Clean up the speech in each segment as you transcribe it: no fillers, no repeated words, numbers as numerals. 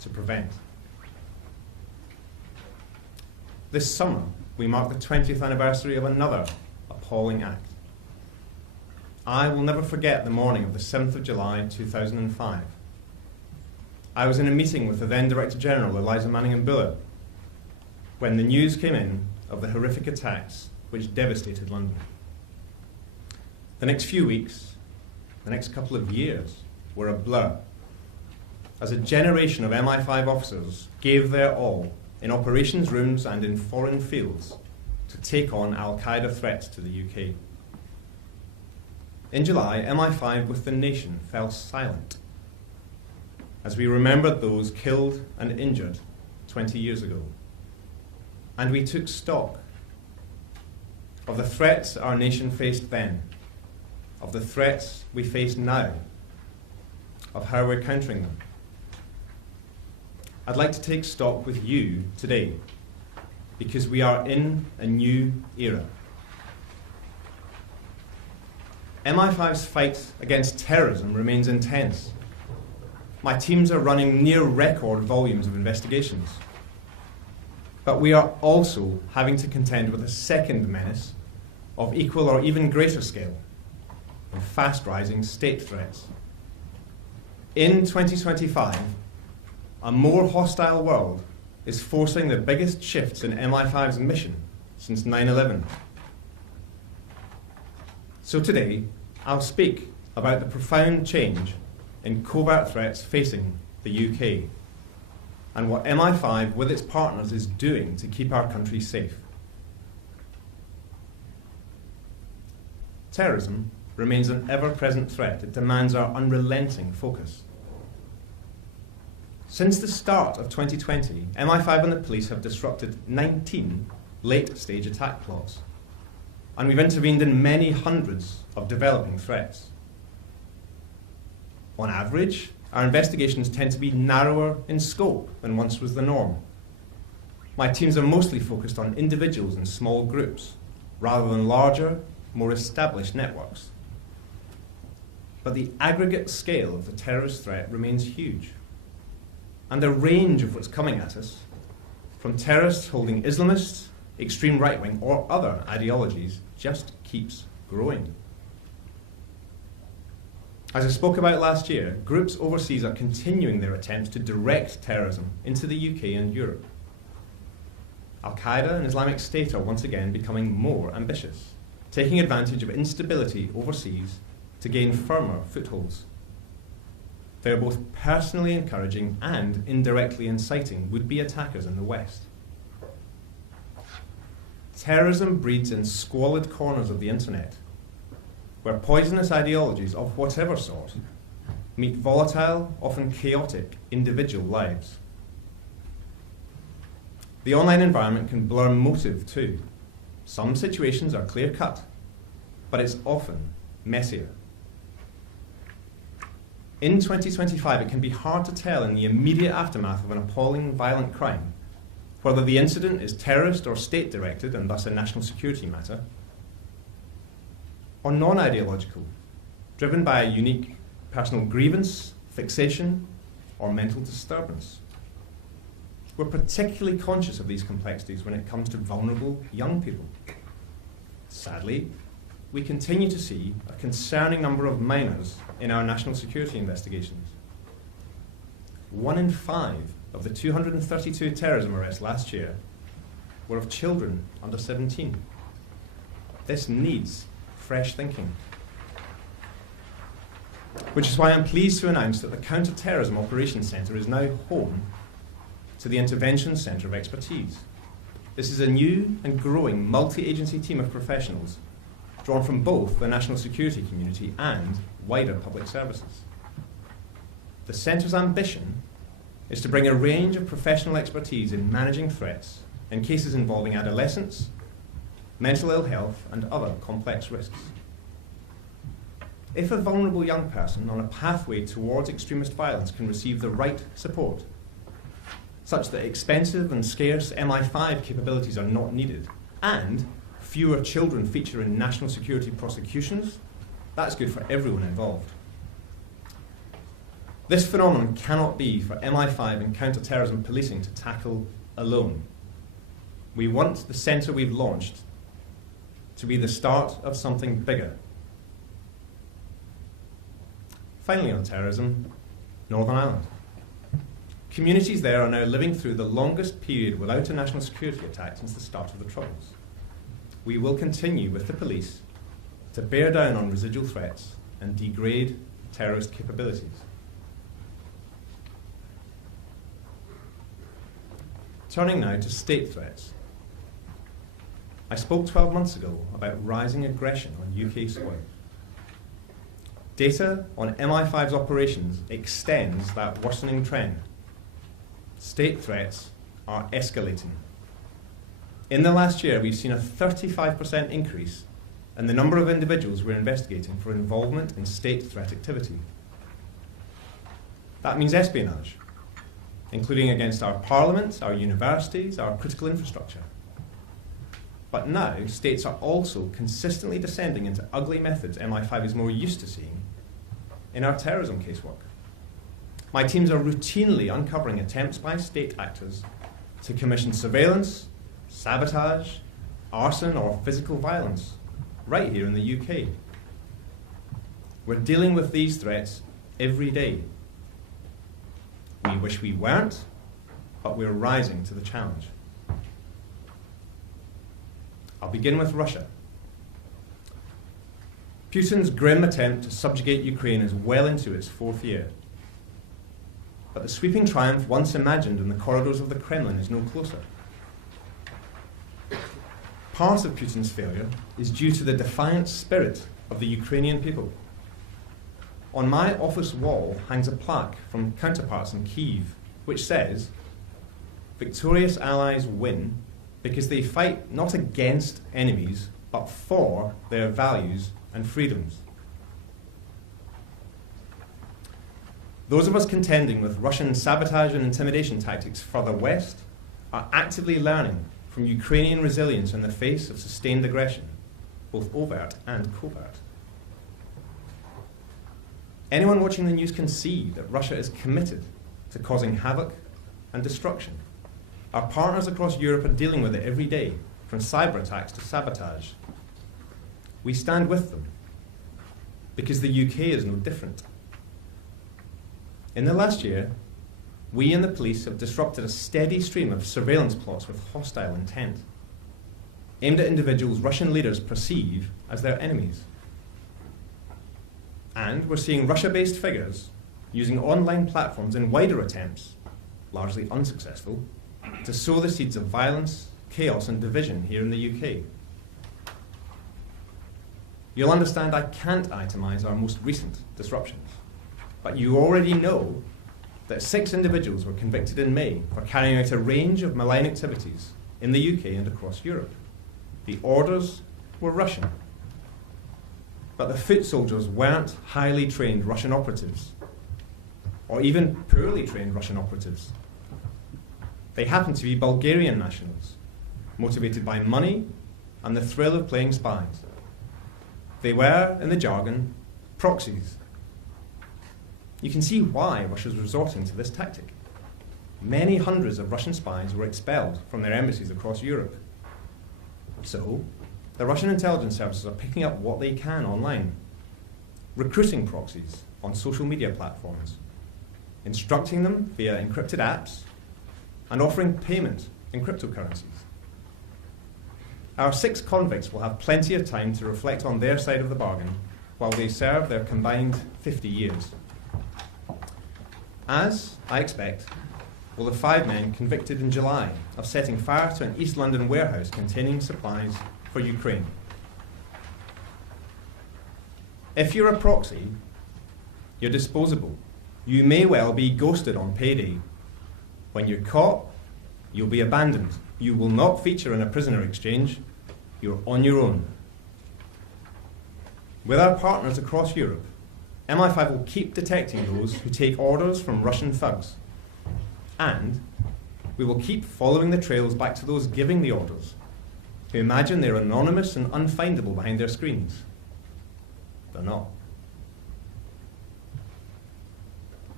to prevent. This summer, we mark the 20th anniversary of another appalling act. I will never forget the morning of the 7th of July 2005. I was in a meeting with the then Director General, Eliza Manningham-Bullard, when the news came in of the horrific attacks which devastated London. The next few weeks, the next couple of years, were a blur, as a generation of MI5 officers gave their all in operations rooms and in foreign fields to take on al-Qaeda threats to the UK. In July, MI5 with the nation fell silent as we remembered those killed and injured 20 years ago. And we took stock of the threats our nation faced then, of the threats we face now, of how we're countering them. I'd like to take stock with you today, because we are in a new era. MI5's fight against terrorism remains intense. My teams are running near record volumes of investigations. But we are also having to contend with a second menace of equal or even greater scale, of fast-rising state threats. In 2025, a more hostile world is forcing the biggest shifts in MI5's mission since 9/11. So today, I'll speak about the profound change in covert threats facing the UK and what MI5 with its partners is doing to keep our country safe. Terrorism remains an ever-present threat. It demands our unrelenting focus. Since the start of 2020, MI5 and the police have disrupted 19 late-stage attack plots, and we've intervened in many hundreds of developing threats. On average, our investigations tend to be narrower in scope than once was the norm. My teams are mostly focused on individuals and small groups, rather than larger, more established networks. But the aggregate scale of the terrorist threat remains huge. And the range of what's coming at us, from terrorists holding Islamist, extreme right-wing, or other ideologies, just keeps growing. As I spoke about last year, groups overseas are continuing their attempts to direct terrorism into the UK and Europe. Al-Qaeda and Islamic State are once again becoming more ambitious, taking advantage of instability overseas to gain firmer footholds. They are both personally encouraging and indirectly inciting would-be attackers in the West. Terrorism breeds in squalid corners of the internet, where poisonous ideologies of whatever sort meet volatile, often chaotic, individual lives. The online environment can blur motive too. Some situations are clear-cut, but it's often messier. In 2025, it can be hard to tell in the immediate aftermath of an appalling violent crime whether the incident is terrorist or state-directed and thus a national security matter, or non-ideological, driven by a unique personal grievance, fixation, or mental disturbance. We're particularly conscious of these complexities when it comes to vulnerable young people. Sadly, we continue to see a concerning number of minors in our national security investigations. 1 in 5 of the 232 terrorism arrests last year were of children under 17. This needs fresh thinking. Which is why I'm pleased to announce that the Counter-Terrorism Operations Centre is now home to the Intervention Centre of Expertise. This is a new and growing multi-agency team of professionals drawn from both the national security community and wider public services. The Centre's ambition is to bring a range of professional expertise in managing threats in cases involving adolescents, mental ill health, and other complex risks. If a vulnerable young person on a pathway towards extremist violence can receive the right support, such that expensive and scarce MI5 capabilities are not needed, and fewer children feature in national security prosecutions, that's good for everyone involved. This phenomenon cannot be for MI5 and counter-terrorism policing to tackle alone. We want the centre we've launched to be the start of something bigger. Finally, on terrorism, Northern Ireland. Communities there are now living through the longest period without a national security attack since the start of the Troubles. We will continue with the police to bear down on residual threats and degrade terrorist capabilities. Turning now to state threats. I spoke 12 months ago about rising aggression on UK soil. Data on MI5's operations extends that worsening trend. State threats are escalating. In the last year, we've seen a 35% increase in the number of individuals we're investigating for involvement in state threat activity. That means espionage, including against our parliaments, our universities, our critical infrastructure. But now, states are also consistently descending into ugly methods MI5 is more used to seeing in our terrorism casework. My teams are routinely uncovering attempts by state actors to commission surveillance, sabotage, arson, or physical violence right here in the UK. We're dealing with these threats every day. We wish we weren't, but we're rising to the challenge. I'll begin with Russia. Putin's grim attempt to subjugate Ukraine is well into its fourth year. But the sweeping triumph once imagined in the corridors of the Kremlin is no closer. Part of Putin's failure is due to the defiant spirit of the Ukrainian people. On my office wall hangs a plaque from counterparts in Kyiv, which says, "Victorious allies win because they fight not against enemies, but for their values and freedoms." Those of us contending with Russian sabotage and intimidation tactics further west are actively learning from Ukrainian resilience in the face of sustained aggression, both overt and covert. Anyone watching the news can see that Russia is committed to causing havoc and destruction. Our partners across Europe are dealing with it every day, from cyber attacks to sabotage. We stand with them because the UK is no different. In the last year, we and the police have disrupted a steady stream of surveillance plots with hostile intent, aimed at individuals Russian leaders perceive as their enemies. And we're seeing Russia-based figures using online platforms in wider attempts, largely unsuccessful, to sow the seeds of violence, chaos, and division here in the UK. You'll understand I can't itemize our most recent disruptions, but you already know that 6 individuals were convicted in May for carrying out a range of malign activities in the UK and across Europe. The orders were Russian, but the foot soldiers weren't highly trained Russian operatives, or even poorly trained Russian operatives. They happened to be Bulgarian nationals, motivated by money and the thrill of playing spies. They were, in the jargon, proxies. You can see why Russia's resorting to this tactic. Many hundreds of Russian spies were expelled from their embassies across Europe. So, the Russian intelligence services are picking up what they can online, recruiting proxies on social media platforms, instructing them via encrypted apps, and offering payment in cryptocurrencies. Our 6 convicts will have plenty of time to reflect on their side of the bargain while they serve their combined 50 years. As I expect, will the 5 men convicted in July of setting fire to an East London warehouse containing supplies for Ukraine. If you're a proxy, you're disposable. You may well be ghosted on payday. When you're caught, you'll be abandoned. You will not feature in a prisoner exchange. You're on your own. With our partners across Europe, MI5 will keep detecting those who take orders from Russian thugs. And we will keep following the trails back to those giving the orders, who imagine they're anonymous and unfindable behind their screens. They're not.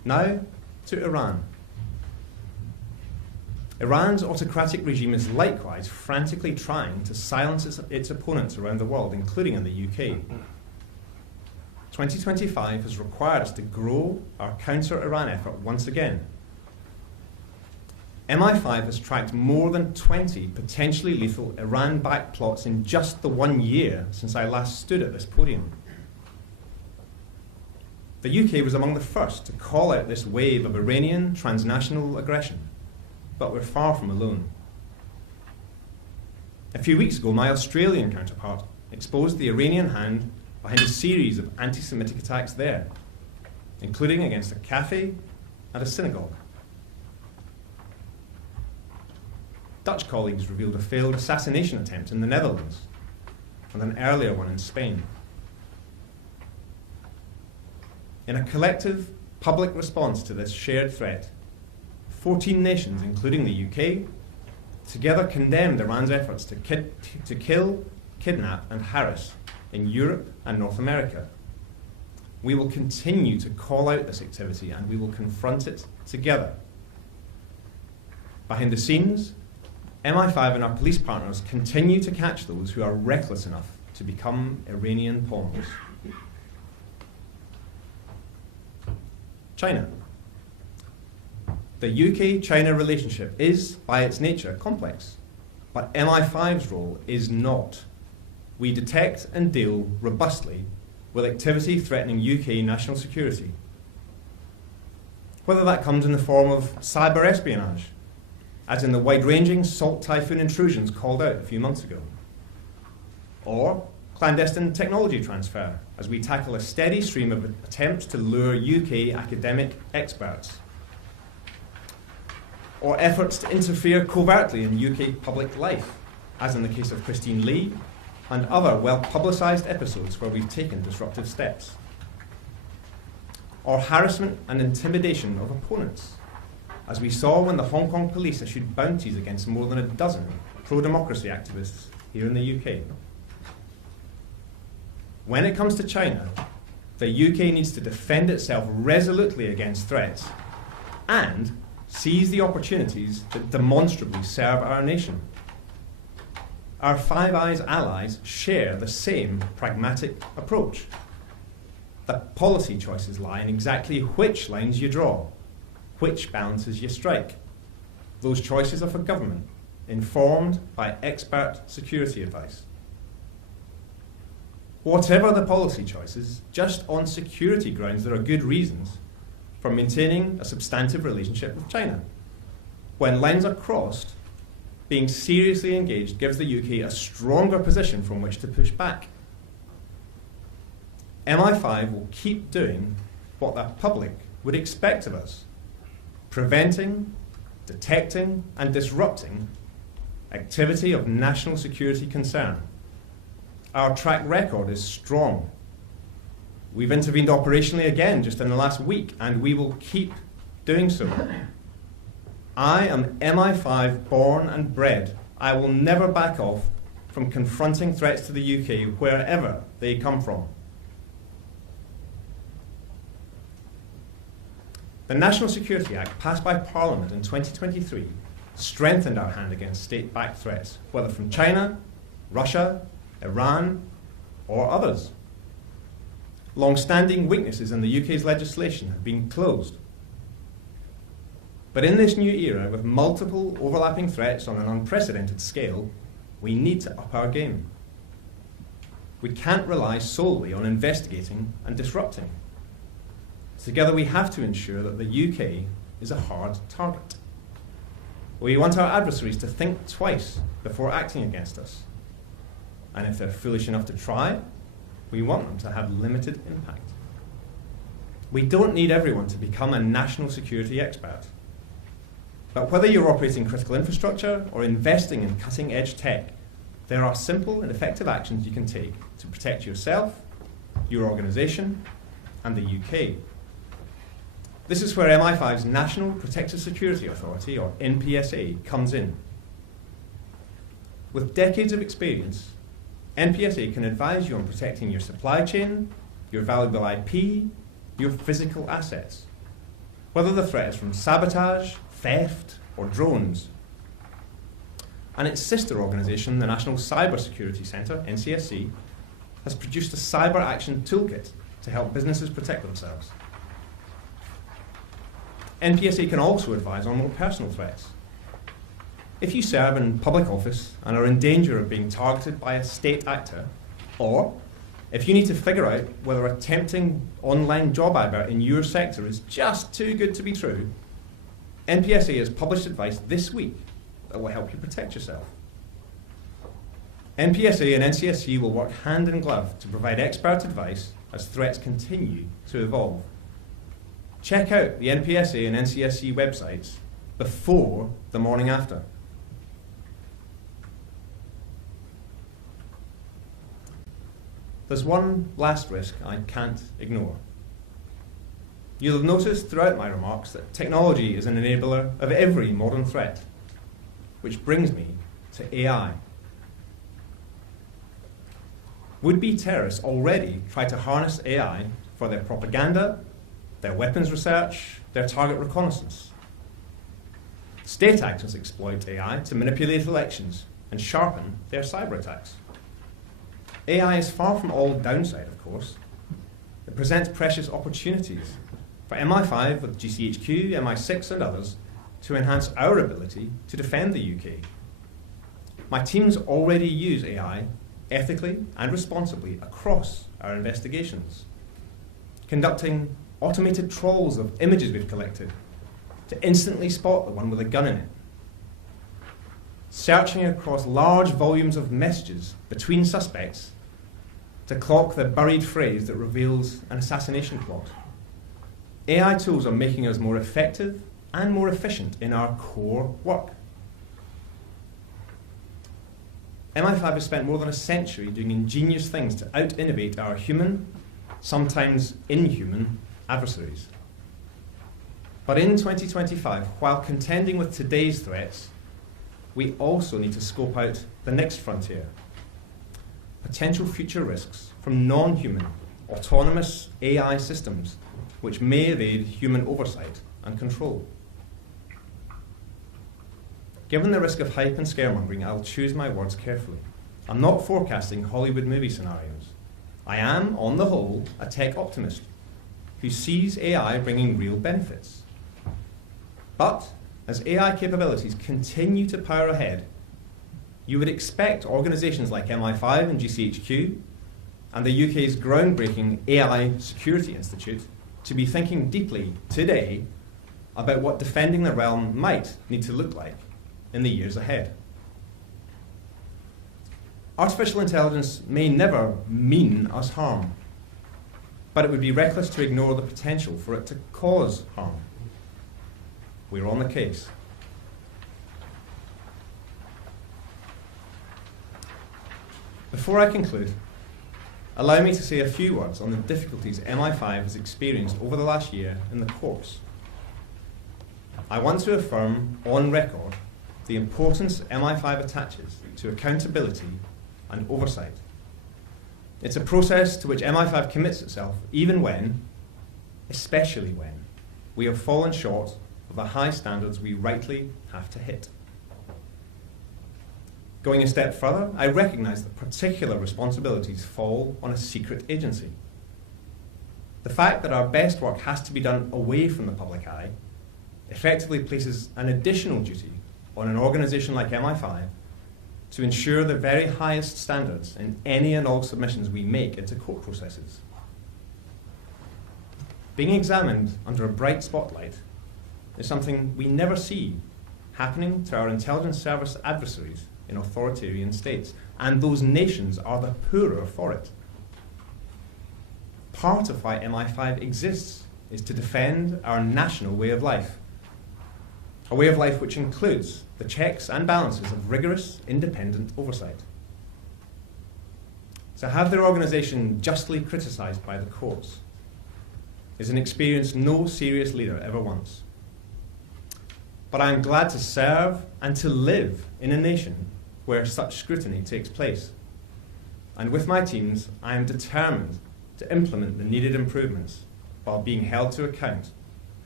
Now to Iran. Iran's autocratic regime is likewise frantically trying to silence its opponents around the world, including in the UK. 2025 has required us to grow our counter-Iran effort once again. MI5 has tracked more than 20 potentially lethal Iran-backed plots in just the 1 year since I last stood at this podium. The UK was among the first to call out this wave of Iranian transnational aggression, but we're far from alone. A few weeks ago, my Australian counterpart exposed the Iranian hand behind a series of anti-Semitic attacks there, including against a cafe and a synagogue. Dutch colleagues revealed a failed assassination attempt in the Netherlands and an earlier one in Spain. In a collective public response to this shared threat, 14 nations, including the UK, together condemned Iran's efforts to kill, kidnap, and harass in Europe and North America. We will continue to call out this activity and we will confront it together. Behind the scenes, MI5 and our police partners continue to catch those who are reckless enough to become Iranian pawns. China. The UK-China relationship is, by its nature, complex, but MI5's role is not. We detect and deal robustly with activity threatening UK national security. Whether that comes in the form of cyber espionage, as in the wide-ranging Salt Typhoon intrusions called out a few months ago, or clandestine technology transfer, as we tackle a steady stream of attempts to lure UK academic experts, or efforts to interfere covertly in UK public life, as in the case of Christine Lee and other well-publicised episodes where we've taken disruptive steps, or harassment and intimidation of opponents, as we saw when the Hong Kong police issued bounties against more than a dozen pro-democracy activists here in the UK. When it comes to China, the UK needs to defend itself resolutely against threats and seize the opportunities that demonstrably serve our nation. Our Five Eyes allies share the same pragmatic approach. The policy choices lie in exactly which lines you draw, which balances you strike. Those choices are for government, informed by expert security advice. Whatever the policy choices, just on security grounds, there are good reasons for maintaining a substantive relationship with China. When lines are crossed, being seriously engaged gives the UK a stronger position from which to push back. MI5 will keep doing what the public would expect of us, preventing, detecting, and disrupting activity of national security concern. Our track record is strong. We've intervened operationally again just in the last week, and we will keep doing so. I am MI5 born and bred. I will never back off from confronting threats to the UK wherever they come from. The National Security Act, passed by Parliament in 2023, strengthened our hand against state-backed threats, whether from China, Russia, Iran, or others. Long-standing weaknesses in the UK's legislation have been closed. But in this new era, with multiple overlapping threats on an unprecedented scale, we need to up our game. We can't rely solely on investigating and disrupting. Together we have to ensure that the UK is a hard target. We want our adversaries to think twice before acting against us. And if they're foolish enough to try, we want them to have limited impact. We don't need everyone to become a national security expert. But whether you're operating critical infrastructure or investing in cutting-edge tech, there are simple and effective actions you can take to protect yourself, your organisation, and the UK. This is where MI5's National Protective Security Authority, or NPSA, comes in. With decades of experience, NPSA can advise you on protecting your supply chain, your valuable IP, your physical assets. whether the threat is from sabotage, theft, or drones. And its sister organisation, the National Cyber Security Centre, NCSC, has produced a cyber action toolkit to help businesses protect themselves. NPSA can also advise on more personal threats. If you serve in public office and are in danger of being targeted by a state actor, or if you need to figure out whether a tempting online job advert in your sector is just too good to be true, NPSA has published advice this week that will help you protect yourself. NPSA and NCSC will work hand in glove to provide expert advice as threats continue to evolve. Check out the NPSA and NCSC websites before the morning after. There's one last risk I can't ignore. You'll have noticed throughout my remarks that technology is an enabler of every modern threat, which brings me to AI. Would-be terrorists already try to harness AI for their propaganda, their weapons research, their target reconnaissance. State actors exploit AI to manipulate elections and sharpen their cyber attacks. AI is far from all downside, of course. It presents precious opportunities for MI5 with GCHQ, MI6 and others to enhance our ability to defend the UK. My teams already use AI ethically and responsibly across our investigations, conducting automated trawls of images we've collected to instantly spot the one with a gun in it, searching across large volumes of messages between suspects to clock the buried phrase that reveals an assassination plot. AI tools are making us more effective and more efficient in our core work. MI5 has spent more than a century doing ingenious things to out-innovate our human, sometimes inhuman, adversaries. But in 2025, while contending with today's threats, we also need to scope out the next frontier. Potential future risks from non-human, autonomous AI systems which may evade human oversight and control. Given the risk of hype and scaremongering, I'll choose my words carefully. I'm not forecasting Hollywood movie scenarios. I am, on the whole, a tech optimist who sees AI bringing real benefits. But as AI capabilities continue to power ahead, you would expect organisations like MI5 and GCHQ and the UK's groundbreaking AI Security Institute to be thinking deeply today about what defending the realm might need to look like in the years ahead. Artificial intelligence may never mean us harm, but it would be reckless to ignore the potential for it to cause harm. We're on the case. Before I conclude, allow me to say a few words on the difficulties MI5 has experienced over the last year in the courts. I want to affirm on record the importance MI5 attaches to accountability and oversight. It's a process to which MI5 commits itself even when, especially when, we have fallen short of the high standards we rightly have to hit. Going a step further, I recognise that particular responsibilities fall on a secret agency. The fact that our best work has to be done away from the public eye effectively places an additional duty on an organisation like MI5 to ensure the very highest standards in any and all submissions we make into court processes. Being examined under a bright spotlight is something we never see happening to our intelligence service adversaries in authoritarian states, and those nations are the poorer for it. Part of why MI5 exists is to defend our national way of life, a way of life which includes the checks and balances of rigorous, independent oversight. To have their organisation justly criticised by the courts is an experience no serious leader ever wants. But I am glad to serve and to live in a nation where such scrutiny takes place. And with my teams, I am determined to implement the needed improvements while being held to account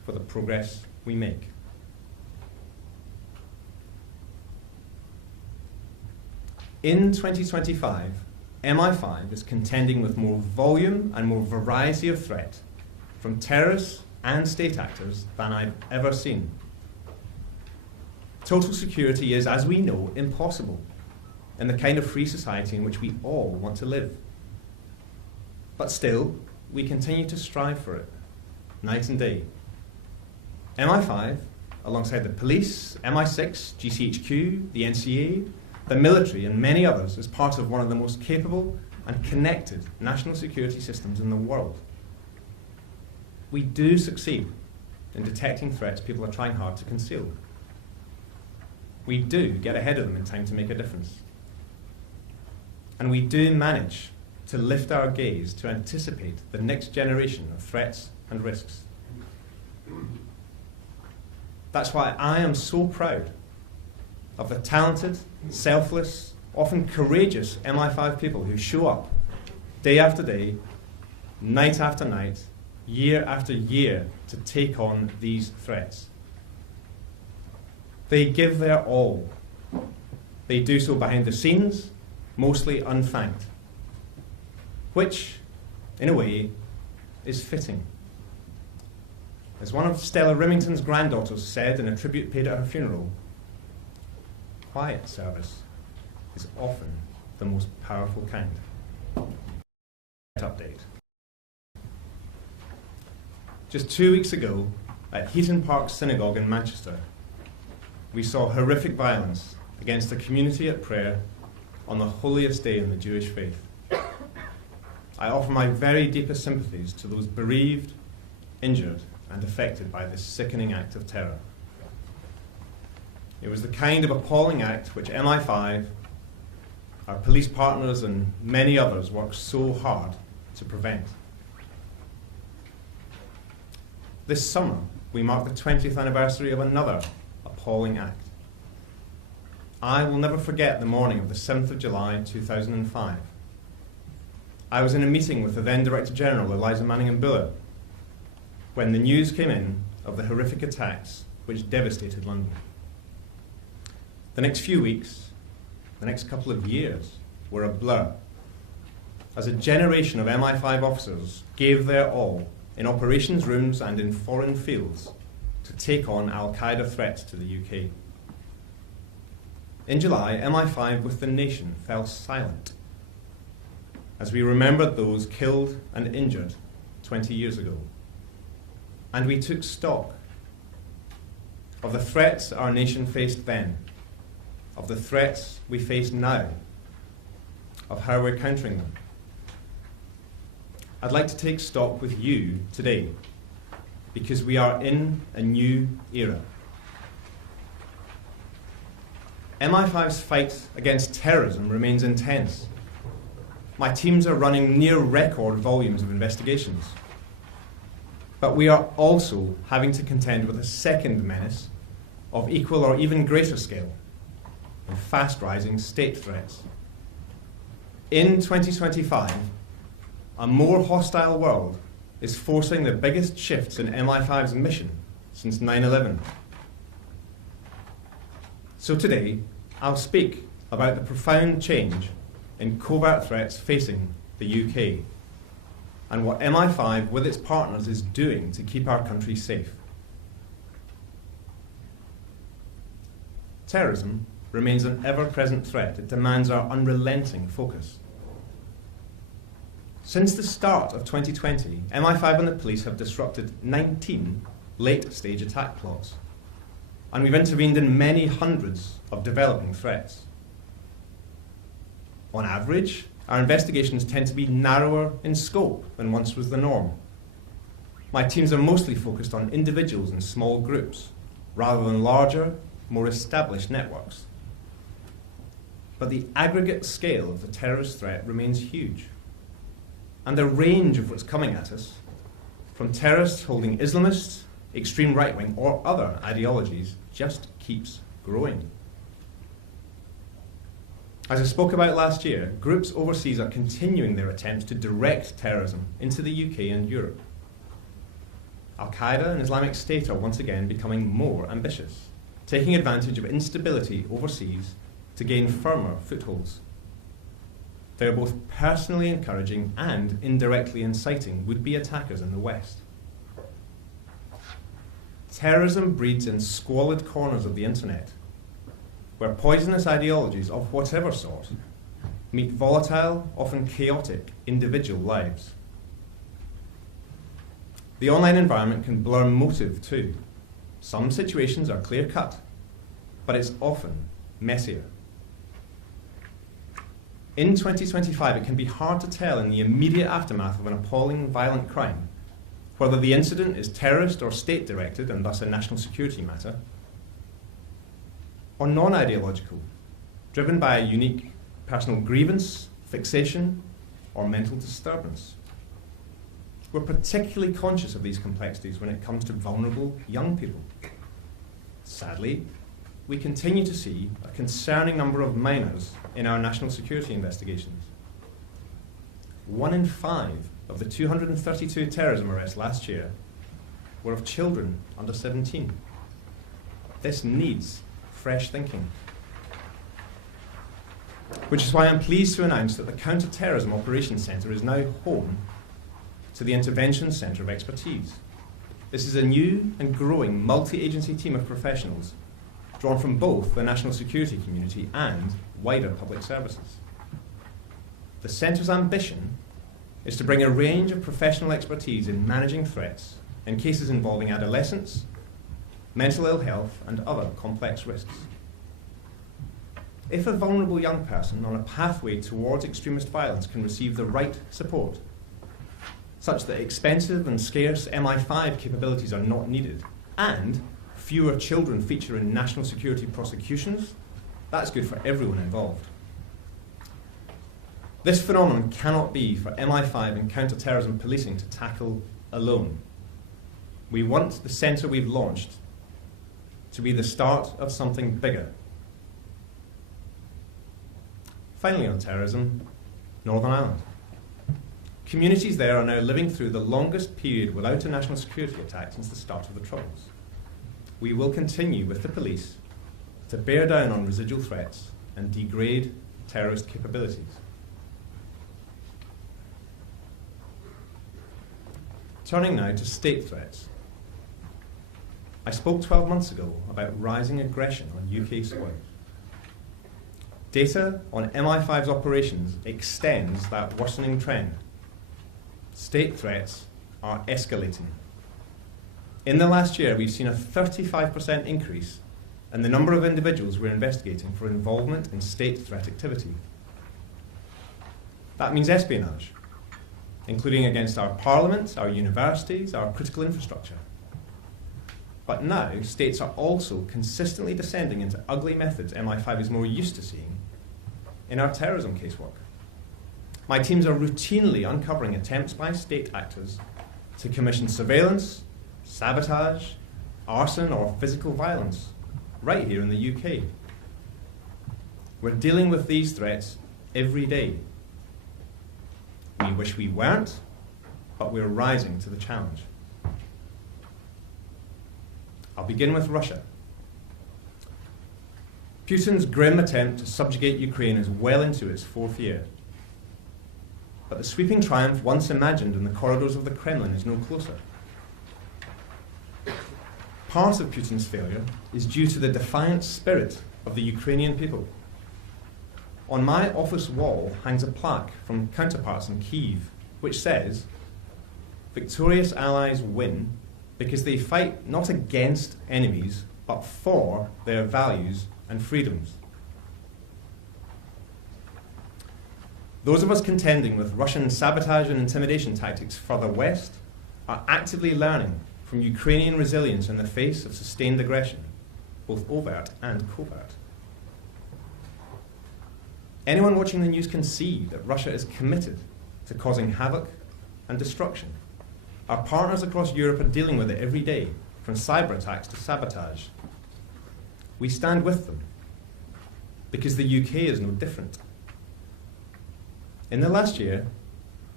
for the progress we make. In 2025, MI5 is contending with more volume and more variety of threat from terrorists and state actors than I've ever seen. Total security is, as we know, impossible in the kind of free society in which we all want to live. But still, we continue to strive for it, night and day. MI5, alongside the police, MI6, GCHQ, the NCA, the military and many others, is part of one of the most capable and connected national security systems in the world. We do succeed in detecting threats people are trying hard to conceal. We do get ahead of them in time to make a difference. And we do manage to lift our gaze to anticipate the next generation of threats and risks. That's why I am so proud of the talented, selfless, often courageous MI5 people who show up day after day, night after night, year after year to take on these threats. They give their all. They do so behind the scenes, mostly unthanked, which, in a way, is fitting. As one of Stella Rimington's granddaughters said in a tribute paid at her funeral, quiet service is often the most powerful kind. Update. Just 2 weeks ago, at Heaton Park Synagogue in Manchester, we saw horrific violence against a community at prayer on the holiest day in the Jewish faith. I offer my very deepest sympathies to those bereaved, injured, and affected by this sickening act of terror. It was the kind of appalling act which MI5, our police partners, and many others worked so hard to prevent. This summer, we mark the 20th anniversary of another appalling act. I will never forget the morning of the 7th of July 2005. I was in a meeting with the then Director General, Eliza Manningham-Buller, when the news came in of the horrific attacks which devastated London. The next few weeks, the next couple of years, were a blur, as a generation of MI5 officers gave their all in operations rooms and in foreign fields to take on al-Qaeda threats to the UK. In July, MI5 with the nation fell silent as we remembered those killed and injured 20 years ago. And we took stock of the threats our nation faced then, of the threats we face now, of how we're countering them. I'd like to take stock with you today, because we are in a new era. MI5's fight against terrorism remains intense. My teams are running near record volumes of investigations. But we are also having to contend with a second menace of equal or even greater scale, and fast-rising state threats. In 2025, a more hostile world is forcing the biggest shifts in MI5's mission since 9/11. So today, I'll speak about the profound change in covert threats facing the UK and what MI5 with its partners is doing to keep our country safe. Terrorism remains an ever-present threat. It demands our unrelenting focus. Since the start of 2020, MI5 and the police have disrupted 19 late-stage attack plots, and we've intervened in many hundreds of developing threats. On average, our investigations tend to be narrower in scope than once was the norm. My teams are mostly focused on individuals and small groups, rather than larger, more established networks. But the aggregate scale of the terrorist threat remains huge. And the range of what's coming at us, from terrorists holding Islamist, extreme right-wing, or other ideologies, just keeps growing. As I spoke about last year, groups overseas are continuing their attempts to direct terrorism into the UK and Europe. Al-Qaeda and Islamic State are once again becoming more ambitious, taking advantage of instability overseas to gain firmer footholds. They are both personally encouraging and indirectly inciting would-be attackers in the West. Terrorism breeds in squalid corners of the internet, where poisonous ideologies of whatever sort meet volatile, often chaotic, individual lives. The online environment can blur motive too. Some situations are clear-cut, but it's often messier. In 2025, it can be hard to tell in the immediate aftermath of an appalling violent crime whether the incident is terrorist or state-directed and thus a national security matter, or non-ideological, driven by a unique personal grievance, fixation, or mental disturbance. We're particularly conscious of these complexities when it comes to vulnerable young people. Sadly, we continue to see a concerning number of minors in our national security investigations. 1 in 5 of the 232 terrorism arrests last year were of children under 17. This needs fresh thinking. Which is why I'm pleased to announce that the Counter-Terrorism Operations Centre is now home to the Intervention Centre of Expertise. This is a new and growing multi-agency team of professionals drawn from both the national security community and wider public services. The Centre's ambition is to bring a range of professional expertise in managing threats in cases involving adolescents, mental ill health, and other complex risks. If a vulnerable young person on a pathway towards extremist violence can receive the right support, such that expensive and scarce MI5 capabilities are not needed, and fewer children feature in national security prosecutions, that's good for everyone involved. This phenomenon cannot be for MI5 and counter-terrorism policing to tackle alone. We want the centre we've launched to be the start of something bigger. Finally, on terrorism, Northern Ireland. Communities there are now living through the longest period without a national security attack since the start of the Troubles. We will continue with the police to bear down on residual threats and degrade terrorist capabilities. Turning now to state threats. I spoke 12 months ago about rising aggression on UK soil. Data on MI5's operations extends that worsening trend. State threats are escalating. In the last year, we've seen a 35% increase in the number of individuals we're investigating for involvement in state threat activity. That means espionage, including against our parliaments, our universities, our critical infrastructure. But now, states are also consistently descending into ugly methods MI5 is more used to seeing in our terrorism casework. My teams are routinely uncovering attempts by state actors to commission surveillance, sabotage, arson, or physical violence right here in the UK. We're dealing with these threats every day. We wish we weren't, but we're rising to the challenge. I'll begin with Russia. Putin's grim attempt to subjugate Ukraine is well into its 4th year. But the sweeping triumph once imagined in the corridors of the Kremlin is no closer. Part of Putin's failure is due to the defiant spirit of the Ukrainian people. On my office wall hangs a plaque from counterparts in Kyiv, which says, "Victorious allies win because they fight not against enemies, but for their values and freedoms." Those of us contending with Russian sabotage and intimidation tactics further west are actively learning from Ukrainian resilience in the face of sustained aggression, both overt and covert. Anyone watching the news can see that Russia is committed to causing havoc and destruction. Our partners across Europe are dealing with it every day, from cyber attacks to sabotage. We stand with them because the UK is no different. In the last year,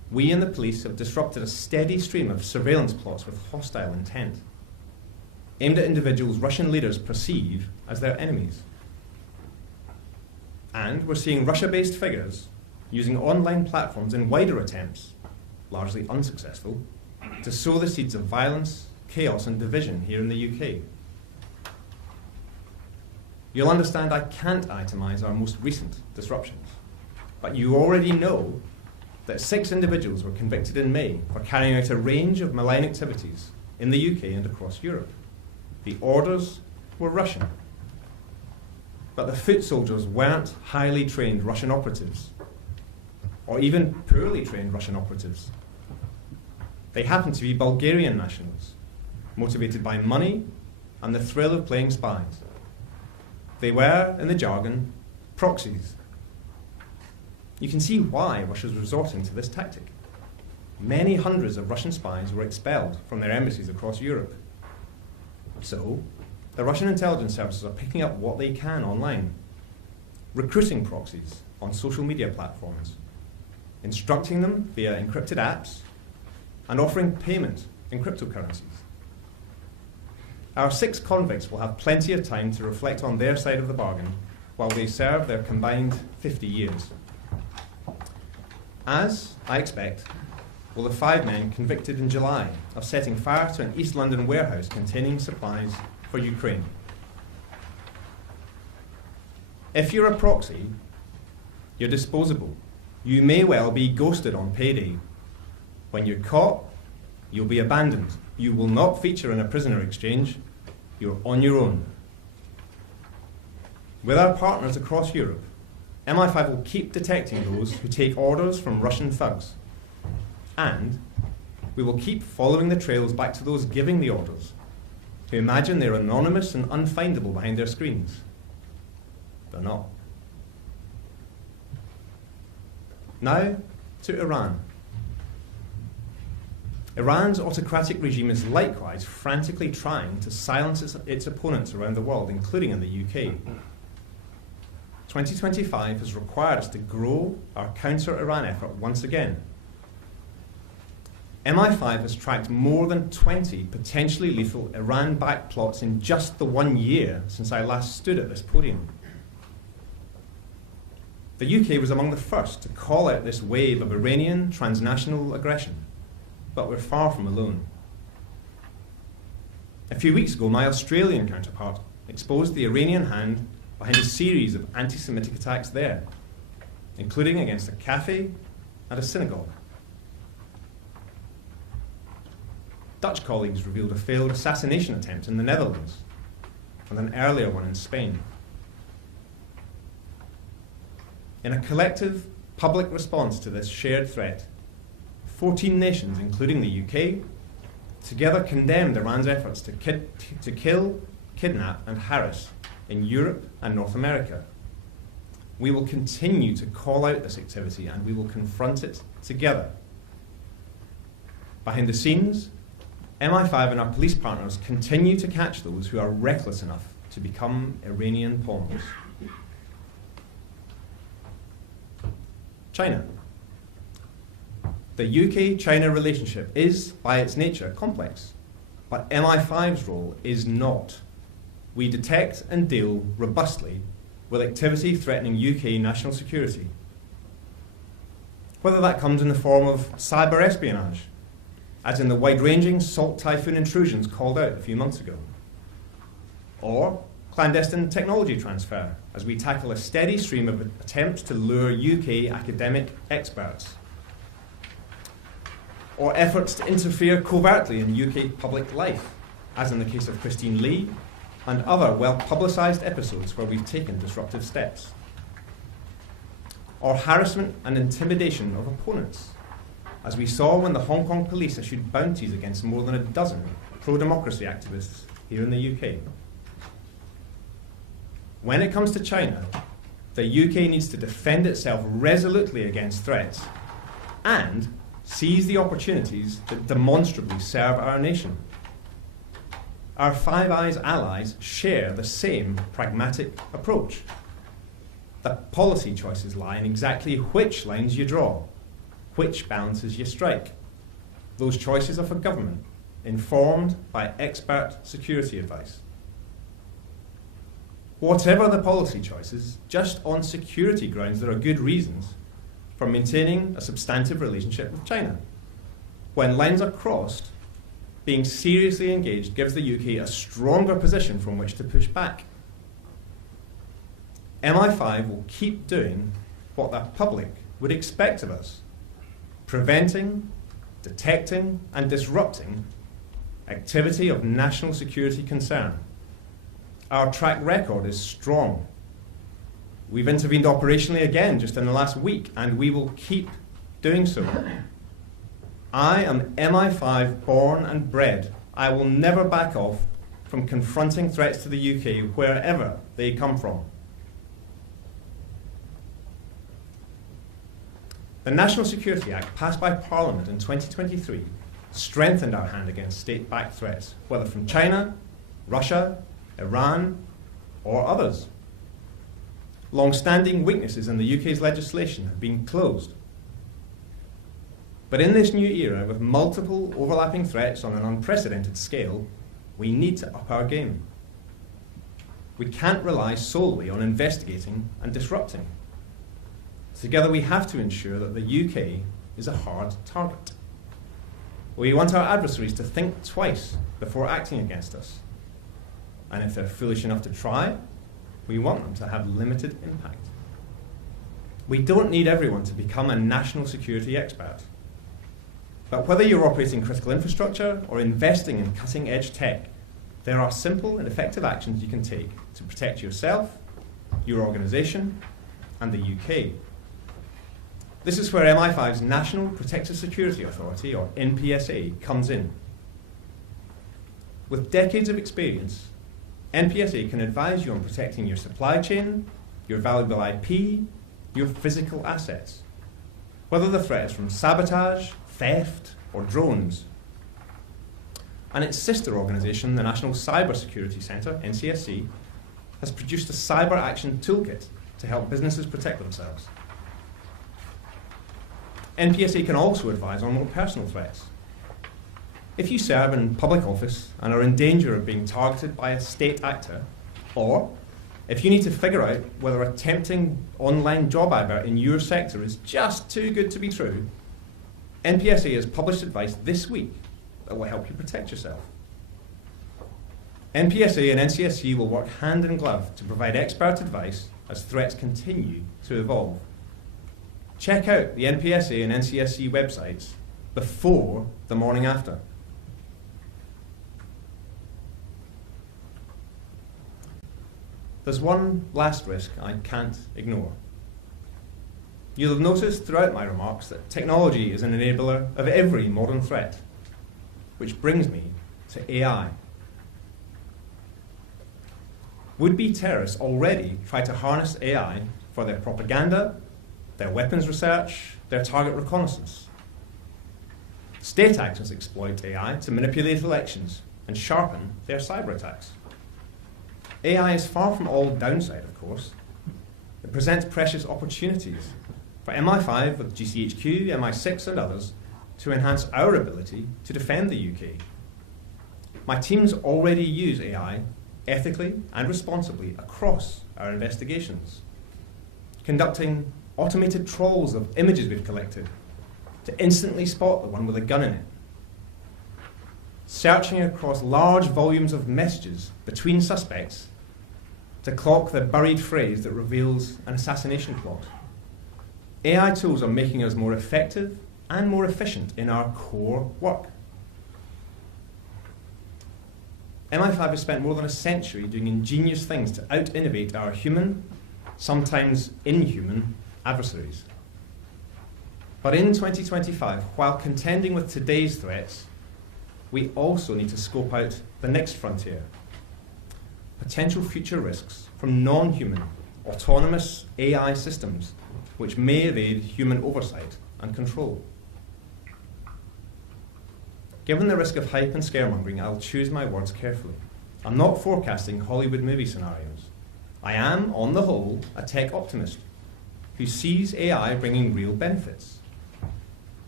we and the police have disrupted a steady stream of surveillance plots with hostile intent, aimed at individuals Russian leaders perceive as their enemies. And we're seeing Russia-based figures using online platforms in wider attempts, largely unsuccessful, to sow the seeds of violence, chaos and division here in the UK. You'll understand I can't itemise our most recent disruptions, but you already know that 6 individuals were convicted in May for carrying out a range of malign activities in the UK and across Europe. The orders were Russian, but the foot soldiers weren't highly trained Russian operatives, or even poorly trained Russian operatives. They happened to be Bulgarian nationals, motivated by money and the thrill of playing spies. They were, in the jargon, proxies. You can see why Russia's resorting to this tactic. Many hundreds of Russian spies were expelled from their embassies across Europe. So, the Russian intelligence services are picking up what they can online, recruiting proxies on social media platforms, instructing them via encrypted apps, and offering payment in cryptocurrencies. Our 6 convicts will have plenty of time to reflect on their side of the bargain while they serve their combined 50 years. As I expect, will the 5 men convicted in July of setting fire to an East London warehouse containing supplies for Ukraine. If you're a proxy, you're disposable. You may well be ghosted on payday. When you're caught, you'll be abandoned. You will not feature in a prisoner exchange. You're on your own. With our partners across Europe, MI5 will keep detecting those who take orders from Russian thugs. And we will keep following the trails back to those giving the orders, who imagine they're anonymous and unfindable behind their screens. They're not. Now to Iran. Iran's autocratic regime is likewise frantically trying to silence its opponents around the world, including in the UK. 2025 has required us to grow our counter-Iran effort once again. MI5 has tracked more than 20 potentially lethal Iran-backed plots in just the 1 year since I last stood at this podium. The UK was among the first to call out this wave of Iranian transnational aggression, but we're far from alone. A few weeks ago, my Australian counterpart exposed the Iranian hand behind a series of anti-Semitic attacks there, including against a cafe and a synagogue. Dutch colleagues revealed a failed assassination attempt in the Netherlands and an earlier one in Spain. In a collective public response to this shared threat, 14 nations, including the UK, together condemned Iran's efforts to kill, kidnap and harass in Europe and North America. We will continue to call out this activity and we will confront it together. Behind the scenes, MI5 and our police partners continue to catch those who are reckless enough to become Iranian pawns. China. The UK-China relationship is, by its nature, complex, but MI5's role is not. We detect and deal robustly with activity threatening UK national security. Whether that comes in the form of cyber espionage, as in the wide-ranging Salt Typhoon intrusions called out a few months ago, or clandestine technology transfer, as we tackle a steady stream of attempts to lure UK academic experts, or efforts to interfere covertly in UK public life, as in the case of Christine Lee and other well-publicised episodes where we've taken disruptive steps, or harassment and intimidation of opponents, as we saw when the Hong Kong police issued bounties against more than a dozen pro-democracy activists here in the UK. When it comes to China, the UK needs to defend itself resolutely against threats and seize the opportunities that demonstrably serve our nation. Our Five Eyes allies share the same pragmatic approach. The policy choices lie in exactly which lines you draw, which balances you strike. Those choices are for government, informed by expert security advice. Whatever the policy choices, just on security grounds, there are good reasons for maintaining a substantive relationship with China. When lines are crossed, being seriously engaged gives the UK a stronger position from which to push back. MI5 will keep doing what the public would expect of us, preventing, detecting, and disrupting activity of national security concern. Our track record is strong. We've intervened operationally again just in the last week, and we will keep doing so. I am MI5 born and bred. I will never back off from confronting threats to the UK wherever they come from. The National Security Act, passed by Parliament in 2023, strengthened our hand against state-backed threats, whether from China, Russia, Iran, or others. Long-standing weaknesses in the UK's legislation have been closed. But in this new era, with multiple overlapping threats on an unprecedented scale, we need to up our game. We can't rely solely on investigating and disrupting. Together we have to ensure that the UK is a hard target. We want our adversaries to think twice before acting against us. And if they're foolish enough to try, we want them to have limited impact. We don't need everyone to become a national security expert. But whether you're operating critical infrastructure or investing in cutting-edge tech, there are simple and effective actions you can take to protect yourself, your organisation, and the UK. This is where MI5's National Protective Security Authority, or NPSA, comes in. With decades of experience, NPSA can advise you on protecting your supply chain, your valuable IP, your physical assets, whether the threat is from sabotage, theft, or drones. And its sister organisation, the National Cyber Security Centre, NCSC, has produced a cyber action toolkit to help businesses protect themselves. NPSA can also advise on more personal threats. If you serve in public office and are in danger of being targeted by a state actor, or if you need to figure out whether a tempting online job advert in your sector is just too good to be true, NPSA has published advice this week that will help you protect yourself. NPSA and NCSC will work hand in glove to provide expert advice as threats continue to evolve. Check out the NPSA and NCSC websites before the morning after. There's one last risk I can't ignore. You'll have noticed throughout my remarks that technology is an enabler of every modern threat, which brings me to AI. Would-be terrorists already try to harness AI for their propaganda, their weapons research, their target reconnaissance. State actors exploit AI to manipulate elections and sharpen their cyber attacks. AI is far from all downside, of course. It presents precious opportunities for MI5 with GCHQ, MI6 and others to enhance our ability to defend the UK. My teams already use AI ethically and responsibly across our investigations, conducting automated trawls of images we've collected to instantly spot the one with a gun in it, searching across large volumes of messages between suspects to clock the buried phrase that reveals an assassination plot. AI tools are making us more effective and more efficient in our core work. MI5 has spent more than a century doing ingenious things to out-innovate our human, sometimes inhuman, adversaries. But in 2025, while contending with today's threats, we also need to scope out the next frontier. Potential future risks from non-human, autonomous AI systems which may evade human oversight and control. Given the risk of hype and scaremongering, I'll choose my words carefully. I'm not forecasting Hollywood movie scenarios. I am, on the whole, a tech optimist who sees AI bringing real benefits.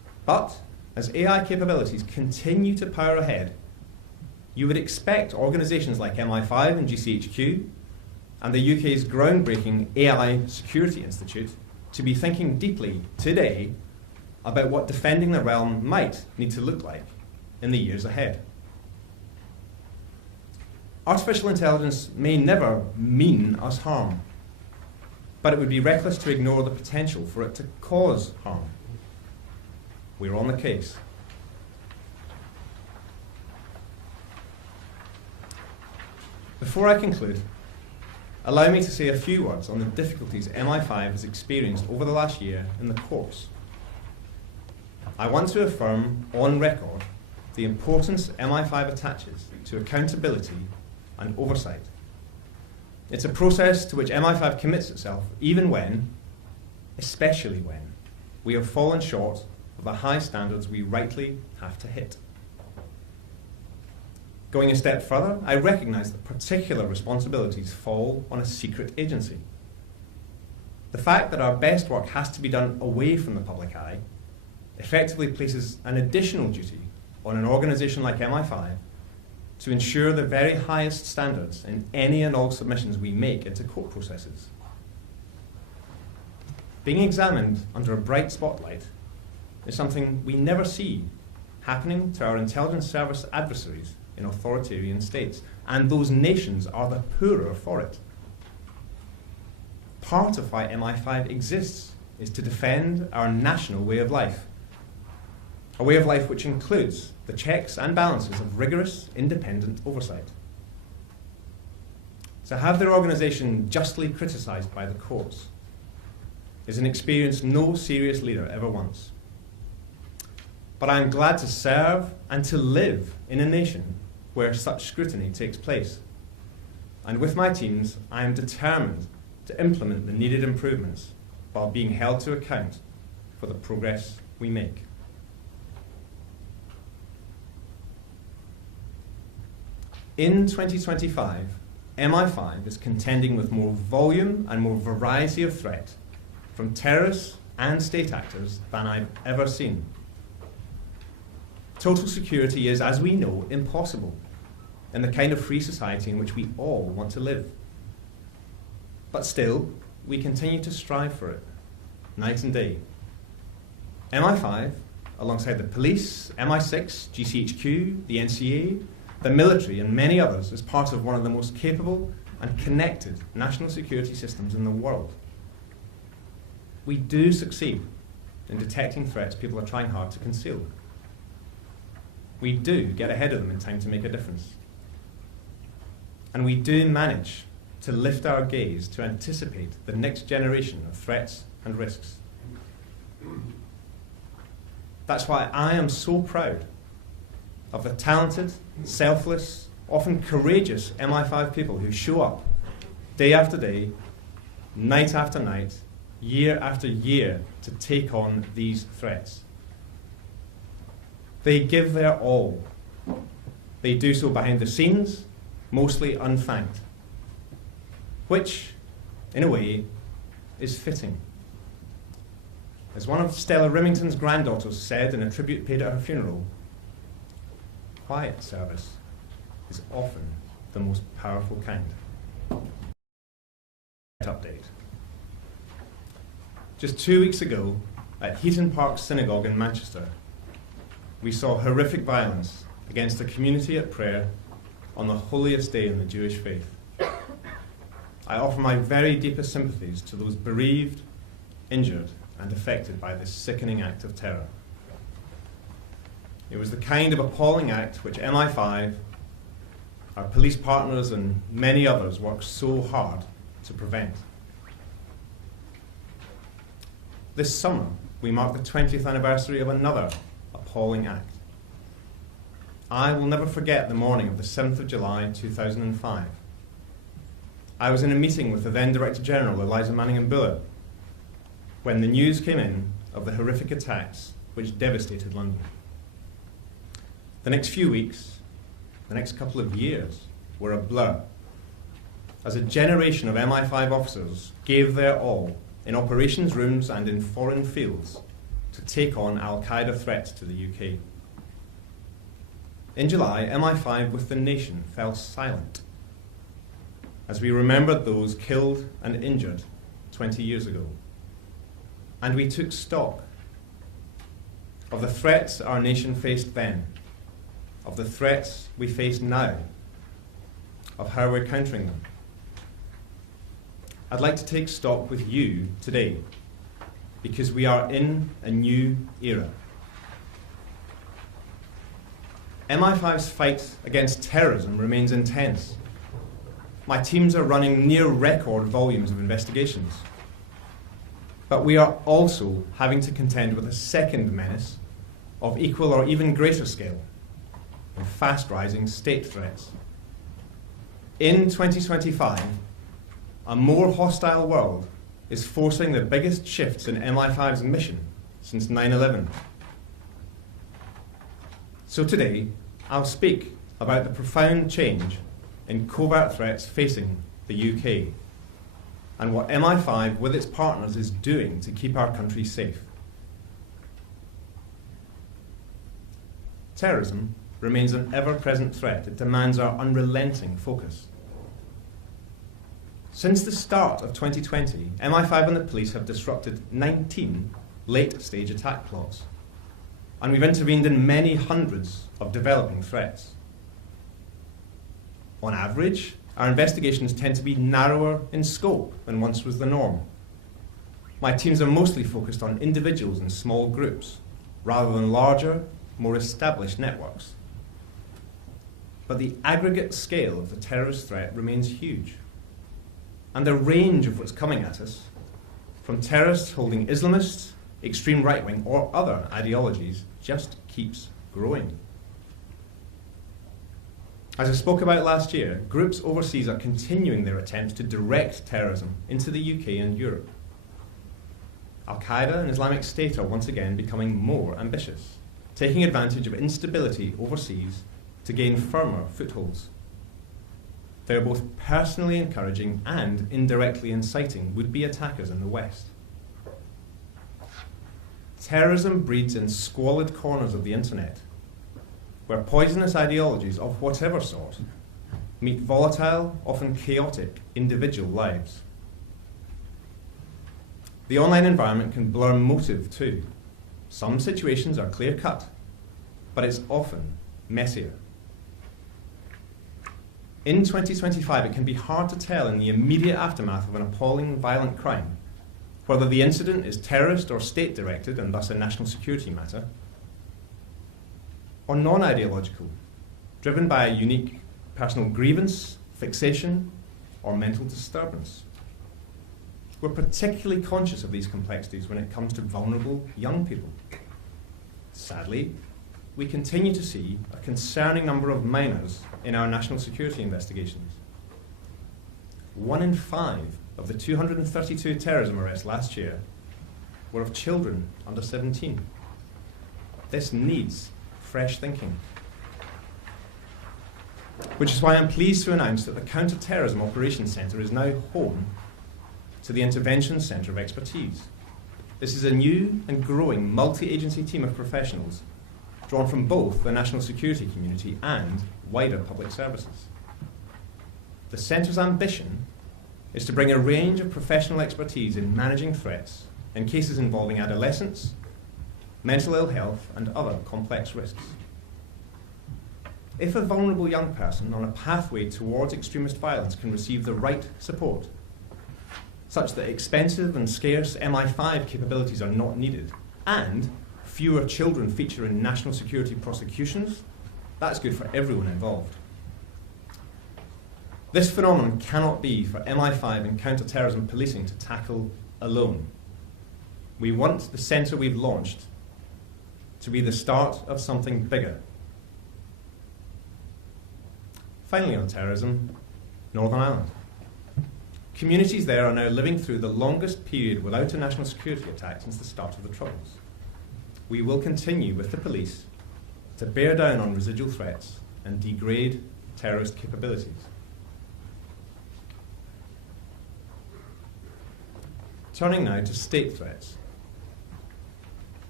But as AI capabilities continue to power ahead, you would expect organisations like MI5 and GCHQ and the UK's groundbreaking AI Security Institute to be thinking deeply today about what defending the realm might need to look like in the years ahead. Artificial intelligence may never mean us harm, but it would be reckless to ignore the potential for it to cause harm. We're on the case. Before I conclude, allow me to say a few words on the difficulties MI5 has experienced over the last year in the courts. I want to affirm on record the importance MI5 attaches to accountability and oversight. It's a process to which MI5 commits itself even when, especially when, we have fallen short of the high standards we rightly have to hit. Going a step further, I recognise that particular responsibilities fall on a secret agency. The fact that our best work has to be done away from the public eye effectively places an additional duty on an organisation like MI5 to ensure the very highest standards in any and all submissions we make into court processes. Being examined under a bright spotlight is something we never see happening to our intelligence service adversaries in authoritarian states, and those nations are the poorer for it. Part of why MI5 exists is to defend our national way of life, a way of life which includes the checks and balances of rigorous, independent oversight. To have their organisation justly criticised by the courts is an experience no serious leader ever wants. But I am glad to serve and to live in a nation where such scrutiny takes place. And with my teams, I am determined to implement the needed improvements while being held to account for the progress we make. In 2025, MI5 is contending with more volume and more variety of threat from terrorists and state actors than I've ever seen. Total security is, as we know, impossible in the kind of free society in which we all want to live. But still, we continue to strive for it, night and day. MI5, alongside the police, MI6, GCHQ, the NCA, the military, and many others, is part of one of the most capable and connected national security systems in the world. We do succeed in detecting threats people are trying hard to conceal. We do get ahead of them in time to make a difference. And we do manage to lift our gaze to anticipate the next generation of threats and risks. That's why I am so proud of the talented, selfless, often courageous MI5 people who show up day after day, night after night, year after year to take on these threats. They give their all. They do so behind the scenes, mostly unthanked, which, in a way, is fitting. As one of Stella Rimington's granddaughters said in a tribute paid at her funeral, quiet service is often the most powerful kind. Update. Just 2 weeks ago, at Heaton Park Synagogue in Manchester, we saw horrific violence against a community at prayer on the holiest day in the Jewish faith. I offer my very deepest sympathies to those bereaved, injured, and affected by this sickening act of terror. It was the kind of appalling act which MI5, our police partners, and many others worked so hard to prevent. This summer, we mark the 20th anniversary of another appalling act. I will never forget the morning of the 7th of July 2005. I was in a meeting with the then Director General, Eliza Manningham-Buller, when the news came in of the horrific attacks which devastated London. The next few weeks, the next couple of years, were a blur, as a generation of MI5 officers gave their all in operations rooms and in foreign fields to take on al-Qaeda threats to the UK. In July, MI5 with the nation fell silent as we remembered those killed and injured 20 years ago. And we took stock of the threats our nation faced then, of the threats we face now, of how we're countering them. I'd like to take stock with you today, because we are in a new era. MI5's fight against terrorism remains intense. My teams are running near record volumes of investigations. But we are also having to contend with a second menace of equal or even greater scale, of fast-rising state threats. In 2025, a more hostile world is forcing the biggest shifts in MI5's mission since 9/11. So today, I'll speak about the profound change in covert threats facing the UK and what MI5 with its partners is doing to keep our country safe. Terrorism remains an ever-present threat. It demands our unrelenting focus. Since the start of 2020, MI5 and the police have disrupted 19 late-stage attack plots, and we've intervened in many hundreds of developing threats. On average, our investigations tend to be narrower in scope than once was the norm. My teams are mostly focused on individuals and small groups, rather than larger, more established networks. But the aggregate scale of the terrorist threat remains huge. And the range of what's coming at us, from terrorists holding Islamist, extreme right-wing, or other ideologies, just keeps growing. As I spoke about last year, groups overseas are continuing their attempts to direct terrorism into the UK and Europe. Al-Qaeda and Islamic State are once again becoming more ambitious, taking advantage of instability overseas to gain firmer footholds. They are both personally encouraging and indirectly inciting would-be attackers in the West. Terrorism breeds in squalid corners of the internet, where poisonous ideologies of whatever sort meet volatile, often chaotic, individual lives. The online environment can blur motive too. Some situations are clear-cut, but it's often messier. In 2025, it can be hard to tell in the immediate aftermath of an appalling violent crime whether the incident is terrorist or state-directed and thus a national security matter, or non-ideological, driven by a unique personal grievance, fixation, or mental disturbance. We're particularly conscious of these complexities when it comes to vulnerable young people. Sadly, we continue to see a concerning number of minors in our national security investigations. 1 in 5 of the 232 terrorism arrests last year were of children under 17. This needs fresh thinking. Which is why I'm pleased to announce that the Counter-Terrorism Operations Centre is now home to the Intervention Centre of Expertise. This is a new and growing multi-agency team of professionals drawn from both the national security community and wider public services. The Centre's ambition is to bring a range of professional expertise in managing threats in cases involving adolescents, mental ill health, and other complex risks. If a vulnerable young person on a pathway towards extremist violence can receive the right support, such that expensive and scarce MI5 capabilities are not needed, and fewer children feature in national security prosecutions, that's good for everyone involved. This phenomenon cannot be for MI5 and counter-terrorism policing to tackle alone. We want the centre we've launched to be the start of something bigger. Finally, on terrorism, Northern Ireland. Communities there are now living through the longest period without a national security attack since the start of the Troubles. We will continue with the police to bear down on residual threats and degrade terrorist capabilities. Turning now to state threats.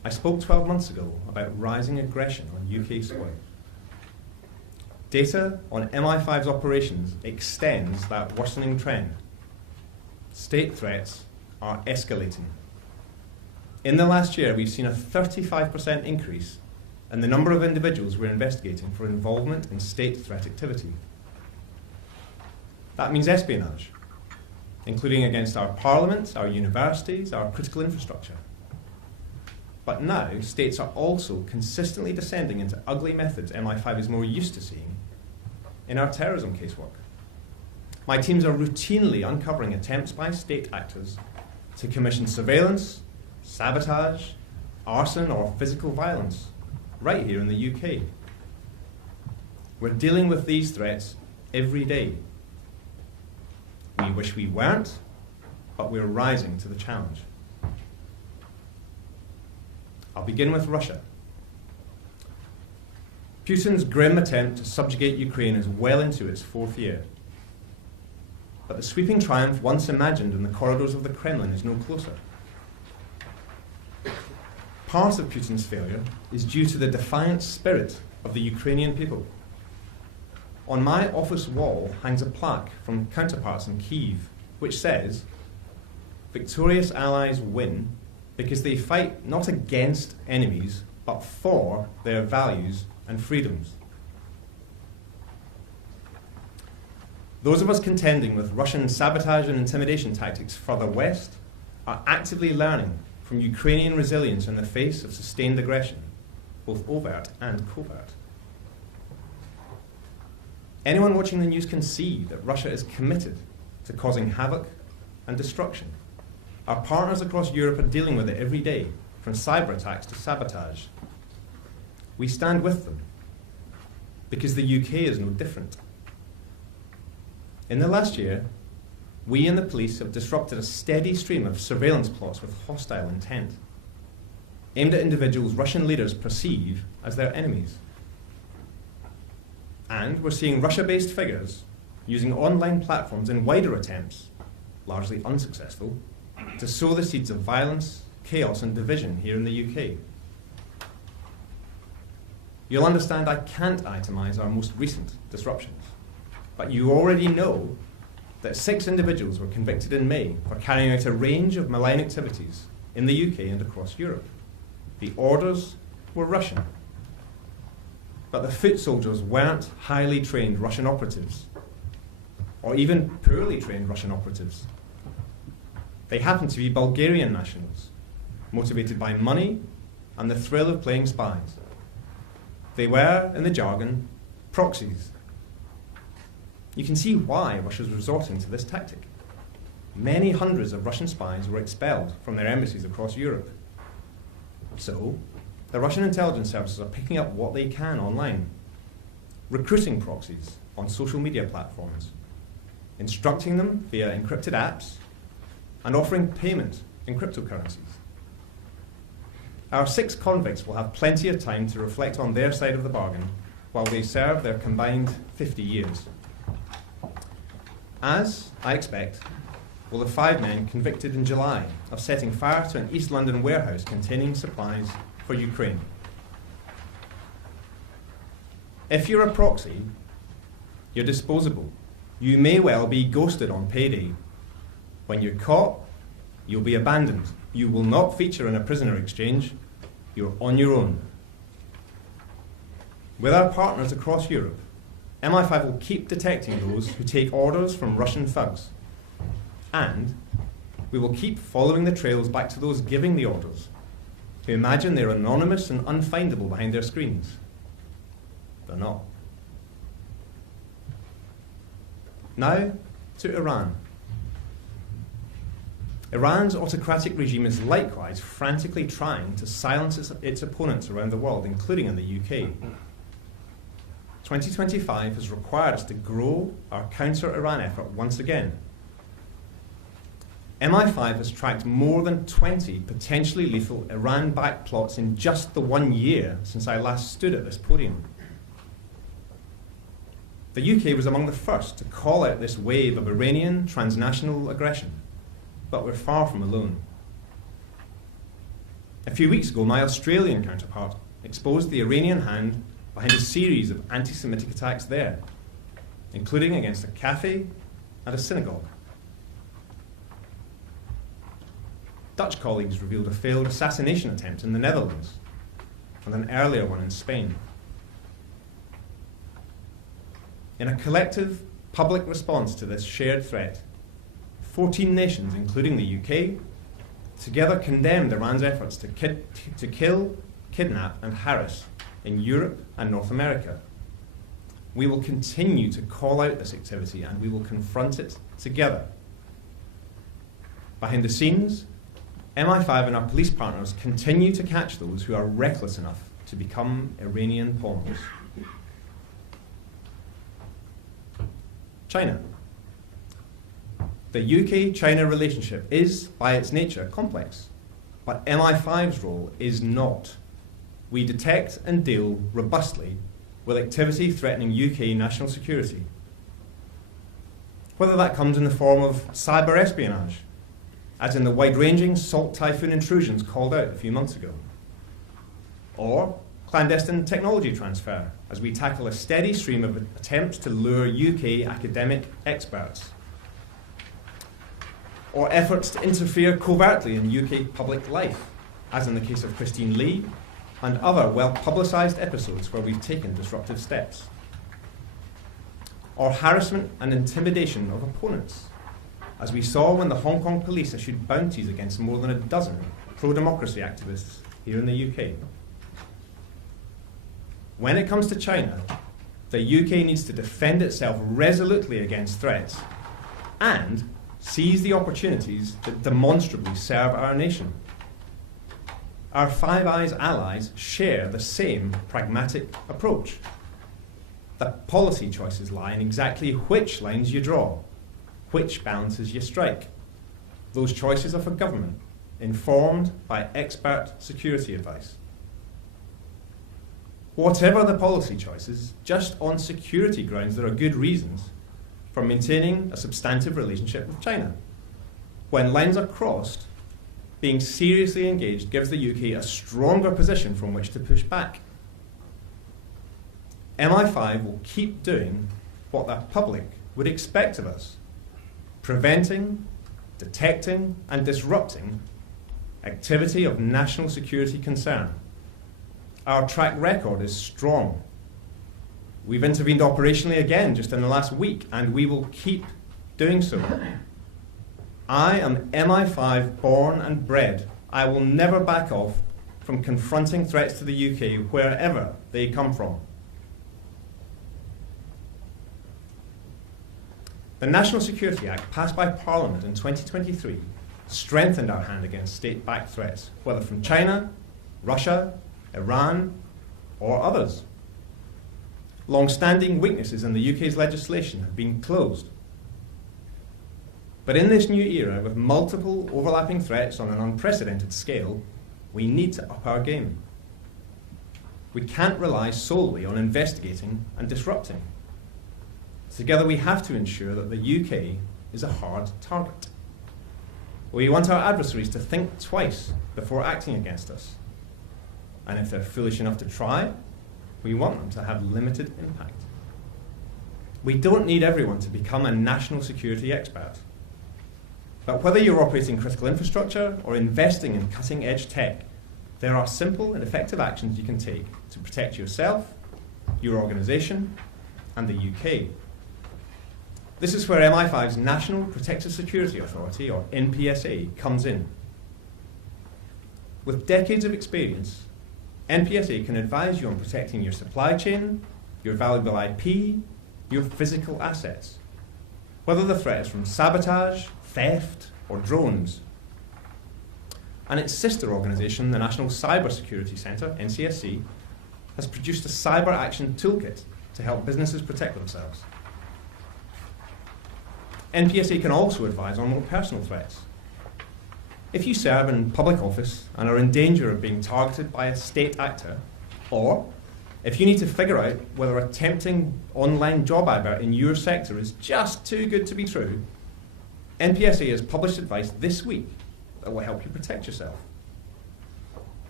I spoke 12 months ago about rising aggression on UK soil. Data on MI5's operations extends that worsening trend. State threats are escalating. In the last year, we've seen a 35% increase in the number of individuals we're investigating for involvement in state threat activity. That means espionage, including against our parliament, our universities, our critical infrastructure. But now, states are also consistently descending into ugly methods MI5 is more used to seeing in our terrorism casework. My teams are routinely uncovering attempts by state actors to commission surveillance, sabotage, arson, or physical violence right here in the UK. We're dealing with these threats every day. We wish we weren't, but we're rising to the challenge. I'll begin with Russia. Putin's grim attempt to subjugate Ukraine is well into its fourth year. But the sweeping triumph once imagined in the corridors of the Kremlin is no closer. Part of Putin's failure is due to the defiant spirit of the Ukrainian people. On my office wall hangs a plaque from counterparts in Kyiv, which says, "Victorious allies win because they fight not against enemies, but for their values and freedoms." Those of us contending with Russian sabotage and intimidation tactics further west are actively learning from Ukrainian resilience in the face of sustained aggression, both overt and covert. Anyone watching the news can see that Russia is committed to causing havoc and destruction. Our partners across Europe are dealing with it every day, from cyber attacks to sabotage. We stand with them because the UK is no different. In the last year, we and the police have disrupted a steady stream of surveillance plots with hostile intent, aimed at individuals Russian leaders perceive as their enemies. And we're seeing Russia-based figures using online platforms in wider attempts, largely unsuccessful, to sow the seeds of violence, chaos, and division here in the UK. You'll understand I can't itemize our most recent disruptions, but you already know that 6 individuals were convicted in May for carrying out a range of malign activities in the UK and across Europe. The orders were Russian, but the foot soldiers weren't highly trained Russian operatives, or even poorly trained Russian operatives. They happened to be Bulgarian nationals, motivated by money and the thrill of playing spies. They were, in the jargon, proxies. You can see why Russia's resorting to this tactic. Many hundreds of Russian spies were expelled from their embassies across Europe. So, the Russian intelligence services are picking up what they can online, recruiting proxies on social media platforms, instructing them via encrypted apps, and offering payment in cryptocurrencies. Our 6 convicts will have plenty of time to reflect on their side of the bargain while they serve their combined 50 years. As I expect, will the 5 men convicted in July of setting fire to an East London warehouse containing supplies for Ukraine. If you're a proxy, you're disposable. You may well be ghosted on payday. When you're caught, you'll be abandoned. You will not feature in a prisoner exchange. You're on your own. With our partners across Europe, MI5 will keep detecting those who take orders from Russian thugs. And we will keep following the trails back to those giving the orders, who imagine they're anonymous and unfindable behind their screens. They're not. Now to Iran. Iran's autocratic regime is likewise frantically trying to silence its opponents around the world, including in the UK. 2025 has required us to grow our counter-Iran effort once again. MI5 has tracked more than 20 potentially lethal Iran-backed plots in just the 1 year since I last stood at this podium. The UK was among the first to call out this wave of Iranian transnational aggression, but we're far from alone. A few weeks ago, my Australian counterpart exposed the Iranian hand behind a series of anti-Semitic attacks there, including against a cafe and a synagogue. Dutch colleagues revealed a failed assassination attempt in the Netherlands and an earlier one in Spain. In a collective public response to this shared threat, 14 nations, including the UK, together condemned Iran's efforts to kill, kidnap, and harass in Europe and North America. We will continue to call out this activity and we will confront it together. Behind the scenes, MI5 and our police partners continue to catch those who are reckless enough to become Iranian pawns. China. The UK-China relationship is, by its nature, complex, but MI5's role is not. We detect and deal robustly with activity threatening UK national security. Whether that comes in the form of cyber espionage, as in the wide-ranging Salt Typhoon intrusions called out a few months ago, or clandestine technology transfer, as we tackle a steady stream of attempts to lure UK academic experts, or efforts to interfere covertly in UK public life, as in the case of Christine Lee, and other well-publicised episodes where we've taken disruptive steps, or harassment and intimidation of opponents, as we saw when the Hong Kong police issued bounties against more than a dozen pro-democracy activists here in the UK. When it comes to China, the UK needs to defend itself resolutely against threats and seize the opportunities that demonstrably serve our nation. Our Five Eyes allies share the same pragmatic approach. The policy choices lie in exactly which lines you draw, which balances you strike. Those choices are for government, informed by expert security advice. Whatever the policy choices, just on security grounds, there are good reasons for maintaining a substantive relationship with China. When lines are crossed, being seriously engaged gives the UK a stronger position from which to push back. MI5 will keep doing what the public would expect of us, preventing, detecting, and disrupting activity of national security concern. Our track record is strong. We've intervened operationally again just in the last week, and we will keep doing so. I am MI5 born and bred. I will never back off from confronting threats to the UK wherever they come from. The National Security Act, passed by Parliament in 2023, strengthened our hand against state-backed threats, whether from China, Russia, Iran, or others. Long-standing weaknesses in the UK's legislation have been closed. But in this new era, with multiple overlapping threats on an unprecedented scale, we need to up our game. We can't rely solely on investigating and disrupting. Together we have to ensure that the UK is a hard target. We want our adversaries to think twice before acting against us. And if they're foolish enough to try, we want them to have limited impact. We don't need everyone to become a national security expert. But whether you're operating critical infrastructure or investing in cutting-edge tech, there are simple and effective actions you can take to protect yourself, your organisation, and the UK. This is where MI5's National Protective Security Authority, or NPSA, comes in. With decades of experience, NPSA can advise you on protecting your supply chain, your valuable IP, your physical assets, whether the threat is from sabotage, theft, or drones. And its sister organisation, the National Cyber Security Centre, NCSC, has produced a cyber action toolkit to help businesses protect themselves. NPSA can also advise on more personal threats. If you serve in public office and are in danger of being targeted by a state actor, or if you need to figure out whether a tempting online job advert in your sector is just too good to be true, NPSA has published advice this week that will help you protect yourself.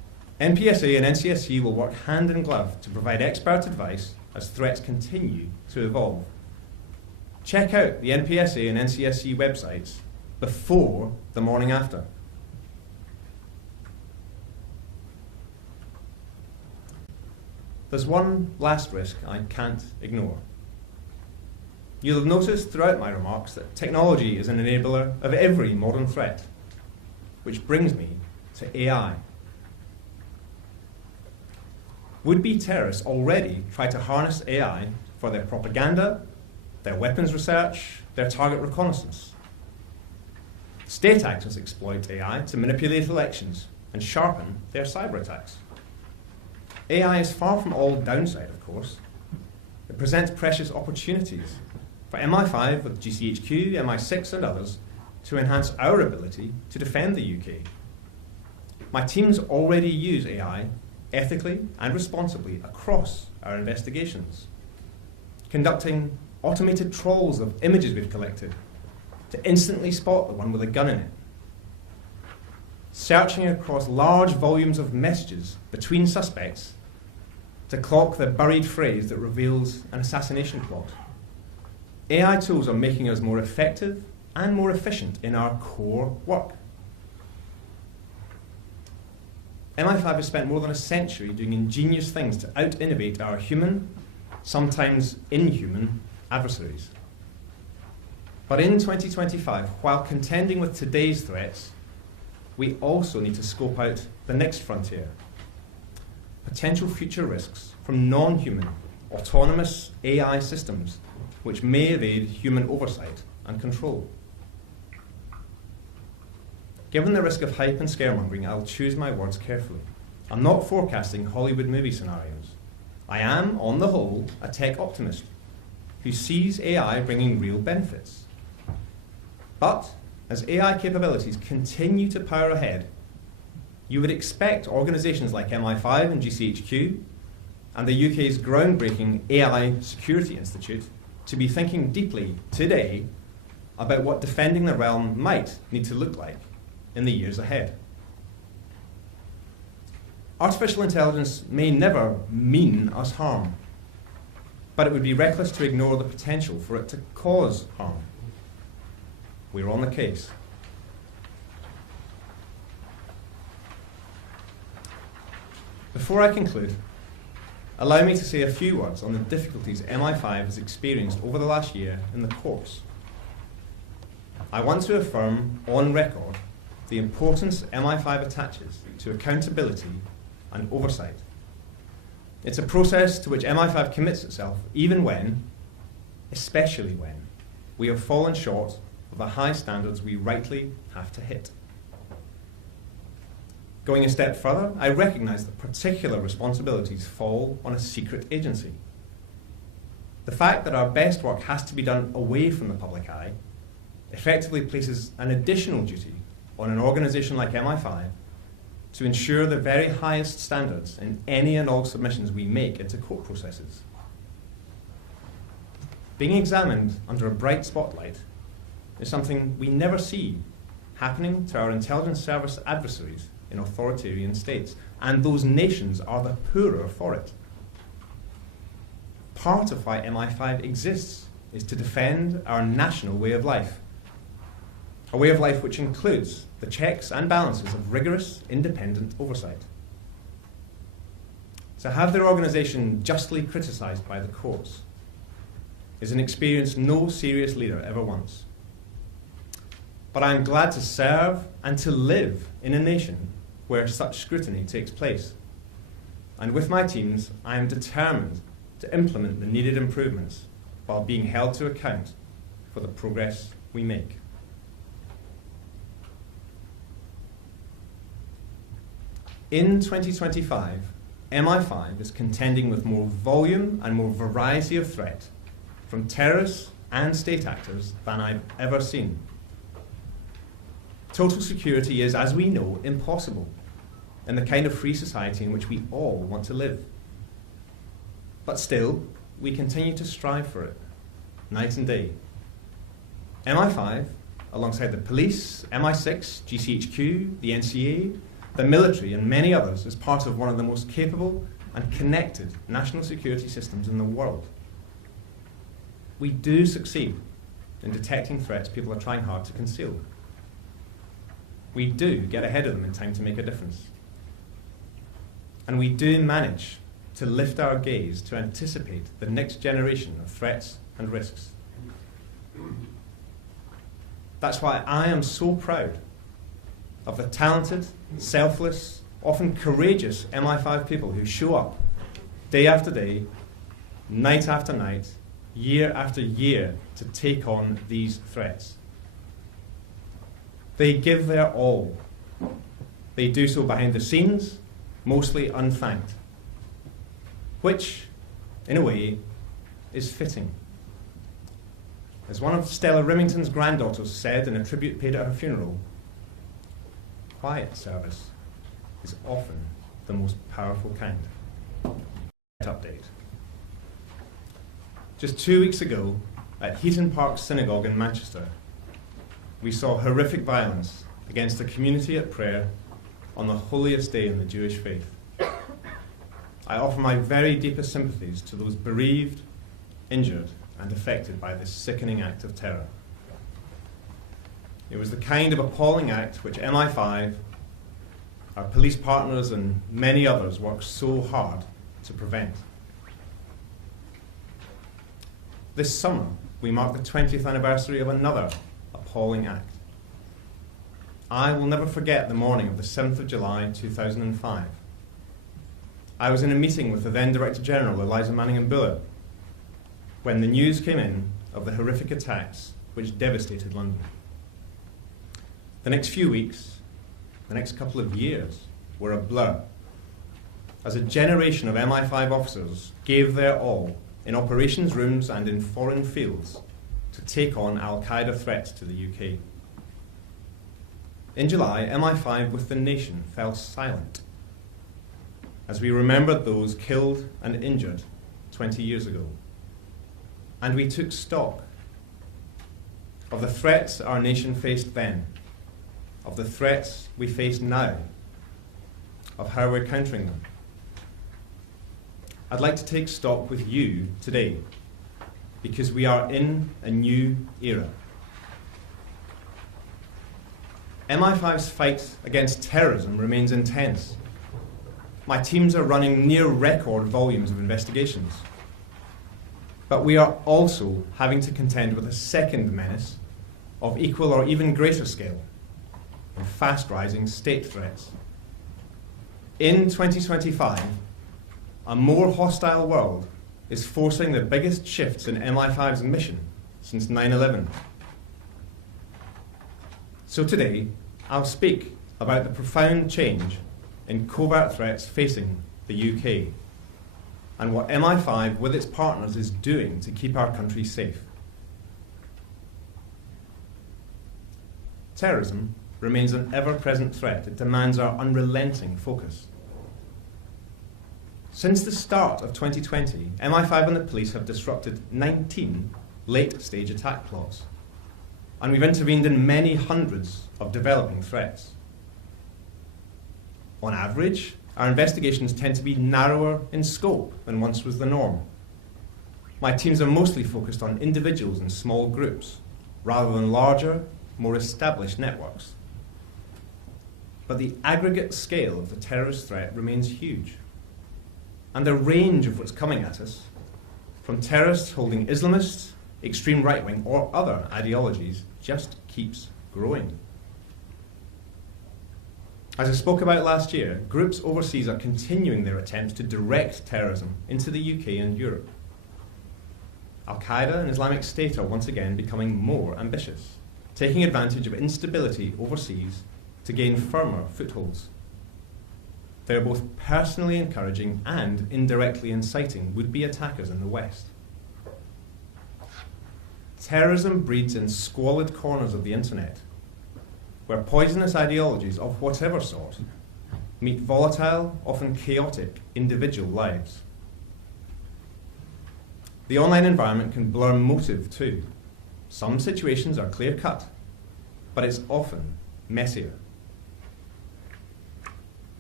NPSA and NCSC will work hand in glove to provide expert advice as threats continue to evolve. Check out the NPSA and NCSC websites before the morning after. There's one last risk I can't ignore. You'll have noticed throughout my remarks that technology is an enabler of every modern threat, which brings me to AI. Would-be terrorists already try to harness AI for their propaganda, their weapons research, their target reconnaissance. State actors exploit AI to manipulate elections and sharpen their cyber attacks. AI is far from all downside, of course. It presents precious opportunities for MI5 with GCHQ, MI6 and others to enhance our ability to defend the UK. My teams already use AI ethically and responsibly across our investigations, conducting automated trawls of images we've collected to instantly spot the one with a gun in it, searching across large volumes of messages between suspects to clock the buried phrase that reveals an assassination plot. AI tools are making us more effective and more efficient in our core work. MI5 has spent more than a century doing ingenious things to out-innovate our human, sometimes inhuman, adversaries. But in 2025, while contending with today's threats, we also need to scope out the next frontier. Potential future risks from non-human, autonomous AI systems which may evade human oversight and control. Given the risk of hype and scaremongering, I'll choose my words carefully. I'm not forecasting Hollywood movie scenarios. I am, on the whole, a tech optimist who sees AI bringing real benefits. But as AI capabilities continue to power ahead, you would expect organisations like MI5 and GCHQ and the UK's groundbreaking AI Security Institute to be thinking deeply today about what defending the realm might need to look like in the years ahead. Artificial intelligence may never mean us harm, but it would be reckless to ignore the potential for it to cause harm. We're on the case. Before I conclude, allow me to say a few words on the difficulties MI5 has experienced over the last year in the courts. I want to affirm on record the importance MI5 attaches to accountability and oversight. It's a process to which MI5 commits itself even when, especially when, we have fallen short of the high standards we rightly have to hit. Going a step further, I recognise that particular responsibilities fall on a secret agency. The fact that our best work has to be done away from the public eye effectively places an additional duty on an organisation like MI5 to ensure the very highest standards in any and all submissions we make into court processes. Being examined under a bright spotlight is something we never see happening to our intelligence service adversaries in authoritarian states, and those nations are the poorer for it. Part of why MI5 exists is to defend our national way of life, a way of life which includes the checks and balances of rigorous, independent oversight. To have their organisation justly criticised by the courts is an experience no serious leader ever wants. But I am glad to serve and to live in a nation where such scrutiny takes place. And with my teams, I am determined to implement the needed improvements while being held to account for the progress we make. In 2025, MI5 is contending with more volume and more variety of threat from terrorists and state actors than I've ever seen. Total security is, as we know, impossible in the kind of free society in which we all want to live. But still, we continue to strive for it, night and day. MI5, alongside the police, MI6, GCHQ, the NCA, the military and many others as part of one of the most capable and connected national security systems in the world. We do succeed in detecting threats people are trying hard to conceal. We do get ahead of them in time to make a difference. And we do manage to lift our gaze to anticipate the next generation of threats and risks. That's why I am so proud of the talented, selfless, often courageous MI5 people who show up day after day, night after night, year after year to take on these threats. They give their all. They do so behind the scenes, mostly unthanked, which, in a way, is fitting. As one of Stella Rimington's granddaughters said in a tribute paid at her funeral, quiet service is often the most powerful kind. Update. Just 2 weeks ago, at Heaton Park Synagogue in Manchester, we saw horrific violence against a community at prayer on the holiest day in the Jewish faith. I offer my very deepest sympathies to those bereaved, injured, and affected by this sickening act of terror. It was the kind of appalling act which MI5, our police partners, and many others worked so hard to prevent. This summer, we mark the 20th anniversary of another appalling act. I will never forget the morning of the 7th of July 2005. I was in a meeting with the then Director General, Eliza Manningham-Buller, when the news came in of the horrific attacks which devastated London. The next few weeks, the next couple of years, were a blur, as a generation of MI5 officers gave their all in operations rooms and in foreign fields to take on Al-Qaeda threats to the UK. In July, MI5 with the nation fell silent as we remembered those killed and injured 20 years ago. And we took stock of the threats our nation faced then, of the threats we face now, of how we're countering them. I'd like to take stock with you today, because we are in a new era. MI5's fight against terrorism remains intense. My teams are running near record volumes of investigations. But we are also having to contend with a second menace of equal or even greater scale, and fast-rising state threats. In 2025, a more hostile world is forcing the biggest shifts in MI5's mission since 9/11. So today, I'll speak about the profound change in covert threats facing the UK and what MI5 with its partners is doing to keep our country safe. Terrorism remains an ever-present threat. It demands our unrelenting focus. Since the start of 2020, MI5 and the police have disrupted 19 late-stage attack plots, and we've intervened in many hundreds of developing threats. On average, our investigations tend to be narrower in scope than once was the norm. My teams are mostly focused on individuals and small groups, rather than larger, more established networks. But the aggregate scale of the terrorist threat remains huge. And the range of what's coming at us, from terrorists holding Islamist, extreme right-wing, or other ideologies, just keeps growing. As I spoke about last year, groups overseas are continuing their attempts to direct terrorism into the UK and Europe. Al-Qaeda and Islamic State are once again becoming more ambitious, taking advantage of instability overseas to gain firmer footholds. They are both personally encouraging and indirectly inciting would-be attackers in the West. Terrorism breeds in squalid corners of the internet, where poisonous ideologies of whatever sort meet volatile, often chaotic, individual lives. The online environment can blur motive too. Some situations are clear-cut, but it's often messier.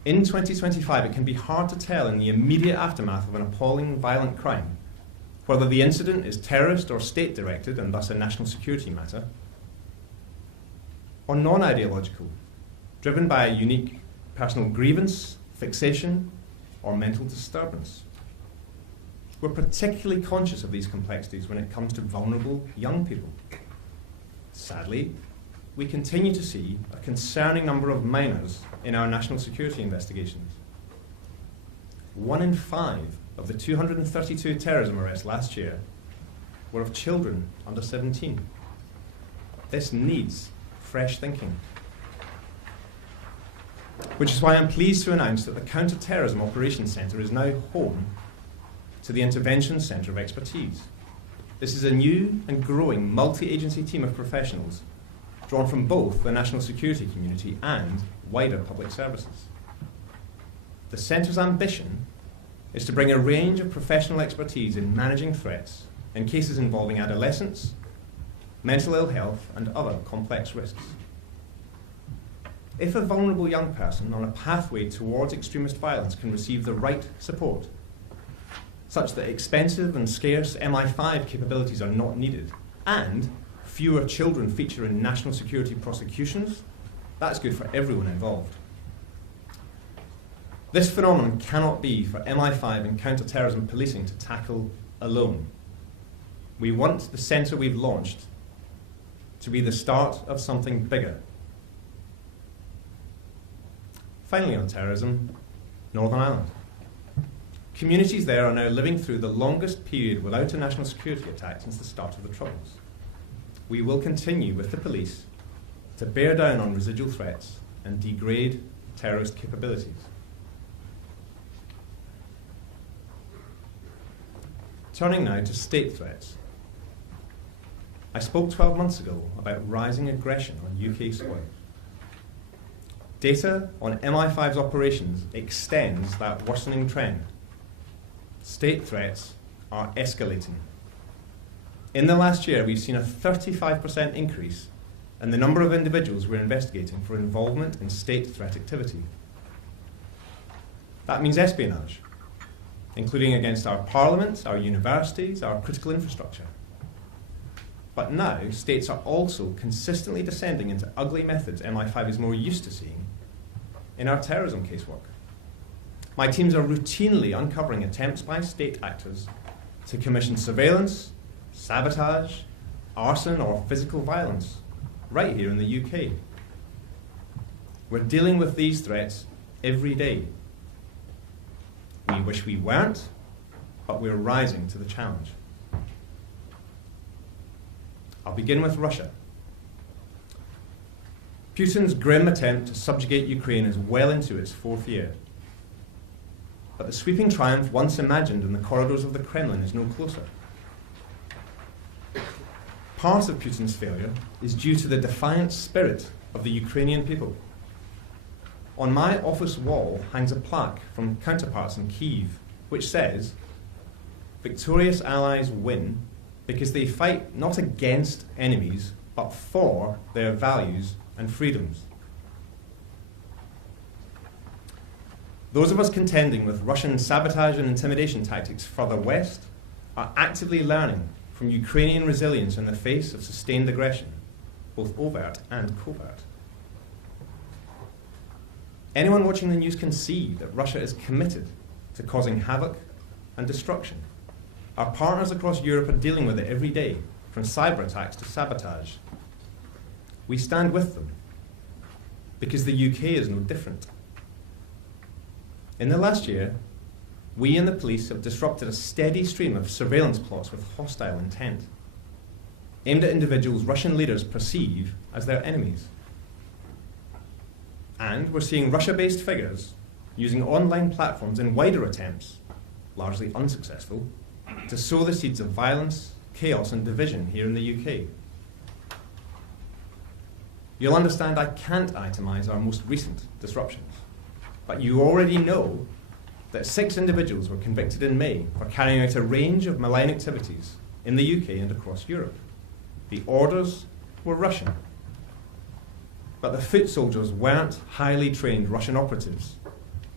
In 2025, it can be hard to tell in the immediate aftermath of an appalling violent crime whether the incident is terrorist or state-directed and thus a national security matter, or non-ideological, driven by a unique personal grievance, fixation, or mental disturbance. We're particularly conscious of these complexities when it comes to vulnerable young people. Sadly, we continue to see a concerning number of minors in our national security investigations. 1 in 5 of the 232 terrorism arrests last year were of children under 17. This needs fresh thinking. Which is why I'm pleased to announce that the Counter-Terrorism Operations Centre is now home to the Intervention Centre of Expertise. This is a new and growing multi-agency team of professionals drawn from both the national security community and wider public services. The Centre's ambition is to bring a range of professional expertise in managing threats in cases involving adolescents, mental ill health, and other complex risks. If a vulnerable young person on a pathway towards extremist violence can receive the right support, such that expensive and scarce MI5 capabilities are not needed, and fewer children feature in national security prosecutions, that's good for everyone involved. This phenomenon cannot be for MI5 and counter-terrorism policing to tackle alone. We want the centre we've launched to be the start of something bigger. Finally, on terrorism, Northern Ireland. Communities there are now living through the longest period without a national security attack since the start of the Troubles. We will continue with the police to bear down on residual threats and degrade terrorist capabilities. Turning now to state threats. I spoke 12 months ago about rising aggression on UK soil. Data on MI5's operations extends that worsening trend. State threats are escalating. In the last year, we've seen a 35% increase in the number of individuals we're investigating for involvement in state threat activity. That means espionage, including against our parliament, our universities, our critical infrastructure. But now, states are also consistently descending into ugly methods MI5 is more used to seeing in our terrorism casework. My teams are routinely uncovering attempts by state actors to commission surveillance, sabotage, arson, or physical violence right here in the UK. We're dealing with these threats every day. We wish we weren't, but we're rising to the challenge. I'll begin with Russia. Putin's grim attempt to subjugate Ukraine is well into its 4th year. But the sweeping triumph once imagined in the corridors of the Kremlin is no closer. Part of Putin's failure is due to the defiant spirit of the Ukrainian people. On my office wall hangs a plaque from counterparts in Kyiv, which says, "Victorious allies win because they fight not against enemies, but for their values and freedoms." Those of us contending with Russian sabotage and intimidation tactics further west are actively learning from Ukrainian resilience in the face of sustained aggression, both overt and covert. Anyone watching the news can see that Russia is committed to causing havoc and destruction. Our partners across Europe are dealing with it every day, from cyber attacks to sabotage. We stand with them because the UK is no different. In the last year, we and the police have disrupted a steady stream of surveillance plots with hostile intent, aimed at individuals Russian leaders perceive as their enemies. And we're seeing Russia-based figures using online platforms in wider attempts, largely unsuccessful, to sow the seeds of violence, chaos, and division here in the UK. You'll understand I can't itemize our most recent disruptions, but you already know that 6 individuals were convicted in May for carrying out a range of malign activities in the UK and across Europe. The orders were Russian, but the foot soldiers weren't highly trained Russian operatives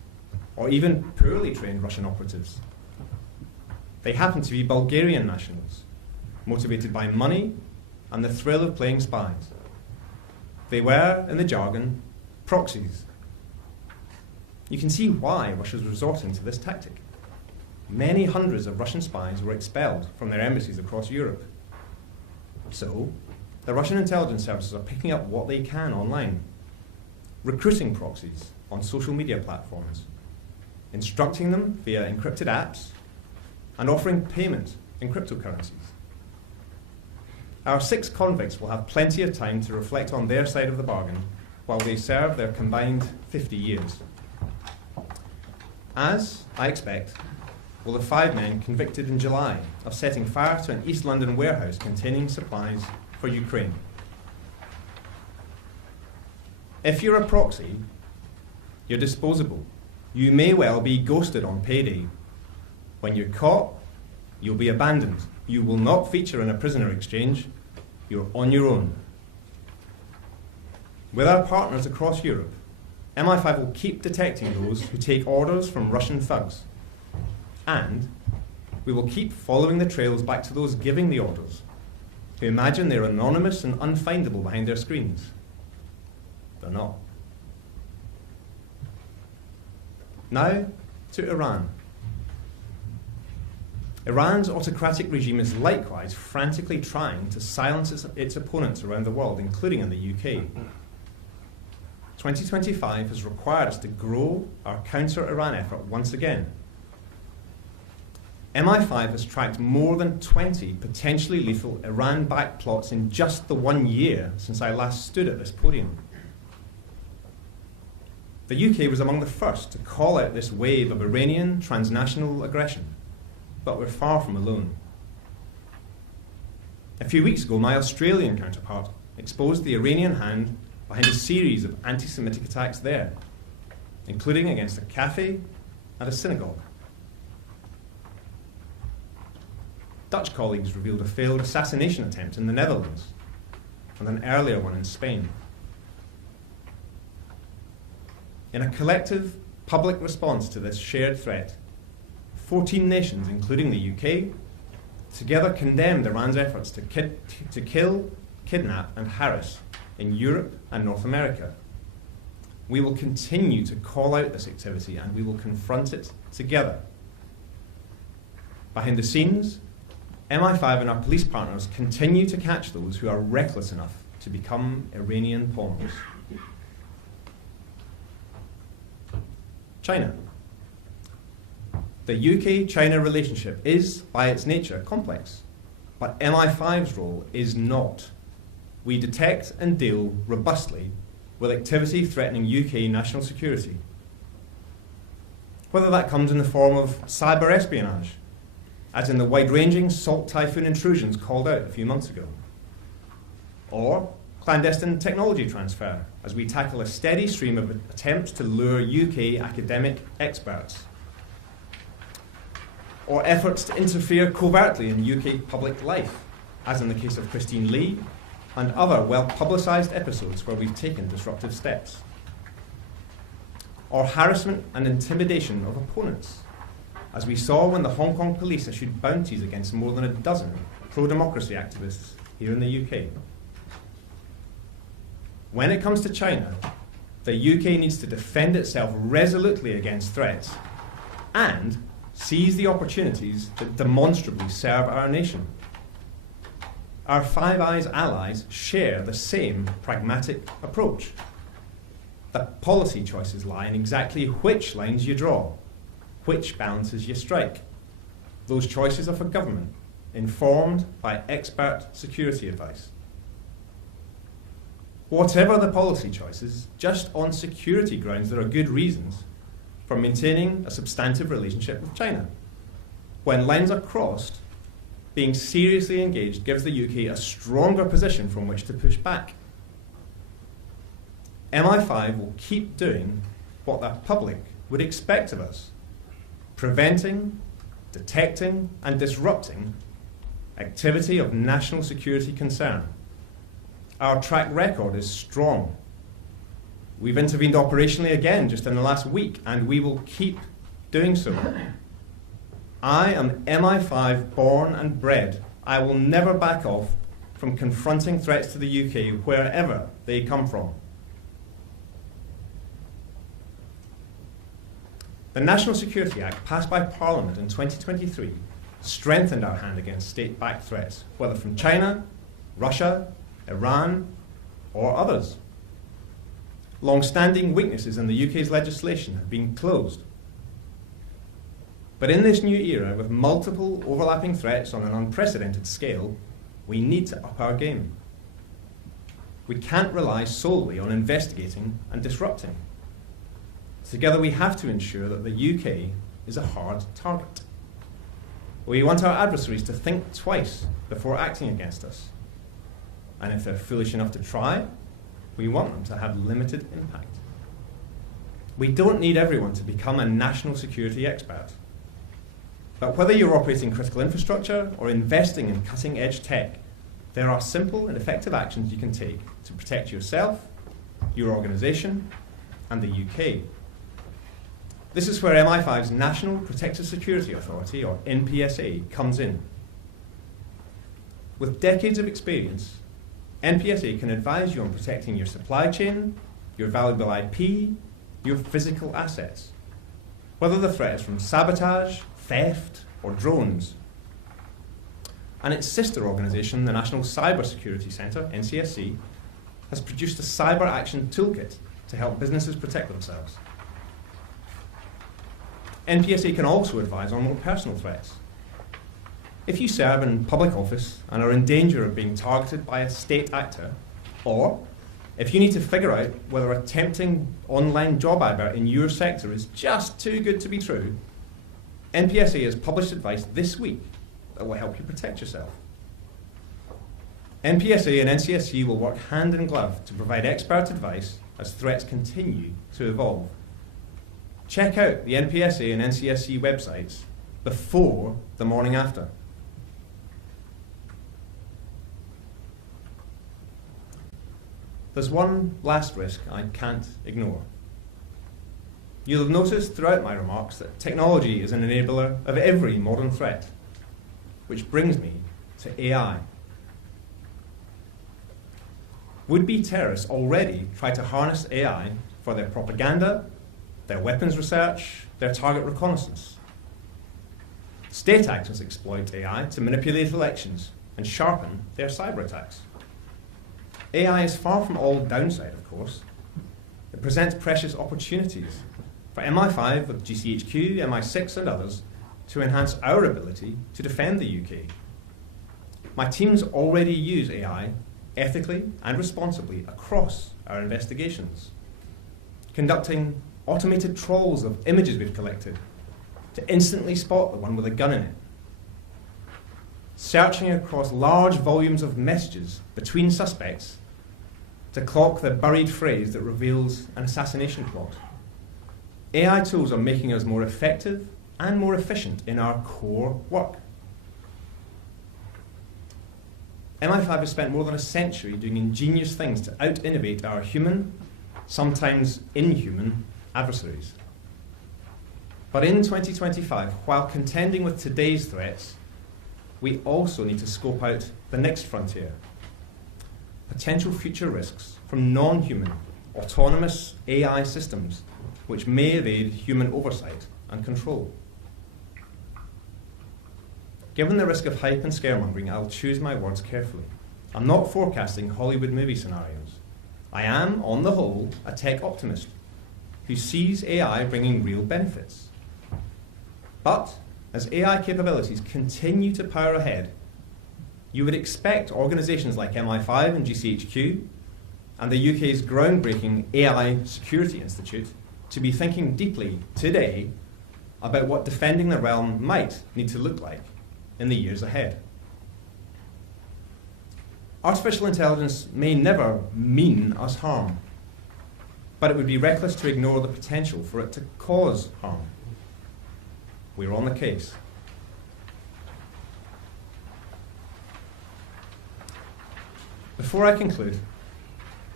or even poorly trained Russian operatives. They happen to be Bulgarian nationals, motivated by money and the thrill of playing spies. They were, in the jargon, proxies. You can see why Russia's resorting to this tactic. Many hundreds of Russian spies were expelled from their embassies across Europe. So, the Russian intelligence services are picking up what they can online, recruiting proxies on social media platforms, instructing them via encrypted apps, and offering payment in cryptocurrencies. Our 6 convicts will have plenty of time to reflect on their side of the bargain while they serve their combined 50 years. As I expect, will the 5 men convicted in July of setting fire to an East London warehouse containing supplies for Ukraine. If you're a proxy, you're disposable. You may well be ghosted on payday. When you're caught, you'll be abandoned. You will not feature in a prisoner exchange. You're on your own. With our partners across Europe, MI5 will keep detecting those who take orders from Russian thugs. And we will keep following the trails back to those giving the orders, who imagine they're anonymous and unfindable behind their screens. They're not. Now to Iran. Iran's autocratic regime is likewise frantically trying to silence its opponents around the world, including in the UK. 2025 has required us to grow our counter-Iran effort once again. MI5 has tracked more than 20 potentially lethal Iran-backed plots in just the 1 year since I last stood at this podium. The UK was among the first to call out this wave of Iranian transnational aggression, but we're far from alone. A few weeks ago, my Australian counterpart exposed the Iranian hand behind a series of anti-Semitic attacks there, including against a cafe and a synagogue. Dutch colleagues revealed a failed assassination attempt in the Netherlands and an earlier one in Spain. In a collective public response to this shared threat, 14 nations, including the UK, together condemned Iran's efforts to kill, kidnap, and harass in Europe and North America. We will continue to call out this activity and we will confront it together. Behind the scenes, MI5 and our police partners continue to catch those who are reckless enough to become Iranian pawns. China. The UK-China relationship is, by its nature, complex, but MI5's role is not. We detect and deal robustly with activity threatening UK national security. Whether that comes in the form of cyber espionage, as in the wide-ranging Salt Typhoon intrusions called out a few months ago, or clandestine technology transfer, as we tackle a steady stream of attempts to lure UK academic experts, or efforts to interfere covertly in UK public life, as in the case of Christine Lee, and other well-publicised episodes where we've taken disruptive steps, or harassment and intimidation of opponents, as we saw when the Hong Kong police issued bounties against more than a dozen pro-democracy activists here in the UK. When it comes to China, the UK needs to defend itself resolutely against threats and seize the opportunities that demonstrably serve our nation. Our Five Eyes allies share the same pragmatic approach. The policy choices lie in exactly which lines you draw, which balances you strike. Those choices are for government, informed by expert security advice. Whatever the policy choices, just on security grounds, there are good reasons for maintaining a substantive relationship with China. When lines are crossed, being seriously engaged gives the UK a stronger position from which to push back. MI5 will keep doing what the public would expect of us, preventing, detecting, and disrupting activity of national security concern. Our track record is strong. We've intervened operationally again just in the last week, and we will keep doing so. I am MI5 born and bred. I will never back off from confronting threats to the UK wherever they come from. The National Security Act, passed by Parliament in 2023, strengthened our hand against state-backed threats, whether from China, Russia, Iran, or others. Long-standing weaknesses in the UK's legislation have been closed. But in this new era, with multiple overlapping threats on an unprecedented scale, we need to up our game. We can't rely solely on investigating and disrupting. Together we have to ensure that the UK is a hard target. We want our adversaries to think twice before acting against us. And if they're foolish enough to try, we want them to have limited impact. We don't need everyone to become a national security expert. But whether you're operating critical infrastructure or investing in cutting-edge tech, there are simple and effective actions you can take to protect yourself, your organisation, and the UK. This is where MI5's National Protected Security Authority, or NPSA, comes in. With decades of experience, NPSA can advise you on protecting your supply chain, your valuable IP, your physical assets, whether the threat is from sabotage, theft, or drones. And its sister organisation, the National Cyber Security Centre, NCSC, has produced a cyber action toolkit to help businesses protect themselves. NPSA can also advise on more personal threats. If you serve in public office and are in danger of being targeted by a state actor, or if you need to figure out whether a tempting online job advert in your sector is just too good to be true, NPSA has published advice this week that will help you protect yourself. NPSA and NCSC will work hand in glove to provide expert advice as threats continue to evolve. Check out the NPSA and NCSC websites before the morning after. There's one last risk I can't ignore. You'll have noticed throughout my remarks that technology is an enabler of every modern threat, which brings me to AI. Would-be terrorists already try to harness AI for their propaganda, their weapons research, their target reconnaissance. State actors exploit AI to manipulate elections and sharpen their cyber attacks. AI is far from all downside, of course. It presents precious opportunities for MI5 with GCHQ, MI6 and others to enhance our ability to defend the UK. My teams already use AI ethically and responsibly across our investigations, conducting automated trawls of images we've collected to instantly spot the one with a gun in it, searching across large volumes of messages between suspects to clock the buried phrase that reveals an assassination plot. AI tools are making us more effective and more efficient in our core work. MI5 has spent more than a century doing ingenious things to out-innovate our human, sometimes inhuman, adversaries. But in 2025, while contending with today's threats, we also need to scope out the next frontier. Potential future risks from non-human, autonomous AI systems which may evade human oversight and control. Given the risk of hype and scaremongering, I'll choose my words carefully. I'm not forecasting Hollywood movie scenarios. I am, on the whole, a tech optimist who sees AI bringing real benefits. But as AI capabilities continue to power ahead, you would expect organisations like MI5 and GCHQ and the UK's groundbreaking AI Security Institute to be thinking deeply today about what defending the realm might need to look like in the years ahead. Artificial intelligence may never mean us harm, but it would be reckless to ignore the potential for it to cause harm. We're on the case. Before I conclude,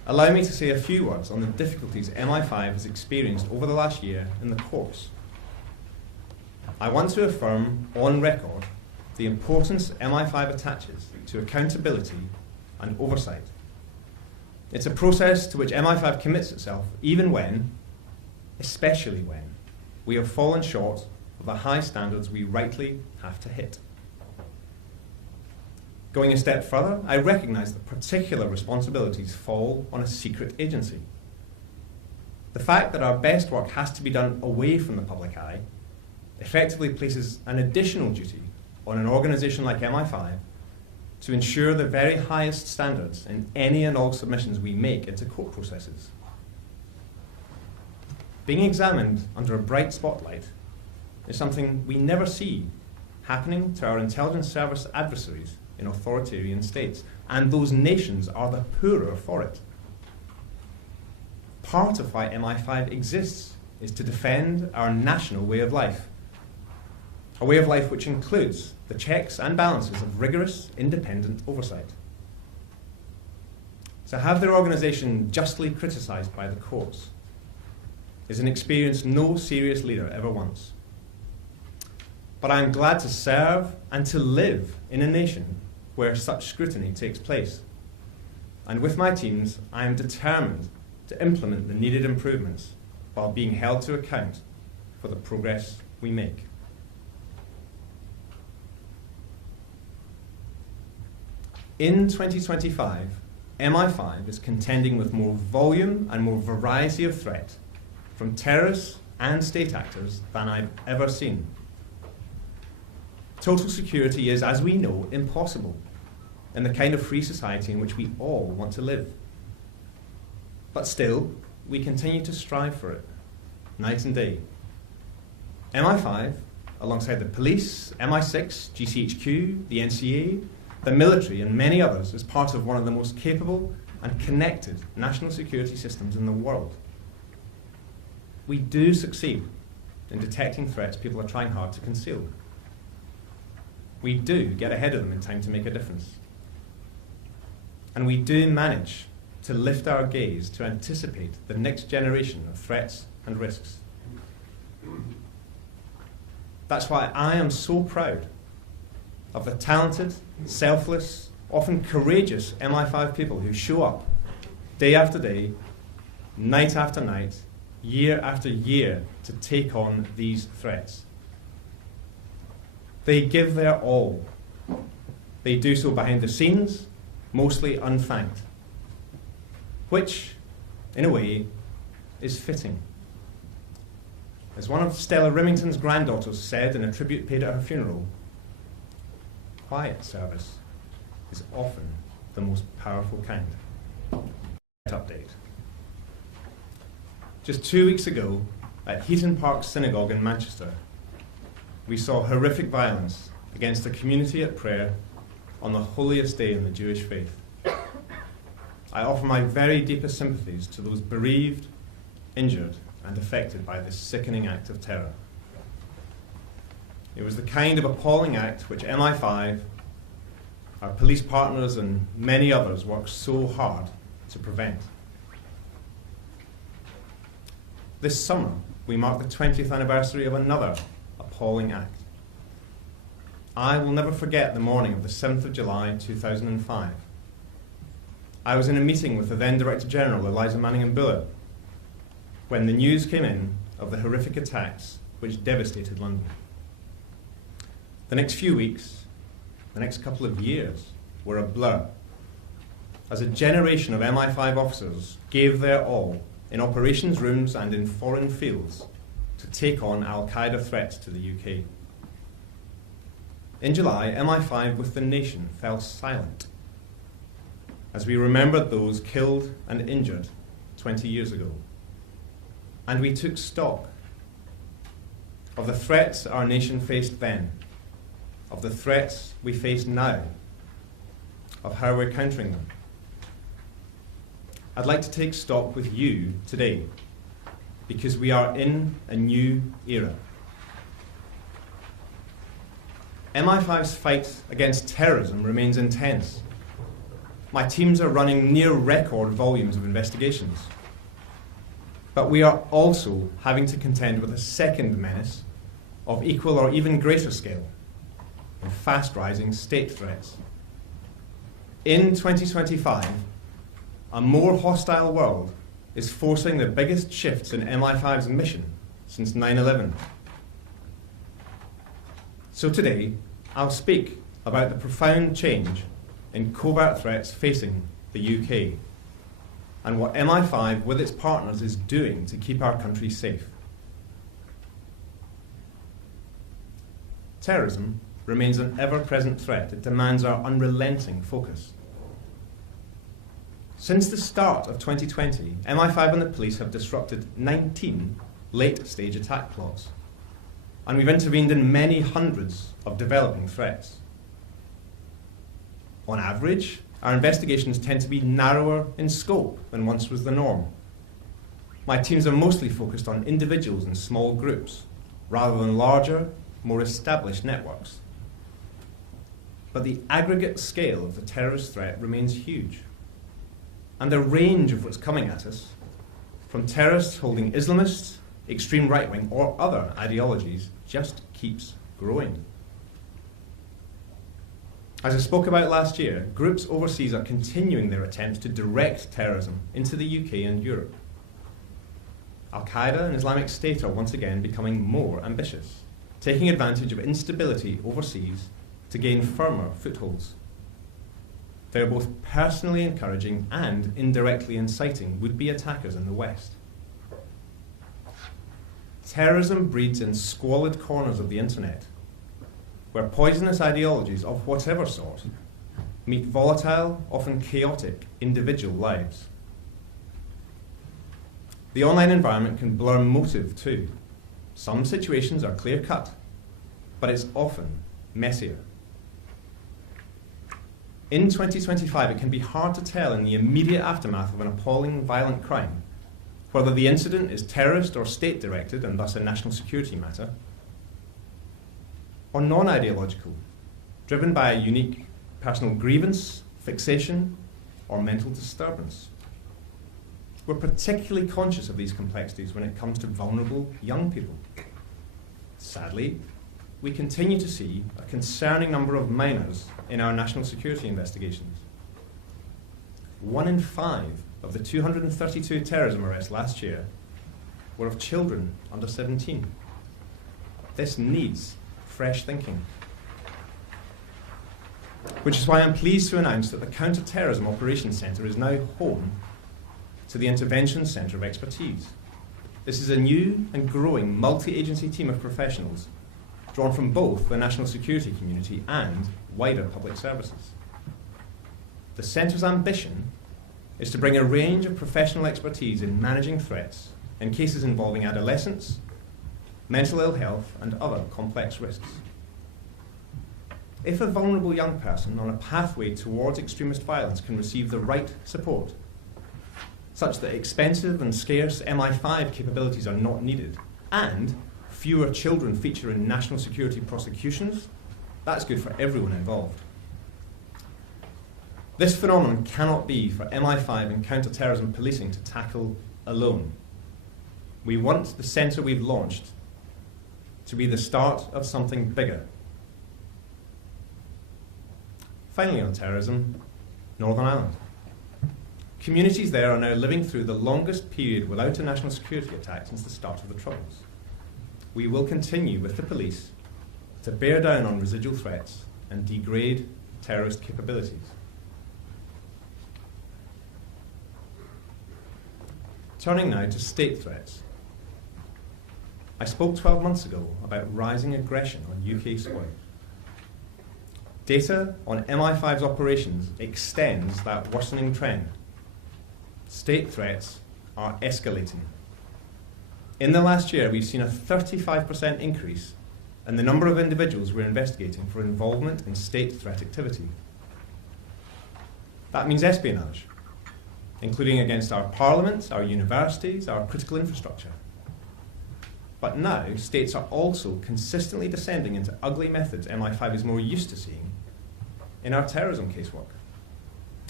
allow me to say a few words on the difficulties MI5 has experienced over the last year in the courts. I want to affirm on record the importance MI5 attaches to accountability and oversight. It's a process to which MI5 commits itself even when, especially when, we have fallen short of the high standards we rightly have to hit. Going a step further, I recognise that particular responsibilities fall on a secret agency. The fact that our best work has to be done away from the public eye effectively places an additional duty on an organisation like MI5 to ensure the very highest standards in any and all submissions we make into court processes. Being examined under a bright spotlight is something we never see happening to our intelligence service adversaries in authoritarian states, and those nations are the poorer for it. Part of why MI5 exists is to defend our national way of life, a way of life which includes the checks and balances of rigorous, independent oversight. To have their organisation justly criticised by the courts is an experience no serious leader ever wants. But I am glad to serve and to live in a nation where such scrutiny takes place. And with my teams, I am determined to implement the needed improvements while being held to account for the progress we make. In 2025, MI5 is contending with more volume and more variety of threat from terrorists and state actors than I've ever seen. Total security is, as we know, impossible in the kind of free society in which we all want to live. But still, we continue to strive for it, night and day. MI5, alongside the police, MI6, GCHQ, the NCA, the military, and many others, is part of one of the most capable and connected national security systems in the world. We do succeed in detecting threats people are trying hard to conceal. We do get ahead of them in time to make a difference. And we do manage to lift our gaze to anticipate the next generation of threats and risks. That's why I am so proud of the talented, selfless, often courageous MI5 people who show up day after day, night after night, year after year to take on these threats. They give their all. They do so behind the scenes, mostly unthanked, which, in a way, is fitting. As one of Stella Rimington's granddaughters said in a tribute paid at her funeral, quiet service is often the most powerful kind. Update. Just 2 weeks ago, at Heaton Park Synagogue in Manchester, we saw horrific violence against a community at prayer on the holiest day in the Jewish faith. I offer my very deepest sympathies to those bereaved, injured, and affected by this sickening act of terror. It was the kind of appalling act which MI5, our police partners, and many others worked so hard to prevent. This summer, we mark the 20th anniversary of another appalling act. I will never forget the morning of the 7th of July 2005. I was in a meeting with the then Director General, Eliza Manningham-Bullard, when the news came in of the horrific attacks which devastated London. The next few weeks, the next couple of years, were a blur, as a generation of MI5 officers gave their all in operations rooms and in foreign fields to take on al-Qaeda threats to the UK. In July, MI5 with the nation fell silent as we remembered those killed and injured 20 years ago. And we took stock of the threats our nation faced then, of the threats we face now, of how we're countering them. I'd like to take stock with you today, because we are in a new era. MI5's fight against terrorism remains intense. My teams are running near record volumes of investigations. But we are also having to contend with a second menace of equal or even greater scale, in fast-rising state threats. In 2025, a more hostile world is forcing the biggest shifts in MI5's mission since 9/11. So today, I'll speak about the profound change in covert threats facing the UK and what MI5 with its partners is doing to keep our country safe. Terrorism remains an ever-present threat. It demands our unrelenting focus. Since the start of 2020, MI5 and the police have disrupted 19 late-stage attack plots, and we've intervened in many hundreds of developing threats. On average, our investigations tend to be narrower in scope than once was the norm. My teams are mostly focused on individuals and small groups, rather than larger, more established networks. But the aggregate scale of the terrorist threat remains huge. And the range of what's coming at us, from terrorists holding Islamist, extreme right-wing, or other ideologies, just keeps growing. As I spoke about last year, groups overseas are continuing their attempts to direct terrorism into the UK and Europe. Al-Qaeda and Islamic State are once again becoming more ambitious, taking advantage of instability overseas to gain firmer footholds. They're both personally encouraging and indirectly inciting would-be attackers in the West. Terrorism breeds in squalid corners of the internet, where poisonous ideologies of whatever sort meet volatile, often chaotic, individual lives. The online environment can blur motive too. Some situations are clear-cut, but it's often messier. In 2025, it can be hard to tell in the immediate aftermath of an appalling violent crime whether the incident is terrorist or state-directed and thus a national security matter, or non-ideological, driven by a unique personal grievance, fixation, or mental disturbance. We're particularly conscious of these complexities when it comes to vulnerable young people. Sadly, we continue to see a concerning number of minors in our national security investigations. 1 in 5 of the 232 terrorism arrests last year were of children under 17. This needs fresh thinking. Which is why I'm pleased to announce that the Counter-Terrorism Operations Centre is now home to the Intervention Centre of Expertise. This is a new and growing multi-agency team of professionals drawn from both the national security community and wider public services. The Centre's ambition is to bring a range of professional expertise in managing threats in cases involving adolescents, mental ill health, and other complex risks. If a vulnerable young person on a pathway towards extremist violence can receive the right support, such that expensive and scarce MI5 capabilities are not needed, and fewer children feature in national security prosecutions, that's good for everyone involved. This phenomenon cannot be for MI5 and counter-terrorism policing to tackle alone. We want the centre we've launched to be the start of something bigger. Finally, on terrorism, Northern Ireland. Communities there are now living through the longest period without a national security attack since the start of the Troubles. We will continue with the police to bear down on residual threats and degrade terrorist capabilities. Turning now to state threats. I spoke 12 months ago about rising aggression on UK soil. Data on MI5's operations extends that worsening trend. State threats are escalating. In the last year, we've seen a 35% increase in the number of individuals we're investigating for involvement in state threat activity. That means espionage, including against our parliament, our universities, our critical infrastructure. But now, states are also consistently descending into ugly methods MI5 is more used to seeing in our terrorism casework.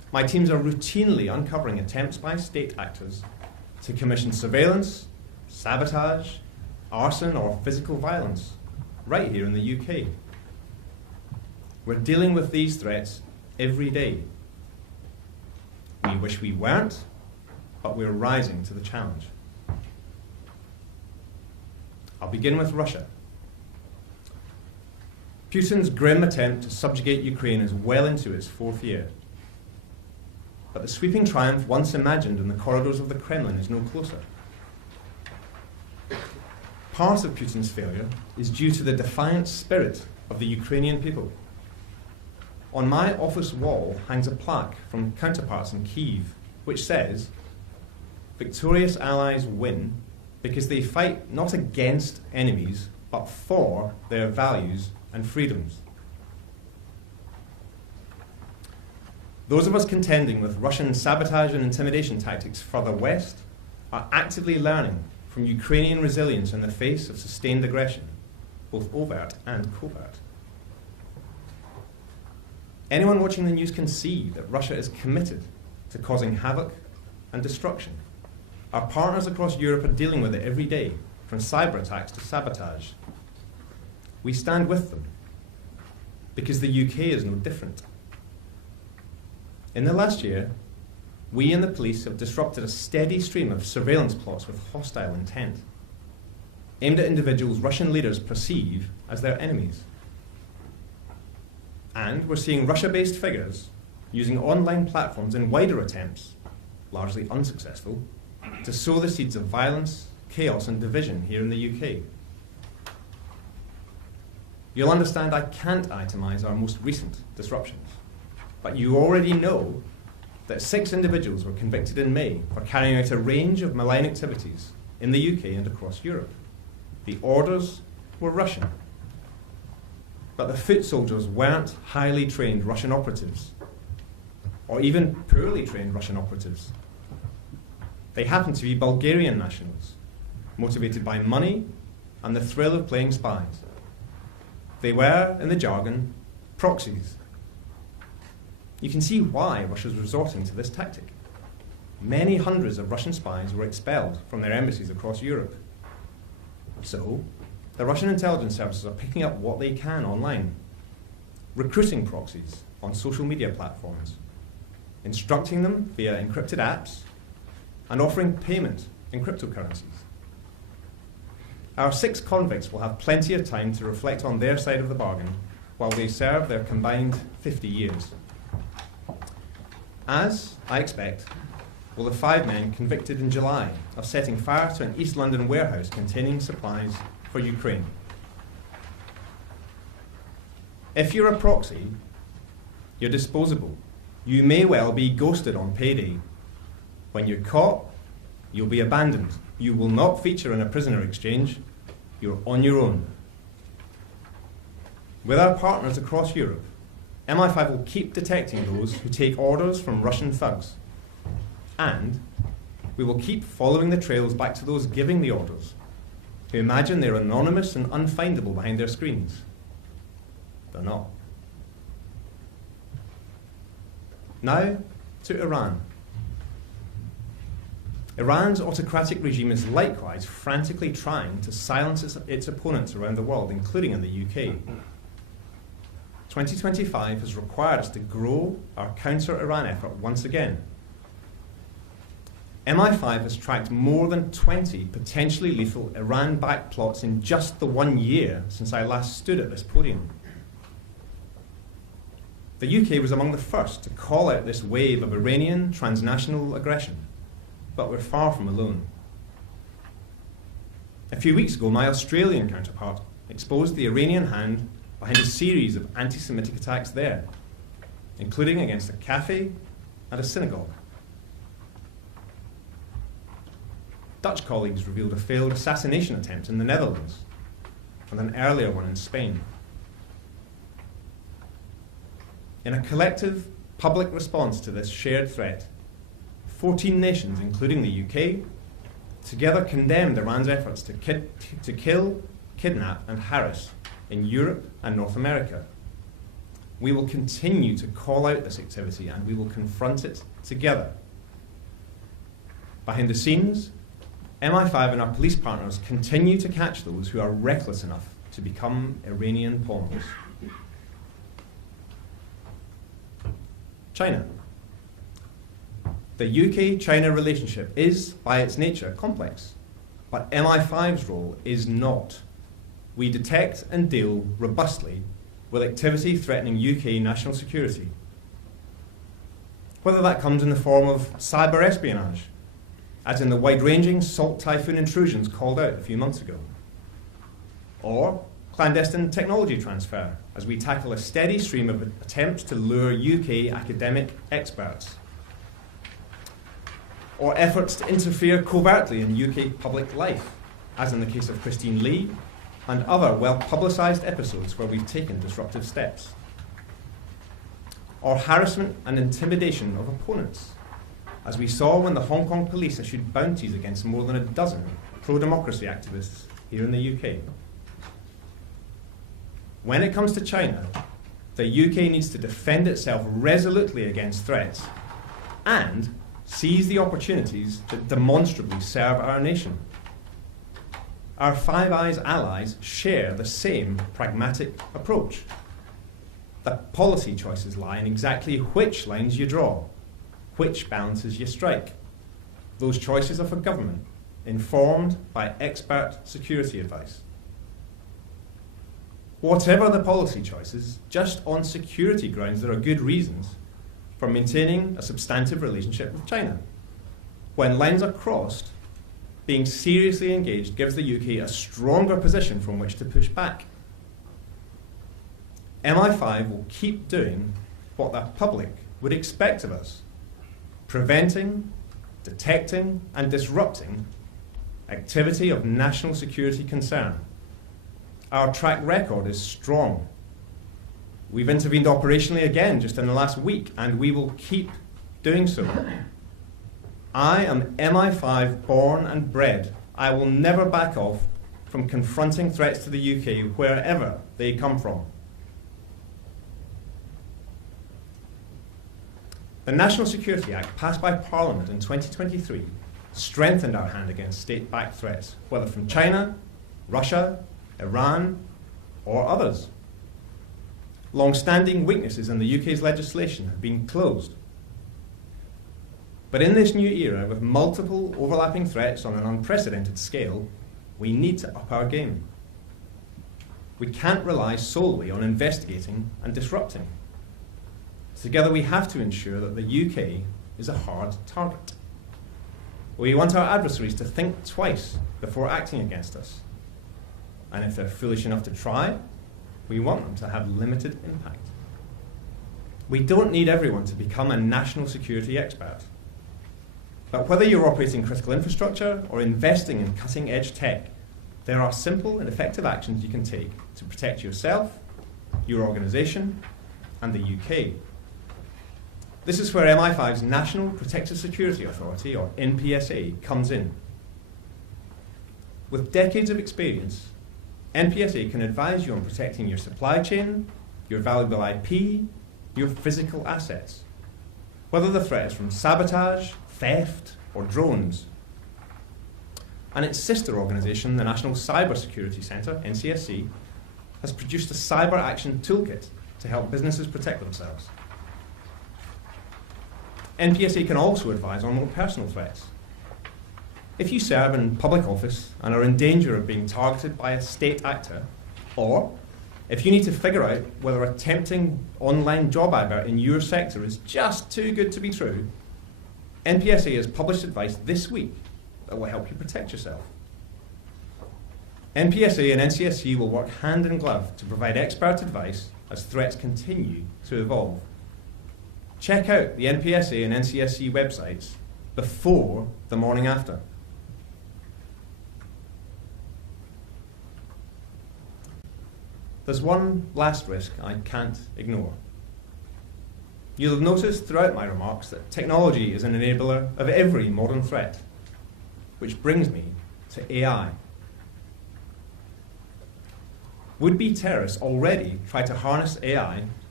my teams are routinely uncovering attempts by state actors to commission surveillance, sabotage, arson, or physical violence right here in the UK. We're dealing with these threats every day. We wish we weren't, but we're rising to the challenge. I'll begin with Russia. Putin's grim attempt to subjugate Ukraine is well into its fourth year. But the sweeping triumph once imagined in the corridors of the Kremlin is no closer. Part of Putin's failure is due to the defiant spirit of the Ukrainian people. On my office wall hangs a plaque from counterparts in Kyiv, which says, "Victorious allies win because they fight not against enemies, but for their values and freedoms." Those of us contending with Russian sabotage and intimidation tactics further west are actively learning from Ukrainian resilience in the face of sustained aggression, both overt and covert. Anyone watching the news can see that Russia is committed to causing havoc and destruction. Our partners across Europe are dealing with it every day, from cyber attacks to sabotage. We stand with them because the UK is no different. In the last year, we and the police have disrupted a steady stream of surveillance plots with hostile intent, aimed at individuals Russian leaders perceive as their enemies. And we're seeing Russia-based figures using online platforms in wider attempts, largely unsuccessful, to sow the seeds of violence, chaos, and division here in the UK. You'll understand I can't itemize our most recent disruptions, but you already know that 6 individuals were convicted in May for carrying out a range of malign activities in the UK and across Europe. The orders were Russian, but the foot soldiers weren't highly trained Russian operatives, or even poorly trained Russian operatives. They happened to be Bulgarian nationals, motivated by money and the thrill of playing spies. They were, in the jargon, proxies. You can see why Russia's resorting to this tactic. Many hundreds of Russian spies were expelled from their embassies across Europe. So, the Russian intelligence services are picking up what they can online, recruiting proxies on social media platforms, instructing them via encrypted apps, and offering payment in cryptocurrencies. Our 6 convicts will have plenty of time to reflect on their side of the bargain while they serve their combined 50 years. As I expect, will the 5 men convicted in July of setting fire to an East London warehouse containing supplies for Ukraine. If you're a proxy, you're disposable. You may well be ghosted on payday. When you're caught, you'll be abandoned. You will not feature in a prisoner exchange. You're on your own. With our partners across Europe, MI5 will keep detecting those who take orders from Russian thugs. And we will keep following the trails back to those giving the orders, who imagine they're anonymous and unfindable behind their screens. They're not. Now to Iran. Iran's autocratic regime is likewise frantically trying to silence its opponents around the world, including in the UK. 2025 has required us to grow our counter-Iran effort once again. MI5 has tracked more than 20 potentially lethal Iran-backed plots in just the 1 year since I last stood at this podium. The UK was among the first to call out this wave of Iranian transnational aggression, but we're far from alone. A few weeks ago, my Australian counterpart exposed the Iranian hand behind a series of anti-Semitic attacks there, including against a cafe and a synagogue. Dutch colleagues revealed a failed assassination attempt in the Netherlands and an earlier one in Spain. In a collective public response to this shared threat, 14 nations, including the UK, together condemned Iran's efforts to kill, kidnap, and harass in Europe and North America. We will continue to call out this activity and we will confront it together. Behind the scenes, MI5 and our police partners continue to catch those who are reckless enough to become Iranian pawns. China. The UK-China relationship is, by its nature, complex, but MI5's role is not. We detect and deal robustly with activity threatening UK national security. Whether that comes in the form of cyber espionage, as in the wide-ranging Salt Typhoon intrusions called out a few months ago, or clandestine technology transfer, as we tackle a steady stream of attempts to lure UK academic experts, or efforts to interfere covertly in UK public life, as in the case of Christine Lee, and other well-publicised episodes where we've taken disruptive steps, or harassment and intimidation of opponents, as we saw when the Hong Kong police issued bounties against more than a dozen pro-democracy activists here in the UK. When it comes to China, the UK needs to defend itself resolutely against threats and seize the opportunities that demonstrably serve our nation. Our Five Eyes allies share the same pragmatic approach. The policy choices lie in exactly which lines you draw, which balances you strike. Those choices are for government, informed by expert security advice. Whatever the policy choices, just on security grounds, there are good reasons for maintaining a substantive relationship with China. When lines are crossed, being seriously engaged gives the UK a stronger position from which to push back. MI5 will keep doing what the public would expect of us, preventing, detecting, and disrupting activity of national security concern. Our track record is strong. We've intervened operationally again just in the last week, and we will keep doing so. I am MI5 born and bred. I will never back off from confronting threats to the UK wherever they come from. The National Security Act, passed by Parliament in 2023, strengthened our hand against state-backed threats, whether from China, Russia, Iran, or others. Long-standing weaknesses in the UK's legislation have been closed. But in this new era, with multiple overlapping threats on an unprecedented scale, we need to up our game. We can't rely solely on investigating and disrupting. Together we have to ensure that the UK is a hard target. We want our adversaries to think twice before acting against us. And if they're foolish enough to try, we want them to have limited impact. We don't need everyone to become a national security expert. But whether you're operating critical infrastructure or investing in cutting-edge tech, there are simple and effective actions you can take to protect yourself, your organisation, and the UK. This is where MI5's National Protective Security Authority, or NPSA, comes in. With decades of experience, NPSA can advise you on protecting your supply chain, your valuable IP, your physical assets, whether the threat is from sabotage, theft, or drones. And its sister organisation, the National Cyber Security Centre, NCSC, has produced a cyber action toolkit to help businesses protect themselves. NPSA can also advise on more personal threats. If you serve in public office and are in danger of being targeted by a state actor, or if you need to figure out whether a tempting online job advert in your sector is just too good to be true, NPSA has published advice this week that will help you protect yourself. NPSA and NCSC will work hand in glove to provide expert advice as threats continue to evolve. Check out the NPSA and NCSC websites before the morning after. There's one last risk I can't ignore. You'll have noticed throughout my remarks that technology is an enabler of every modern threat, which brings me to AI. Would-be terrorists already try to harness AI for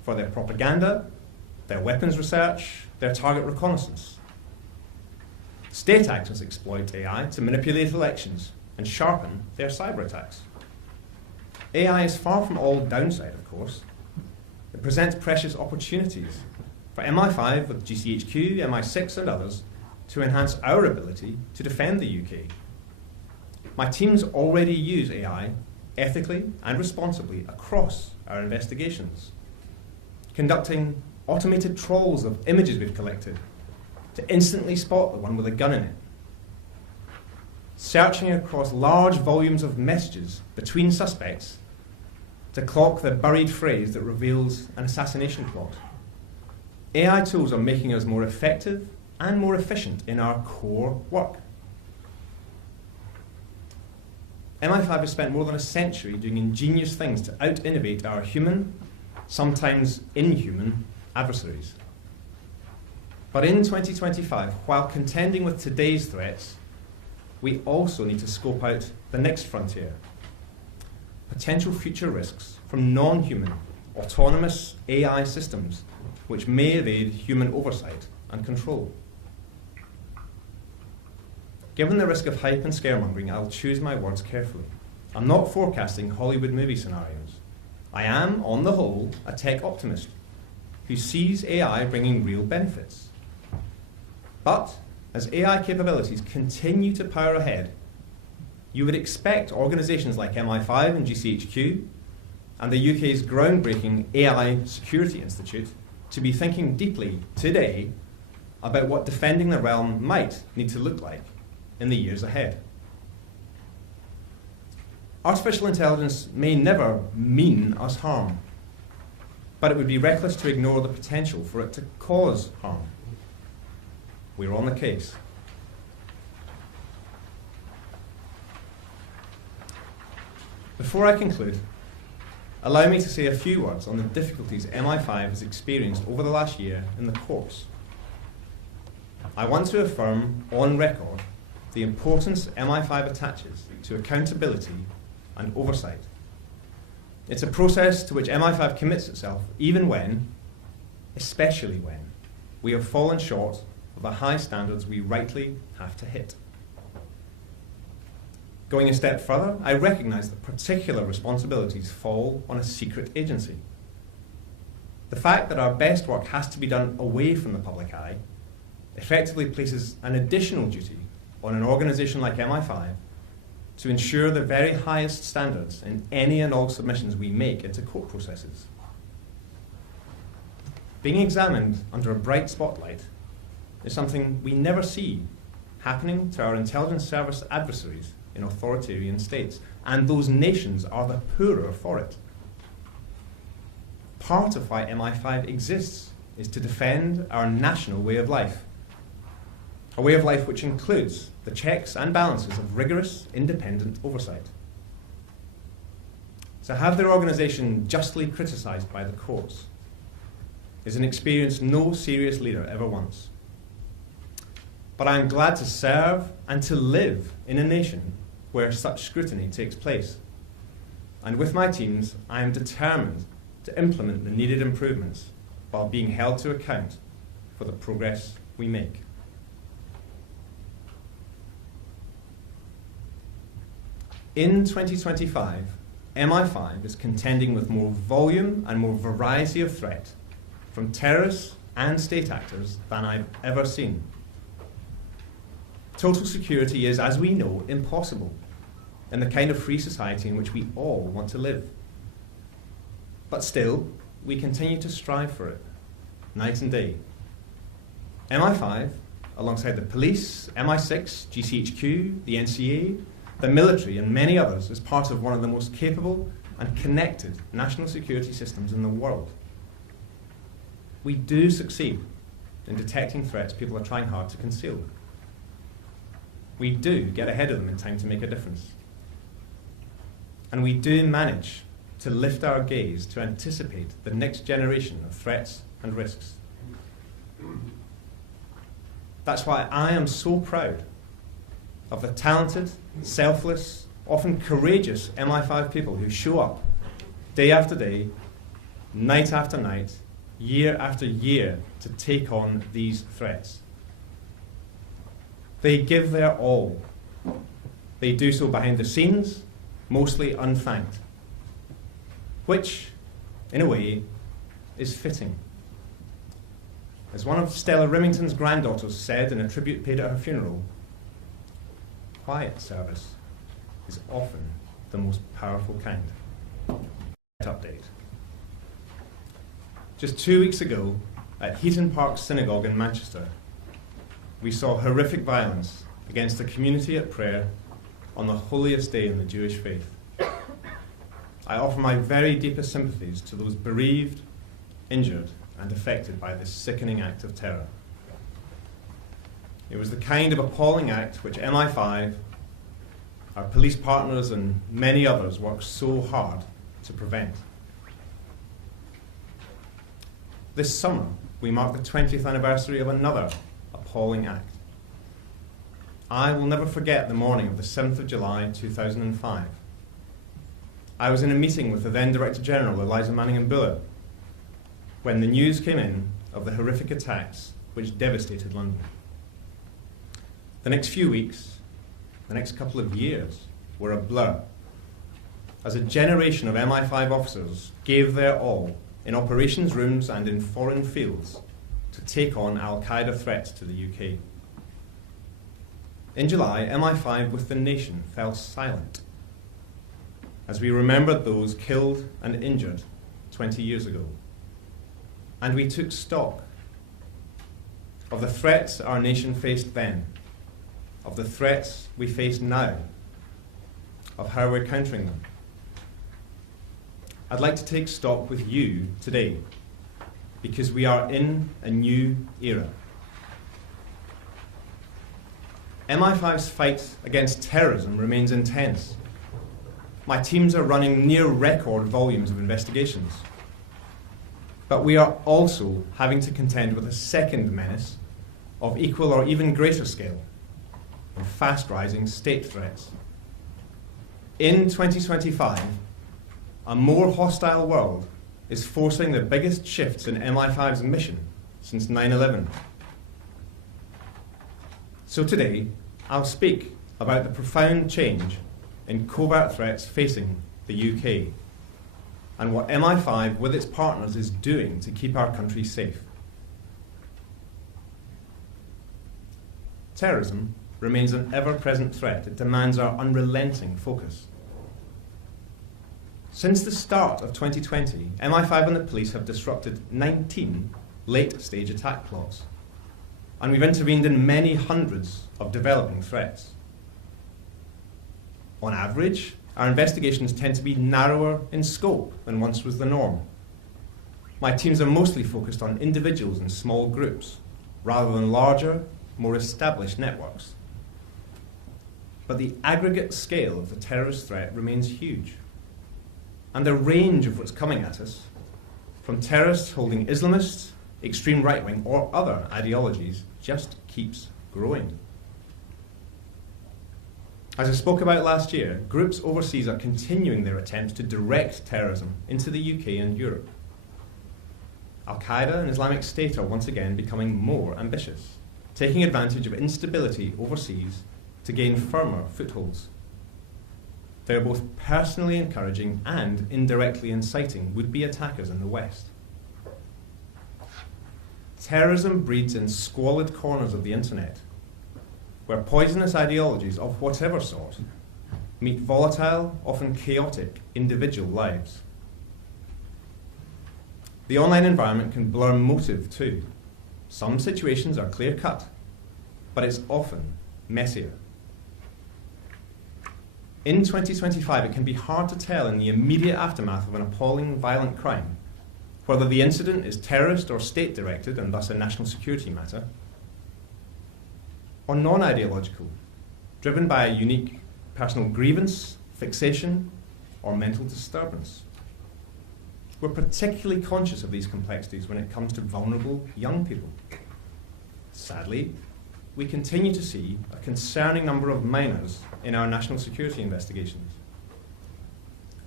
for their propaganda, their weapons research, their target reconnaissance. State actors exploit AI to manipulate elections and sharpen their cyber attacks. AI is far from all downside, of course. It presents precious opportunities for MI5 with GCHQ, MI6 and others to enhance our ability to defend the UK. My teams already use AI ethically and responsibly across our investigations, conducting automated trawls of images we've collected to instantly spot the one with a gun in it, searching across large volumes of messages between suspects to clock the buried phrase that reveals an assassination plot. AI tools are making us more effective and more efficient in our core work. MI5 has spent more than a century doing ingenious things to out-innovate our human, sometimes inhuman, adversaries. But in 2025, while contending with today's threats, we also need to scope out the next frontier. Potential future risks from non-human, autonomous AI systems which may evade human oversight and control. Given the risk of hype and scaremongering, I'll choose my words carefully. I'm not forecasting Hollywood movie scenarios. I am, on the whole, a tech optimist who sees AI bringing real benefits. But as AI capabilities continue to power ahead, you would expect organisations like MI5 and GCHQ and the UK's groundbreaking AI Security Institute to be thinking deeply today about what defending the realm might need to look like in the years ahead. Artificial intelligence may never mean us harm, but it would be reckless to ignore the potential for it to cause harm. We're on the case. Before I conclude, allow me to say a few words on the difficulties MI5 has experienced over the last year in the courts. I want to affirm on record the importance MI5 attaches to accountability and oversight. It's a process to which MI5 commits itself even when, especially when, we have fallen short of the high standards we rightly have to hit. Going a step further, I recognise that particular responsibilities fall on a secret agency. The fact that our best work has to be done away from the public eye effectively places an additional duty on an organisation like MI5 to ensure the very highest standards in any and all submissions we make into court processes. Being examined under a bright spotlight is something we never see happening to our intelligence service adversaries in authoritarian states, and those nations are the poorer for it. Part of why MI5 exists is to defend our national way of life, a way of life which includes the checks and balances of rigorous, independent oversight. To have their organisation justly criticised by the courts is an experience no serious leader ever wants. But I am glad to serve and to live in a nation where such scrutiny takes place. And with my teams, I am determined to implement the needed improvements while being held to account for the progress we make. In 2025, MI5 is contending with more volume and more variety of threat from terrorists and state actors than I've ever seen. Total security is, as we know, impossible in the kind of free society in which we all want to live. But still, we continue to strive for it, night and day. MI5, alongside the police, MI6, GCHQ, the NCA, the military and many others, is part of one of the most capable and connected national security systems in the world. We do succeed in detecting threats people are trying hard to conceal. We do get ahead of them in time to make a difference. And we do manage to lift our gaze to anticipate the next generation of threats and risks. That's why I am so proud of the talented, selfless, often courageous MI5 people who show up day after day night after night, year after year, to take on these threats. They give their all. They do so behind the scenes, mostly unthanked, which, in a way, is fitting. As one of Stella Rimington's granddaughters said in a tribute paid at her funeral, quiet service is often the most powerful kind. Update. Just 2 weeks ago, at Heaton Park Synagogue in Manchester, we saw horrific violence against a community at prayer on the holiest day in the Jewish faith. I offer my very deepest sympathies to those bereaved, injured, and affected by this sickening act of terror. It was the kind of appalling act which MI5, our police partners, and many others worked so hard to prevent. This summer, we mark the 20th anniversary of another appalling act. I will never forget the morning of the 7th of July 2005. I was in a meeting with the then Director General, Eliza Manningham-Buller, when the news came in of the horrific attacks which devastated London. The next few weeks, the next couple of years, were a blur, as a generation of MI5 officers gave their all in operations rooms and in foreign fields to take on Al-Qaeda threats to the UK. In July, MI5 with the nation fell silent as we remembered those killed and injured 20 years ago. And we took stock of the threats our nation faced then, of the threats we face now, of how we're countering them. I'd like to take stock with you today, because we are in a new era. MI5's fight against terrorism remains intense. My teams are running near record volumes of investigations. But we are also having to contend with a second menace of equal or even greater scale, and fast-rising state threats. In 2025, a more hostile world is forcing the biggest shifts in MI5's mission since 9/11. So today, I'll speak about the profound change in covert threats facing the UK and what MI5 with its partners is doing to keep our country safe. Terrorism remains an ever-present threat. It demands our unrelenting focus. Since the start of 2020, MI5 and the police have disrupted 19 late-stage attack plots, and we've intervened in many hundreds of developing threats. On average, our investigations tend to be narrower in scope than once was the norm. My teams are mostly focused on individuals and small groups, rather than larger, more established networks. But the aggregate scale of the terrorist threat remains huge. And the range of what's coming at us, from terrorists holding Islamist, extreme right-wing, or other ideologies, just keeps growing. As I spoke about last year, groups overseas are continuing their attempts to direct terrorism into the UK and Europe. Al-Qaeda and Islamic State are once again becoming more ambitious, taking advantage of instability overseas to gain firmer footholds. They're both personally encouraging and indirectly inciting would-be attackers in the West. Terrorism breeds in squalid corners of the internet, where poisonous ideologies of whatever sort meet volatile, often chaotic, individual lives. The online environment can blur motive too. Some situations are clear-cut, but it's often messier. In 2025, it can be hard to tell in the immediate aftermath of an appalling violent crime whether the incident is terrorist or state-directed and thus a national security matter, or non-ideological, driven by a unique personal grievance, fixation, or mental disturbance. We're particularly conscious of these complexities when it comes to vulnerable young people. Sadly, we continue to see a concerning number of minors in our national security investigations.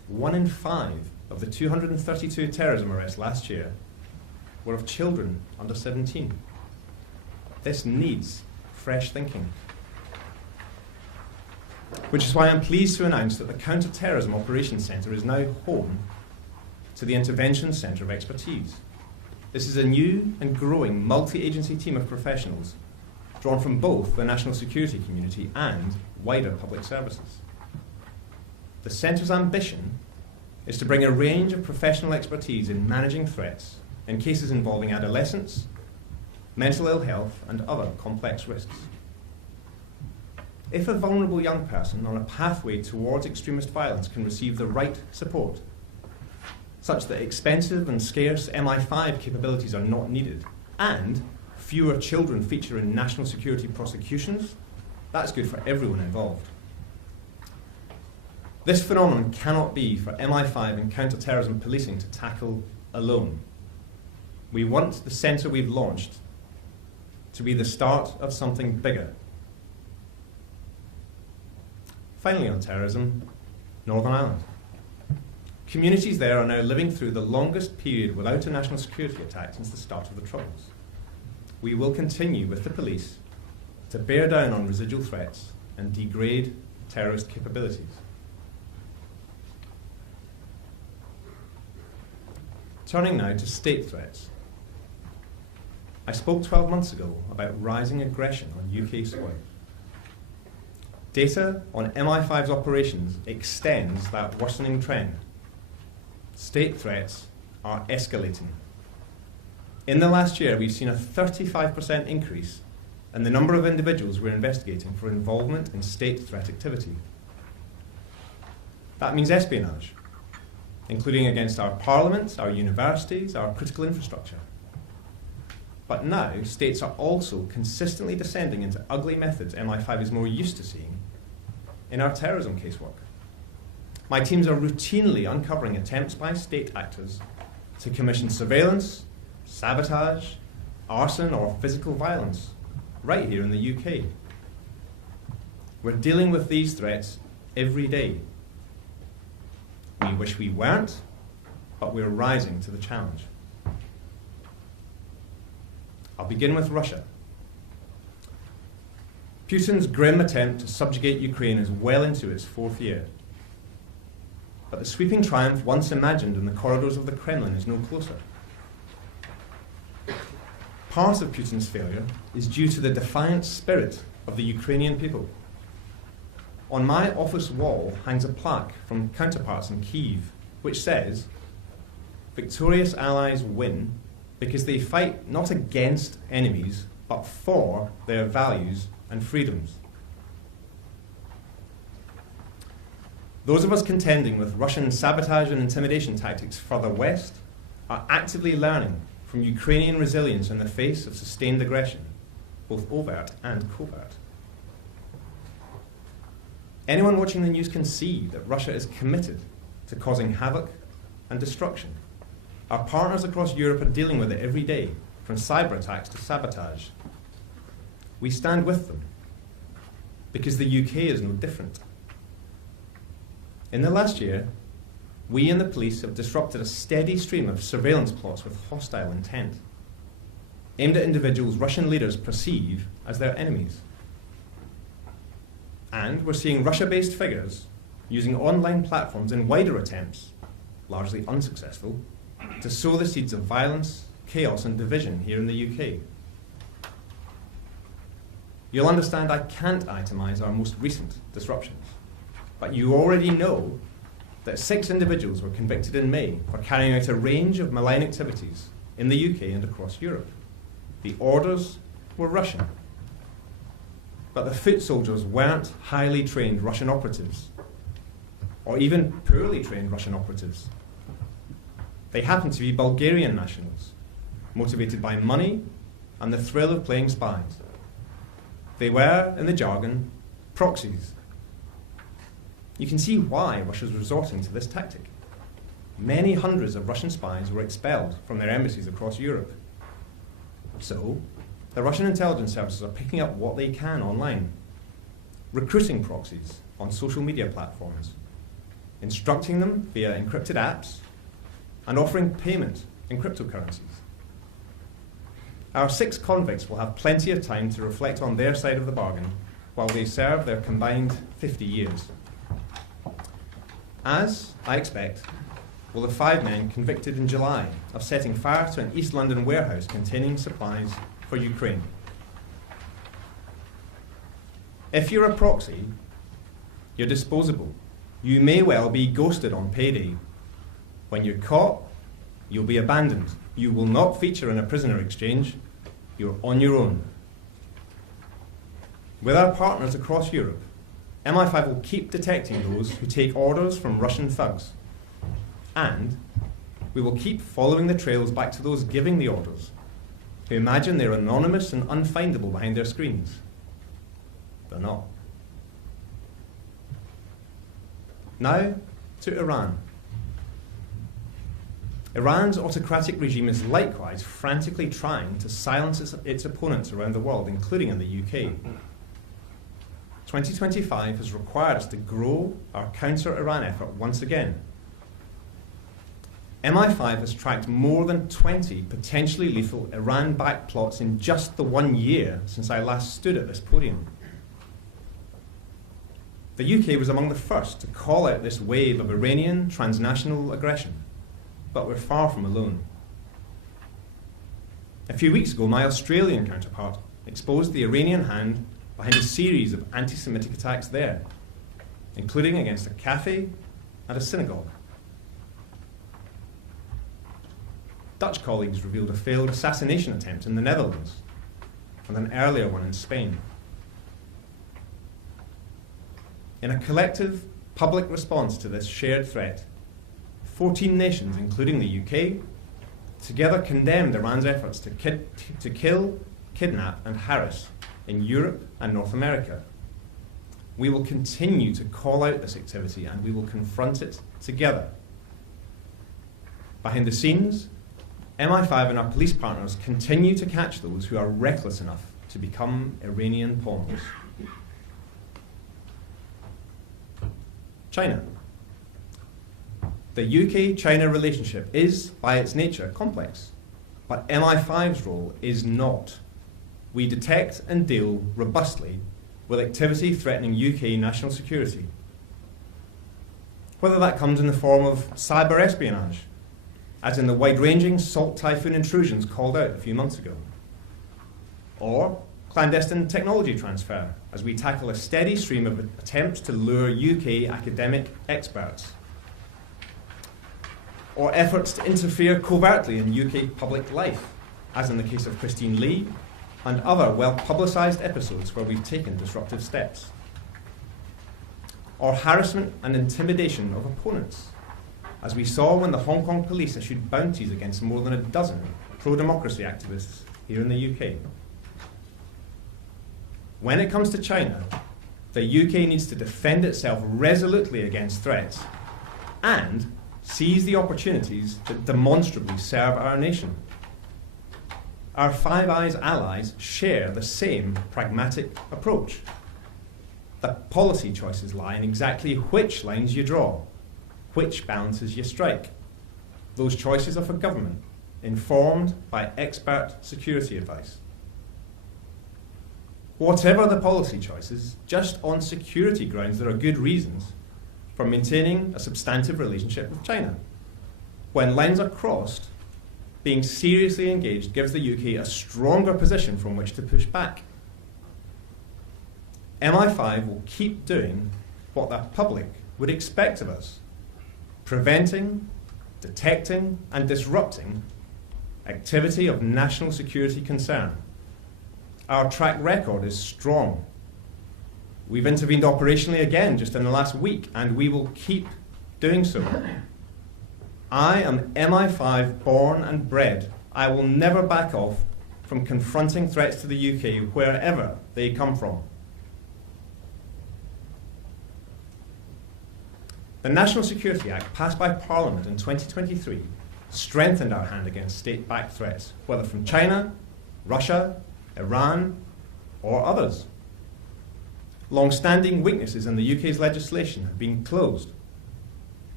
1 in 5 of the 232 terrorism arrests last year were of children under 17. This needs fresh thinking. Which is why I'm pleased to announce that the Counter-Terrorism Operations Centre is now home to the Intervention Centre of Expertise. This is a new and growing multi-agency team of professionals drawn from both the national security community and wider public services. The Centre's ambition is to bring a range of professional expertise in managing threats in cases involving adolescents, mental ill health, and other complex risks. If a vulnerable young person on a pathway towards extremist violence can receive the right support, such that expensive and scarce MI5 capabilities are not needed, and fewer children feature in national security prosecutions, that's good for everyone involved. This phenomenon cannot be for MI5 and counter-terrorism policing to tackle alone. We want the centre we've launched to be the start of something bigger. Finally, on terrorism, Northern Ireland. Communities there are now living through the longest period without a national security attack since the start of the Troubles. We will continue with the police to bear down on residual threats and degrade terrorist capabilities. Turning now to state threats. I spoke 12 months ago about rising aggression on UK soil. Data on MI5's operations extends that worsening trend. State threats are escalating. In the last year, we've seen a 35% increase in the number of individuals we're investigating for involvement in state threat activity. That means espionage, including against our parliaments, our universities, our critical infrastructure. But now, states are also consistently descending into ugly methods MI5 is more used to seeing in our terrorism casework. My teams are routinely uncovering attempts by state actors to commission surveillance, sabotage, arson, or physical violence right here in the UK. We're dealing with these threats every day. We wish we weren't, but we're rising to the challenge. I'll begin with Russia. Putin's grim attempt to subjugate Ukraine is well into its 4th year. But the sweeping triumph once imagined in the corridors of the Kremlin is no closer. Part of Putin's failure is due to the defiant spirit of the Ukrainian people. On my office wall hangs a plaque from counterparts in Kyiv, which says, "Victorious allies win because they fight not against enemies, but for their values and freedoms." Those of us contending with Russian sabotage and intimidation tactics further west are actively learning from Ukrainian resilience in the face of sustained aggression, both overt and covert. Anyone watching the news can see that Russia is committed to causing havoc and destruction. Our partners across Europe are dealing with it every day, from cyber attacks to sabotage. We stand with them, because the UK is no different. In the last year, we and the police have disrupted a steady stream of surveillance plots with hostile intent, aimed at individuals Russian leaders perceive as their enemies. And we're seeing Russia-based figures using online platforms in wider attempts, largely unsuccessful, to sow the seeds of violence, chaos, and division here in the UK. You'll understand I can't itemize our most recent disruptions, but you already know that 6 individuals were convicted in May for carrying out a range of malign activities in the UK and across Europe. The orders were Russian, but the foot soldiers weren't highly trained Russian operatives, or even poorly trained Russian operatives. They happened to be Bulgarian nationals, motivated by money and the thrill of playing spies. They were, in the jargon, proxies. You can see why Russia's resorting to this tactic. Many hundreds of Russian spies were expelled from their embassies across Europe. So, the Russian intelligence services are picking up what they can online, recruiting proxies on social media platforms, instructing them via encrypted apps, and offering payment in cryptocurrencies. Our 6 convicts will have plenty of time to reflect on their side of the bargain while they serve their combined 50 years. As I expect, will the 5 men convicted in July of setting fire to an East London warehouse containing supplies for Ukraine. If you're a proxy, you're disposable. You may well be ghosted on payday. When you're caught, you'll be abandoned. You will not feature in a prisoner exchange. You're on your own. With our partners across Europe, MI5 will keep detecting those who take orders from Russian thugs. And we will keep following the trails back to those giving the orders, who imagine they're anonymous and unfindable behind their screens. They're not. Now to Iran. Iran's autocratic regime is likewise frantically trying to silence its opponents around the world, including in the UK. 2025 has required us to grow our counter-Iran effort once again. MI5 has tracked more than 20 potentially lethal Iran-backed plots in just the 1 year since I last stood at this podium. The UK was among the first to call out this wave of Iranian transnational aggression, but we're far from alone. A few weeks ago, my Australian counterpart exposed the Iranian hand behind a series of anti-Semitic attacks there, including against a cafe and a synagogue. Dutch colleagues revealed a failed assassination attempt in the Netherlands and an earlier one in Spain. In a collective public response to this shared threat, 14 nations, including the UK, together condemned Iran's efforts to kill, kidnap, and harass in Europe and North America. We will continue to call out this activity and we will confront it together. Behind the scenes, MI5 and our police partners continue to catch those who are reckless enough to become Iranian pawns. China. The UK-China relationship is, by its nature, complex, but MI5's role is not. We detect and deal robustly with activity threatening UK national security. Whether that comes in the form of cyber espionage, as in the wide-ranging Salt Typhoon intrusions called out a few months ago, or clandestine technology transfer, as we tackle a steady stream of attempts to lure UK academic experts, or efforts to interfere covertly in UK public life, as in the case of Christine Lee and other well-publicised episodes where we've taken disruptive steps, or harassment and intimidation of opponents, as we saw when the Hong Kong police issued bounties against more than a dozen pro-democracy activists here in the UK. When it comes to China, the UK needs to defend itself resolutely against threats and seize the opportunities that demonstrably serve our nation. Our Five Eyes allies share the same pragmatic approach. The policy choices lie in exactly which lines you draw, which balances you strike. Those choices are for government, informed by expert security advice. Whatever the policy choices, just on security grounds, there are good reasons for maintaining a substantive relationship with China. When lines are crossed, being seriously engaged gives the UK a stronger position from which to push back. MI5 will keep doing what the public would expect of us, preventing, detecting, and disrupting activity of national security concern. Our track record is strong. We've intervened operationally again just in the last week, and we will keep doing so. I am MI5 born and bred. I will never back off from confronting threats to the UK wherever they come from. The National Security Act, passed by Parliament in 2023, strengthened our hand against state-backed threats, whether from China, Russia, Iran, or others. Long-standing weaknesses in the UK's legislation have been closed.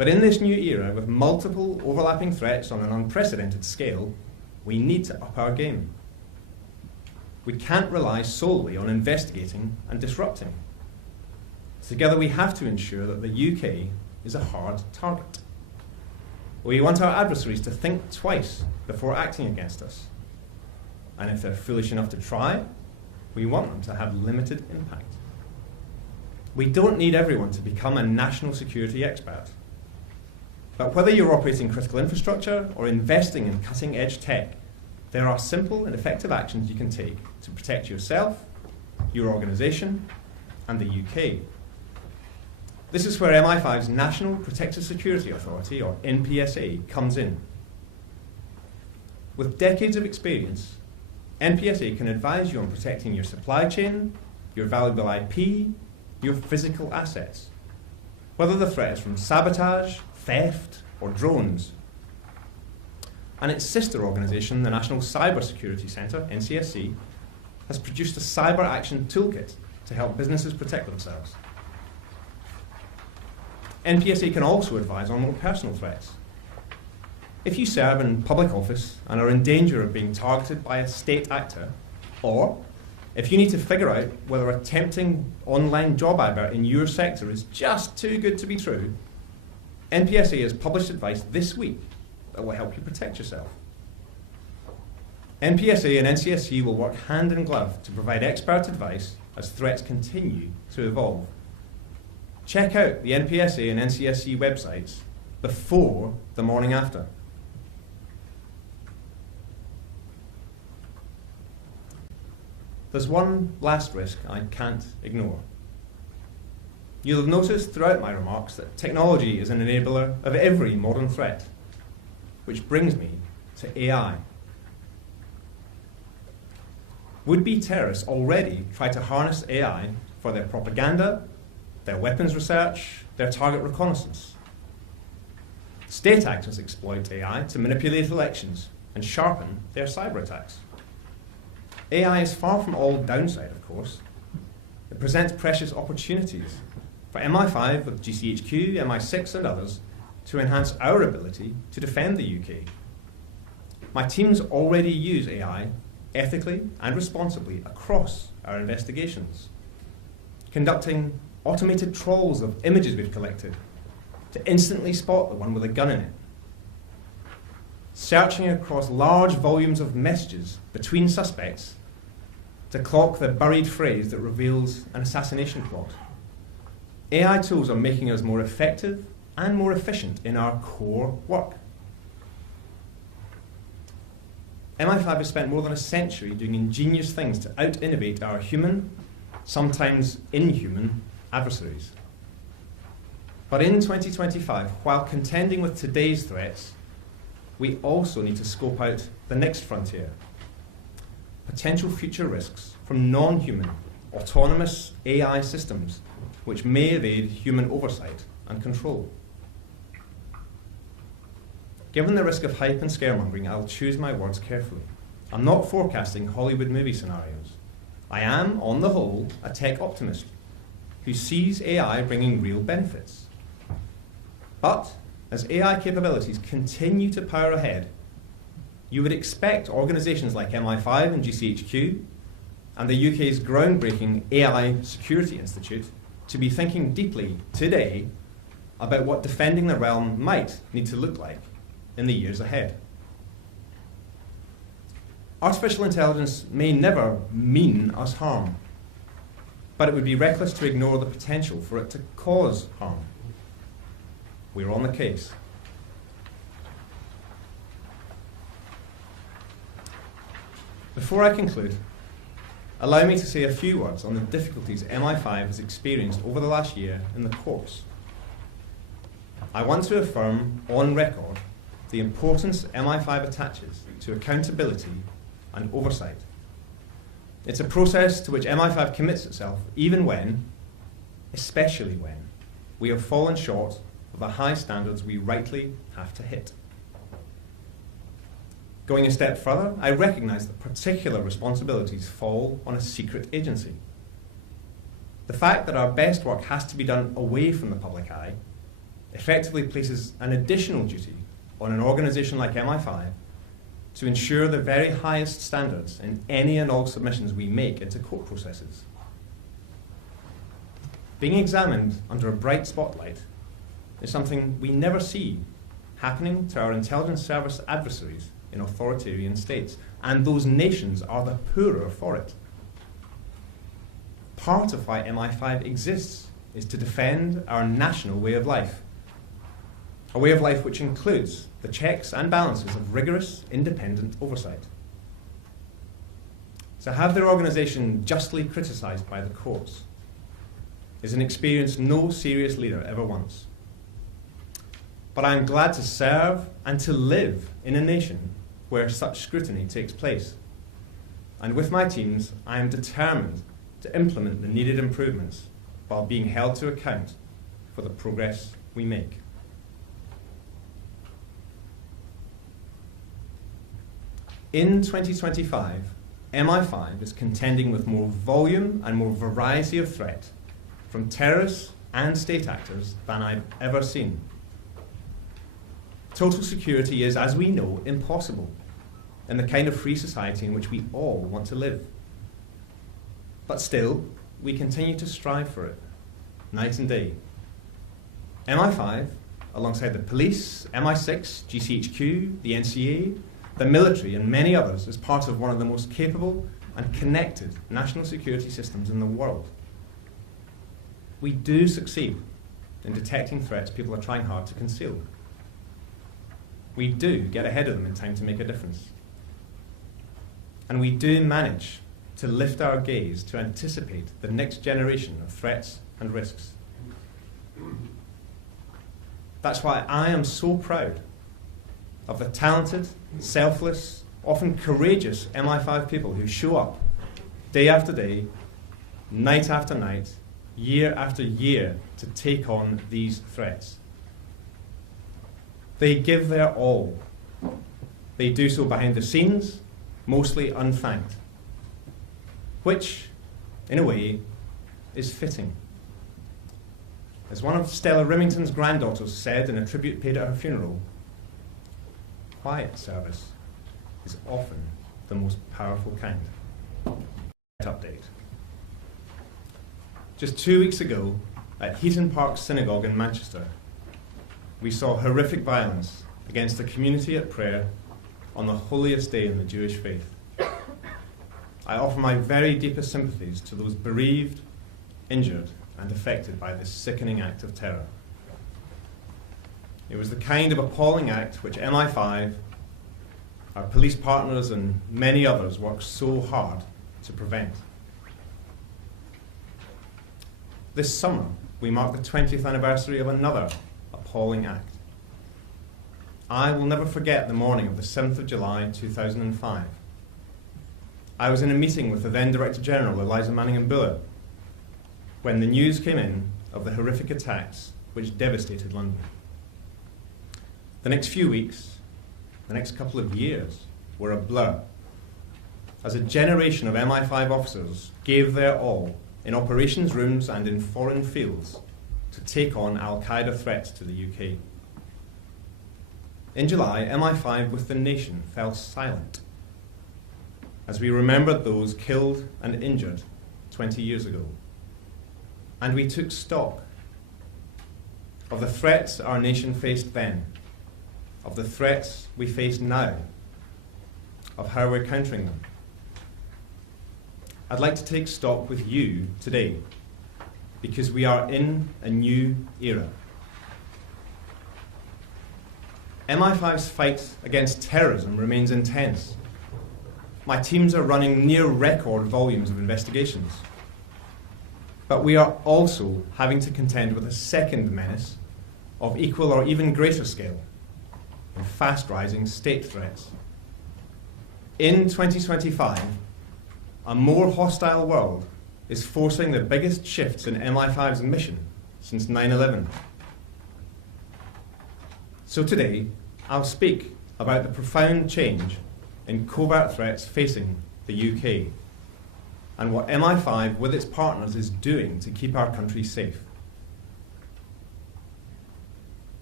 But in this new era, with multiple overlapping threats on an unprecedented scale, we need to up our game. We can't rely solely on investigating and disrupting. Together we have to ensure that the UK is a hard target. We want our adversaries to think twice before acting against us. And if they're foolish enough to try, we want them to have limited impact. We don't need everyone to become a national security expert. But whether you're operating critical infrastructure or investing in cutting-edge tech, there are simple and effective actions you can take to protect yourself, your organisation, and the UK. This is where MI5's National Protected Security Authority, or NPSA, comes in. With decades of experience, NPSA can advise you on protecting your supply chain, your valuable IP, your physical assets, whether the threat is from sabotage, theft, or drones. And its sister organisation, the National Cyber Security Centre, NCSC, has produced a cyber action toolkit to help businesses protect themselves. NPSA can also advise on more personal threats. If you serve in public office and are in danger of being targeted by a state actor, or if you need to figure out whether a tempting online job advert in your sector is just too good to be true, NPSA has published advice this week that will help you protect yourself. NPSA and NCSC will work hand in glove to provide expert advice as threats continue to evolve. Check out the NPSA and NCSC websites before the morning after. There's one last risk I can't ignore. You'll have noticed throughout my remarks that technology is an enabler of every modern threat, which brings me to AI. Would-be terrorists already try to harness AI for their propaganda, their weapons research, their target reconnaissance. State actors exploit AI to manipulate elections and sharpen their cyber attacks. AI is far from all downside, of course. It presents precious opportunities for MI5 with GCHQ, MI6 and others to enhance our ability to defend the UK. My teams already use AI ethically and responsibly across our investigations, conducting automated trawls of images we've collected to instantly spot the one with a gun in it, searching across large volumes of messages between suspects to clock the buried phrase that reveals an assassination plot. AI tools are making us more effective and more efficient in our core work. MI5 has spent more than a century doing ingenious things to out-innovate our human, sometimes inhuman, adversaries. But in 2025, while contending with today's threats, we also need to scope out the next frontier. Potential future risks from non-human, autonomous AI systems which may evade human oversight and control. Given the risk of hype and scaremongering, I'll choose my words carefully. I'm not forecasting Hollywood movie scenarios. I am, on the whole, a tech optimist who sees AI bringing real benefits. But as AI capabilities continue to power ahead, you would expect organisations like MI5 and GCHQ and the UK's groundbreaking AI Security Institute to be thinking deeply today about what defending the realm might need to look like in the years ahead. Artificial intelligence may never mean us harm, but it would be reckless to ignore the potential for it to cause harm. We're on the case. Before I conclude, allow me to say a few words on the difficulties MI5 has experienced over the last year in the courts. I want to affirm on record the importance MI5 attaches to accountability and oversight. It's a process to which MI5 commits itself even when, especially when, we have fallen short of the high standards we rightly have to hit. Going a step further, I recognise that particular responsibilities fall on a secret agency. The fact that our best work has to be done away from the public eye effectively places an additional duty on an organisation like MI5 to ensure the very highest standards in any and all submissions we make into court processes. Being examined under a bright spotlight is something we never see happening to our intelligence service adversaries in authoritarian states, and those nations are the poorer for it. Part of why MI5 exists is to defend our national way of life, a way of life which includes the checks and balances of rigorous, independent oversight. To have their organisation justly criticised by the courts is an experience no serious leader ever wants. But I am glad to serve and to live in a nation where such scrutiny takes place. And with my teams, I am determined to implement the needed improvements while being held to account for the progress we make. In 2025, MI5 is contending with more volume and more variety of threat from terrorists and state actors than I've ever seen. Total security is, as we know, impossible in the kind of free society in which we all want to live. But still, we continue to strive for it, night and day. MI5, alongside the police, MI6, GCHQ, the NCA, the military and many others, is part of one of the most capable and connected national security systems in the world. We do succeed in detecting threats people are trying hard to conceal. We do get ahead of them in time to make a difference. And we do manage to lift our gaze to anticipate the next generation of threats and risks. That's why I am so proud of the talented, selfless, often courageous MI5 people who show up day after day, night after night, year after year to take on these threats. They give their all. They do so behind the scenes, mostly unthanked, which, in a way, is fitting. As one of Stella Rimington's granddaughters said in a tribute paid at her funeral, quiet service is often the most powerful kind. Update. Just 2 weeks ago, at Heaton Park Synagogue in Manchester, we saw horrific violence against a community at prayer on the holiest day in the Jewish faith. I offer my very deepest sympathies to those bereaved, injured, and affected by this sickening act of terror. It was the kind of appalling act which MI5, our police partners, and many others worked so hard to prevent. This summer, we mark the 20th anniversary of another appalling act. I will never forget the morning of the 7th of July 2005. I was in a meeting with the then Director General, Eliza Manningham-Buller, when the news came in of the horrific attacks which devastated London. The next few weeks, the next couple of years, were a blur, as a generation of MI5 officers gave their all in operations rooms and in foreign fields to take on Al-Qaeda threats to the UK. In July, MI5 with the nation fell silent as we remembered those killed and injured 20 years ago. And we took stock of the threats our nation faced then, of the threats we face now, of how we're countering them. I'd like to take stock with you today, because we are in a new era. MI5's fight against terrorism remains intense. My teams are running near record volumes of investigations. But we are also having to contend with a second menace of equal or even greater scale, in fast-rising state threats. In 2025, a more hostile world is forcing the biggest shifts in MI5's mission since 9/11. So today, I'll speak about the profound change in covert threats facing the UK and what MI5 with its partners is doing to keep our country safe.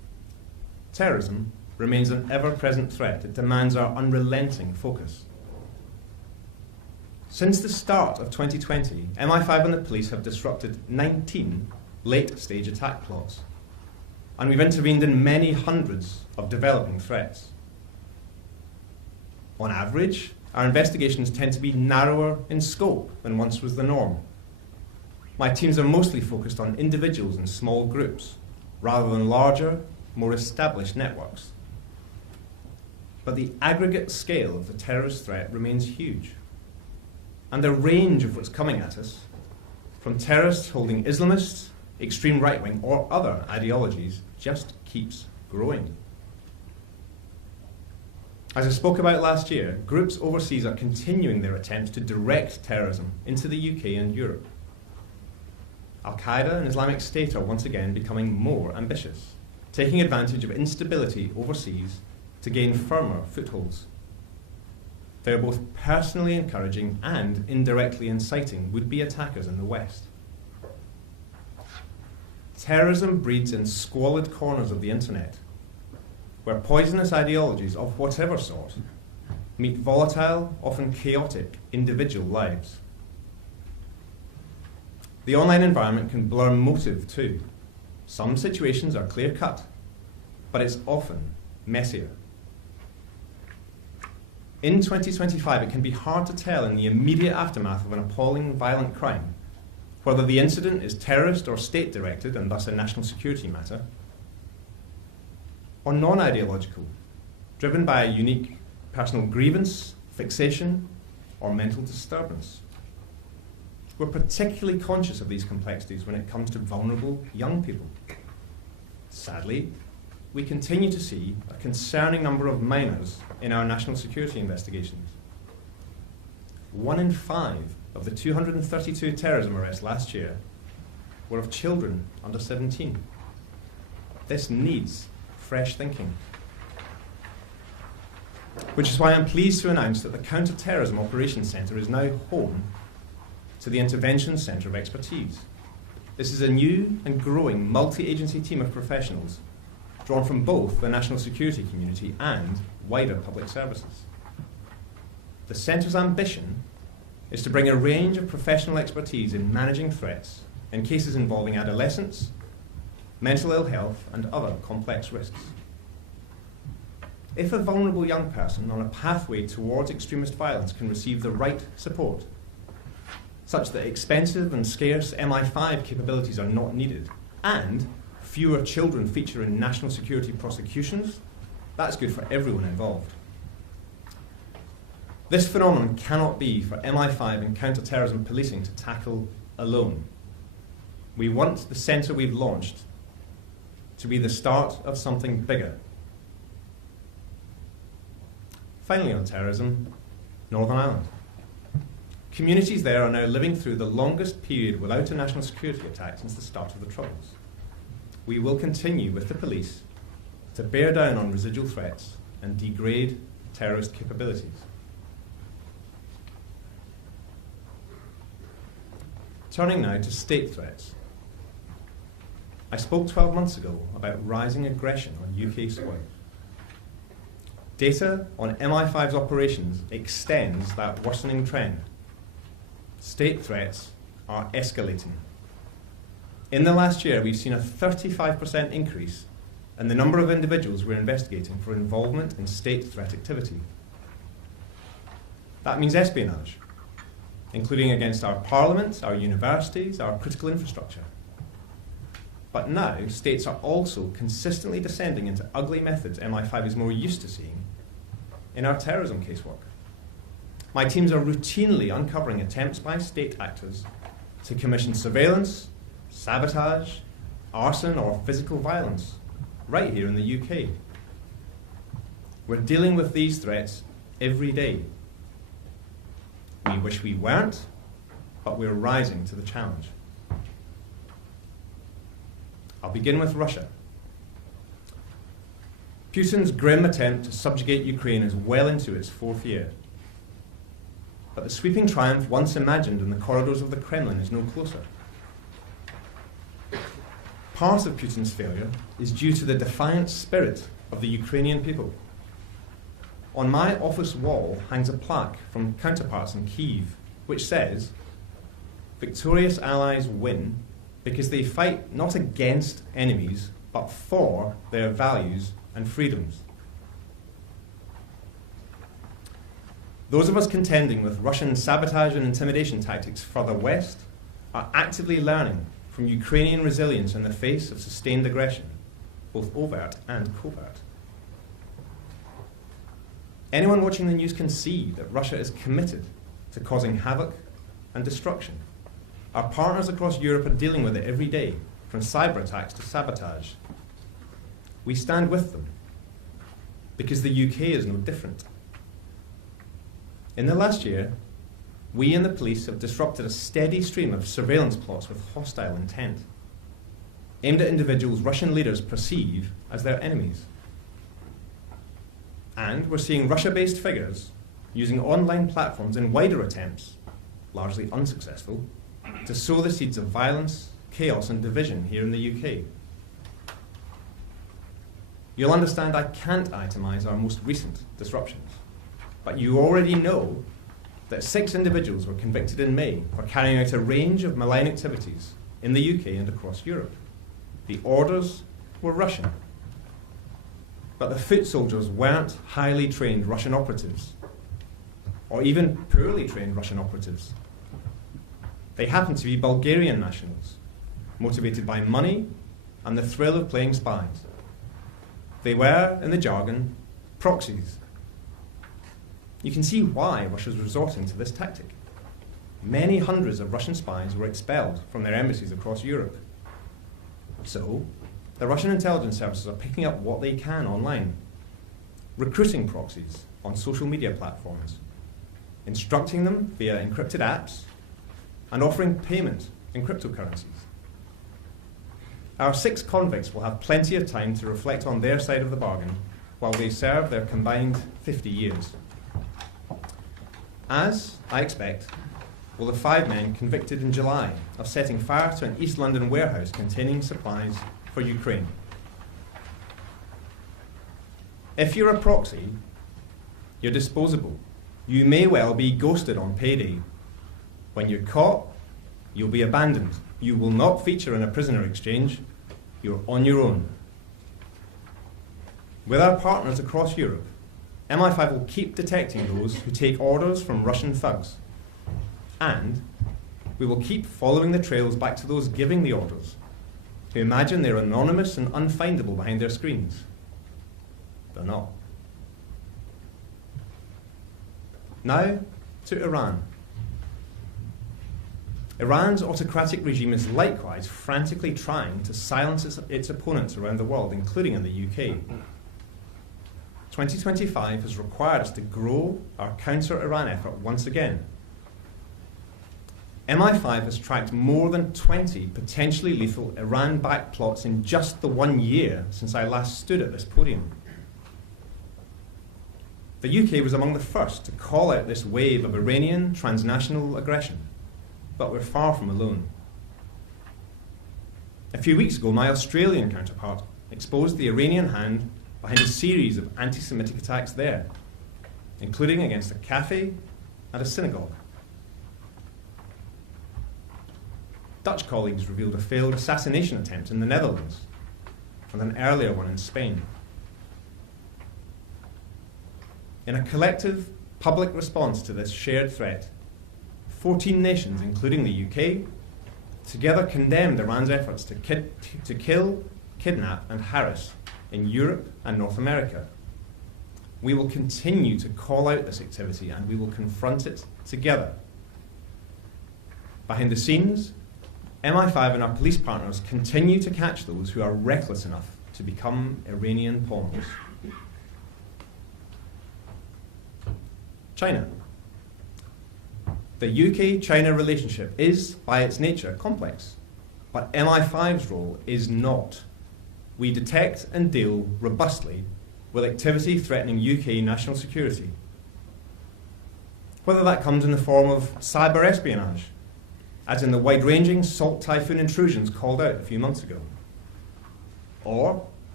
terrorism remains an ever-present threat. It demands our unrelenting focus. Since the start of 2020, MI5 and the police have disrupted 19 late-stage attack plots, and we've intervened in many hundreds of developing threats. On average, our investigations tend to be narrower in scope than once was the norm. My teams are mostly focused on individuals and small groups, rather than larger, more established networks. But the aggregate scale of the terrorist threat remains huge. And the range of what's coming at us, from terrorists holding Islamist, extreme right-wing, or other ideologies, just keeps growing. As I spoke about last year, groups overseas are continuing their attempts to direct terrorism into the UK and Europe. Al-Qaeda and Islamic State are once again becoming more ambitious, taking advantage of instability overseas to gain firmer footholds. They are both personally encouraging and indirectly inciting would-be attackers in the West. Terrorism breeds in squalid corners of the internet, where poisonous ideologies of whatever sort meet volatile, often chaotic, individual lives. The online environment can blur motive too. Some situations are clear-cut, but it's often messier. In 2025, it can be hard to tell in the immediate aftermath of an appalling violent crime whether the incident is terrorist or state-directed and thus a national security matter, or non-ideological, driven by a unique personal grievance, fixation, or mental disturbance. We're particularly conscious of these complexities when it comes to vulnerable young people. Sadly, we continue to see a concerning number of minors in our national security investigations. 1 in 5 of the 232 terrorism arrests last year were of children under 17. This needs fresh thinking. Which is why I'm pleased to announce that the Counter-Terrorism Operations Centre is now home to the Intervention Centre of Expertise. This is a new and growing multi-agency team of professionals drawn from both the national security community and wider public services. The Centre's ambition is to bring a range of professional expertise in managing threats in cases involving adolescents, mental ill health, and other complex risks. If a vulnerable young person on a pathway towards extremist violence can receive the right support, such that expensive and scarce MI5 capabilities are not needed, and fewer children feature in national security prosecutions, that's good for everyone involved. This phenomenon cannot be for MI5 and counter-terrorism policing to tackle alone. We want the centre we've launched to be the start of something bigger. Finally, on terrorism, Northern Ireland. Communities there are now living through the longest period without a national security attack since the start of the Troubles. We will continue with the police to bear down on residual threats and degrade terrorist capabilities. Turning now to state threats. I spoke 12 months ago about rising aggression on UK soil. Data on MI5's operations extends that worsening trend. State threats are escalating. In the last year, we've seen a 35% increase in the number of individuals we're investigating for involvement in state threat activity. That means espionage, including against our parliament, our universities, our critical infrastructure. But now, states are also consistently descending into ugly methods MI5 is more used to seeing in our terrorism casework. My teams are routinely uncovering attempts by state actors to commission surveillance, sabotage, arson, or physical violence right here in the UK. We're dealing with these threats every day. We wish we weren't, but we're rising to the challenge. I'll begin with Russia. Putin's grim attempt to subjugate Ukraine is well into its 4th year. But the sweeping triumph once imagined in the corridors of the Kremlin is no closer. Part of Putin's failure is due to the defiant spirit of the Ukrainian people. On my office wall hangs a plaque from counterparts in Kyiv, which says, "Victorious allies win because they fight not against enemies, but for their values and freedoms." Those of us contending with Russian sabotage and intimidation tactics further west are actively learning from Ukrainian resilience in the face of sustained aggression, both overt and covert. Anyone watching the news can see that Russia is committed to causing havoc and destruction. Our partners across Europe are dealing with it every day, from cyber attacks to sabotage. We stand with them because the UK is no different. In the last year, we and the police have disrupted a steady stream of surveillance plots with hostile intent, aimed at individuals Russian leaders perceive as their enemies. And we're seeing Russia-based figures using online platforms in wider attempts, largely unsuccessful, to sow the seeds of violence, chaos and division here in the UK. You'll understand I can't itemize our most recent disruptions, but you already know that 6 individuals were convicted in May for carrying out a range of malign activities in the UK and across Europe. The orders were Russian, but the foot soldiers weren't highly trained Russian operatives, or even poorly trained Russian operatives. They happened to be Bulgarian nationals, motivated by money and the thrill of playing spies. They were, in the jargon, proxies. You can see why Russia's resorting to this tactic. Many hundreds of Russian spies were expelled from their embassies across Europe. So, the Russian intelligence services are picking up what they can online, recruiting proxies on social media platforms, instructing them via encrypted apps, and offering payment in cryptocurrencies. Our 6 convicts will have plenty of time to reflect on their side of the bargain while they serve their combined 50 years. As I expect, will the 5 men convicted in July of setting fire to an East London warehouse containing supplies for Ukraine. If you're a proxy, you're disposable. You may well be ghosted on payday. When you're caught, you'll be abandoned. You will not feature in a prisoner exchange. You're on your own. With our partners across Europe, MI5 will keep detecting those who take orders from Russian thugs. And we will keep following the trails back to those giving the orders, who imagine they're anonymous and unfindable behind their screens. They're not. Now to Iran. Iran's autocratic regime is likewise frantically trying to silence its opponents around the world, including in the UK. 2025 has required us to grow our counter-Iran effort once again. MI5 has tracked more than 20 potentially lethal Iran-backed plots in just the 1 year since I last stood at this podium. The UK was among the first to call out this wave of Iranian transnational aggression, but we're far from alone. A few weeks ago, my Australian counterpart exposed the Iranian hand behind a series of anti-Semitic attacks there, including against a cafe and a synagogue. Dutch colleagues revealed a failed assassination attempt in the Netherlands and an earlier one in Spain. In a collective public response to this shared threat, 14 nations, including the UK, together condemned Iran's efforts to kill, kidnap and harass in Europe and North America. We will continue to call out this activity and we will confront it together. Behind the scenes, MI5 and our police partners continue to catch those who are reckless enough to become Iranian pawns. China. The UK-China relationship is, by its nature, complex, but MI5's role is not. We detect and deal robustly with activity threatening UK national security. Whether that comes in the form of cyber espionage, as in the wide-ranging Salt Typhoon intrusions called out a few months ago, or